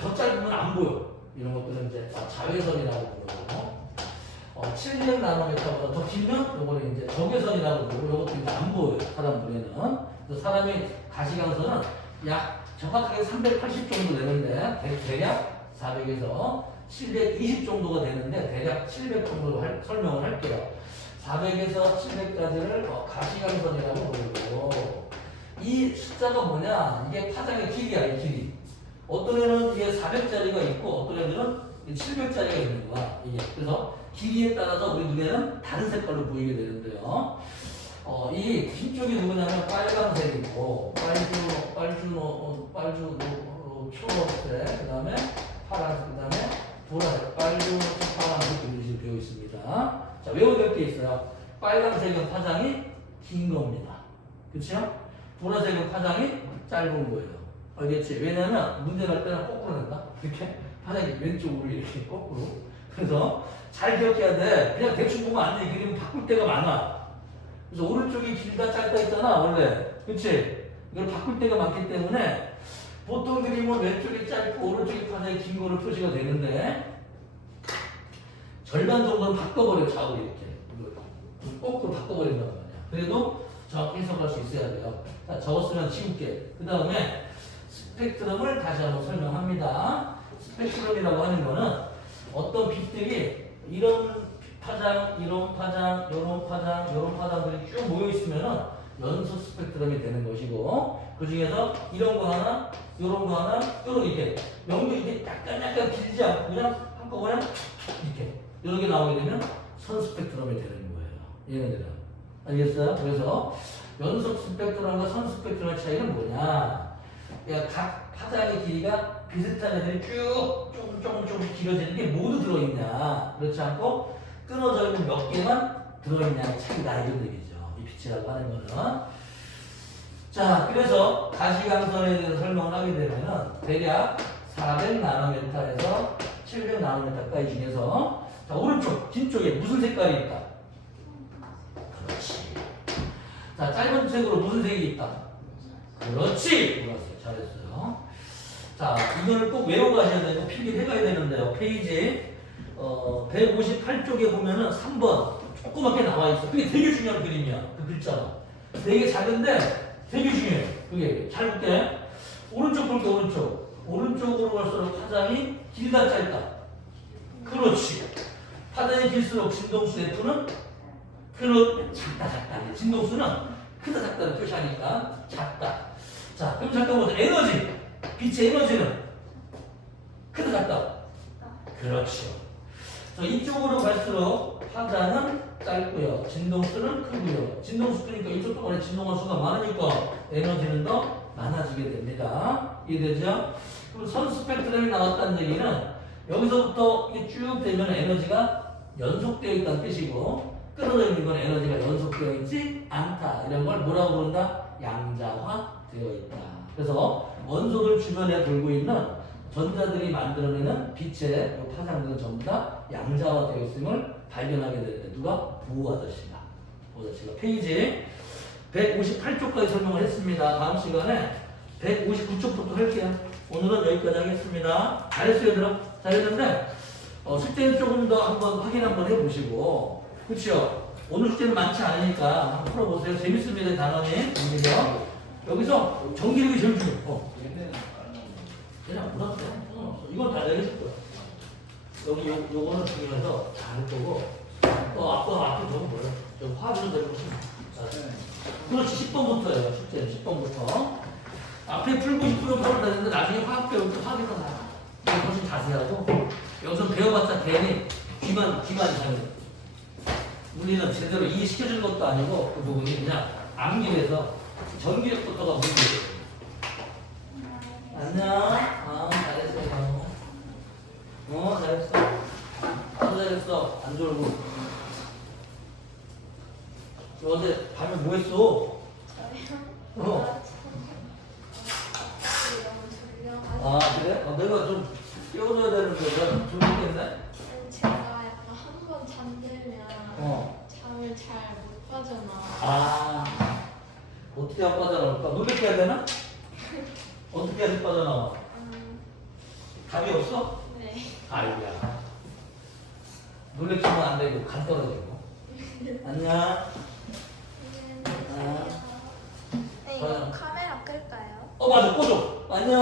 더 짧으면 안 보여. 이런 것들은 이제 자외선이라고 부르고 700나노미터보다 더 길면 요거를 이제 적외선이라고 부르고 요것도 이제 안 보여요. 사람 눈에는. 그래서 사람이 가시광선은 약 정확하게 380 정도 되는데 대략 400에서 720 정도가 되는데 대략 700 정도로 설명을 할게요. 400에서 700까지를 가시광선이라고 부르고 이 숫자가 뭐냐? 이게 파장의 길이야, 이 길이. 어떤 애는 이게 400짜리가 있고 어떤 애들은 700짜리가 있는 거야. 이게. 그래서 길이에 따라서 우리 눈에는 다른 색깔로 보이게 되는데요. 이 흰쪽이 누구냐면 빨강색이고 초록색, 그 다음에 파란색, 그 다음에 보라색, 파란색 이런 식으로 되어 있습니다. 자, 외워야 될 게 있어요. 빨강색은 파장이 긴 겁니다. 그쵸? 보라색은 파장이 짧은 거예요. 알겠지? 왜냐면 문제 날 때는 거꾸로 낸다. 이렇게 파장이 왼쪽으로 이렇게 거꾸로. 그래서 잘 기억해야 돼. 그냥 대충 보면 안 돼. 그림 바꿀 때가 많아. 그래서 오른쪽이 길다 짧다 있잖아 원래. 그치? 이걸 바꿀 때가 많기 때문에 보통 그림은 왼쪽이 짧고 오른쪽이 파장이 긴 거로 표시가 되는데 절반 정도는 바꿔버려 좌우로 이렇게. 거꾸로 바꿔버린단 말이야. 그래도 정확히 해석할 수 있어야 돼요. 자, 적었으면 지울게. 그 다음에 스펙트럼을 다시 한번 설명합니다. 스펙트럼이라고 하는 거는 어떤 빛들이 이런 파장, 이런 파장, 이런 파장, 이런 파장들이 쭉 모여 있으면은 연소 스펙트럼이 되는 것이고, 그 중에서 이런 거 하나, 이런 거 하나, 이런 이렇게 연결이 이게 약간 길지 않고 그냥 한꺼번에 이렇게 이런 게 나오게 되면 선 스펙트럼이 되는 거예요. 얘네들은. 알겠어요? 그래서 연속 스펙트럼과 선 스펙트럼의 차이는 뭐냐? 그러니까 각 파장의 길이가 비슷한 애들이 쭉 조금 길어지는 게 모두 들어있냐? 그렇지 않고 끊어져 있는 몇 개만 들어있냐의 차이다 이런 얘기죠. 이 빛이라고 하는 거는. 자, 그래서 가시광선에 대해서 설명을 하게 되면은 대략 400나노미터에서 700나노미터까지 중에서 자, 오른쪽 긴 쪽에 무슨 색깔이 있다? 그렇지. 자, 짧은 색으로 무슨 색이 있다? 그렇지. 보라색. 잘했어요. 자, 이거를 꼭 외워가셔야 되고 필기해가야 되는데요. 페이지 158쪽에 보면은 3번 조그맣게 나와 있어. 그게 되게 중요한 그림이야. 그 글자가. 되게 작은데 되게 중요해. 그게 잘 볼게. 오른쪽 볼게. 오른쪽으로 갈수록 파장이 길다 짧다. 그렇지. 파장이 길수록 진동수 F는 작다. 진동수는 크다 작다를 표시하니까 작다. 자, 그럼 잠깐 보자. 에너지. 빛의 에너지는 크다 작다. 그렇죠. 자, 이쪽으로 갈수록 파장은 짧고요. 진동수는 크고요. 진동수 크니까 이쪽 동안에 진동할 수가 많으니까 에너지는 더 많아지게 됩니다. 이해되죠? 그럼 선 스펙트럼이 나왔다는 얘기는 여기서부터 이게 쭉 되면 에너지가 연속되어 있다는 뜻이고 끊어져 있는 건 에너지가 연속되어 있지 않다. 이런 걸 뭐라고 부른다? 양자화되어 있다. 그래서 원소들 주변에 돌고 있는 전자들이 만들어내는 빛의 파장들은 전부 다 양자화되어 있음을 발견하게 되는데 누가? 보우 아저씨가. 페이지 158쪽까지 설명을 했습니다. 다음 시간에 159쪽부터 할게요. 오늘은 여기까지 하겠습니다. 잘했어요, 얘들아? 잘했는데 숙제는 조금 더 한번 확인 한번 해보시고, 그렇죠? 오늘 숙제는 많지 않으니까 한번 풀어보세요. 재밌습니다, 단원이. 오히려 여기서 정기력이 제일 중요해요. 얘네는 깔면 그냥 물었어. 상관없어. 이건 다 내려줄 거야. 여기 요거는 중요해서 다 할 거고, 또 앞에 저거 뭐야? 저 화를 내고 그렇지, 10번부터예요. 숙제는 10번부터. 앞에 풀고 싶으면 바로 되는데 나중에 화학 배울 때 화학에서 나와. 이거 훨씬 자세하고, 여기서 배워봤자 괜히 귀만 이상해. 우리는 제대로 이해시켜준 것도 아니고 그 부분이 그냥 암기해서 전기력부터가 문제예요. 안녕. 잘했어요. 잘했어. 아주 잘했어. 안 졸고. 너 어제 밤에 뭐 했어? 저요? 아, 그래? 내가 좀 깨워줘야 되는데 내가 좀 졸겠네? 제가 약간 한 번 잠들면 잠을 잘 못 빠져나. 어떻게 안 빠져나올까? 놀래켜 해야 되나? 어떻게 해야 빠져나와? 답이 없어? 네. 아이고야. 놀래키면 안 되고 간 떨어지고. 안녕. 네, 이거 카메라 끌까요? 맞아, 꺼줘. 안녕.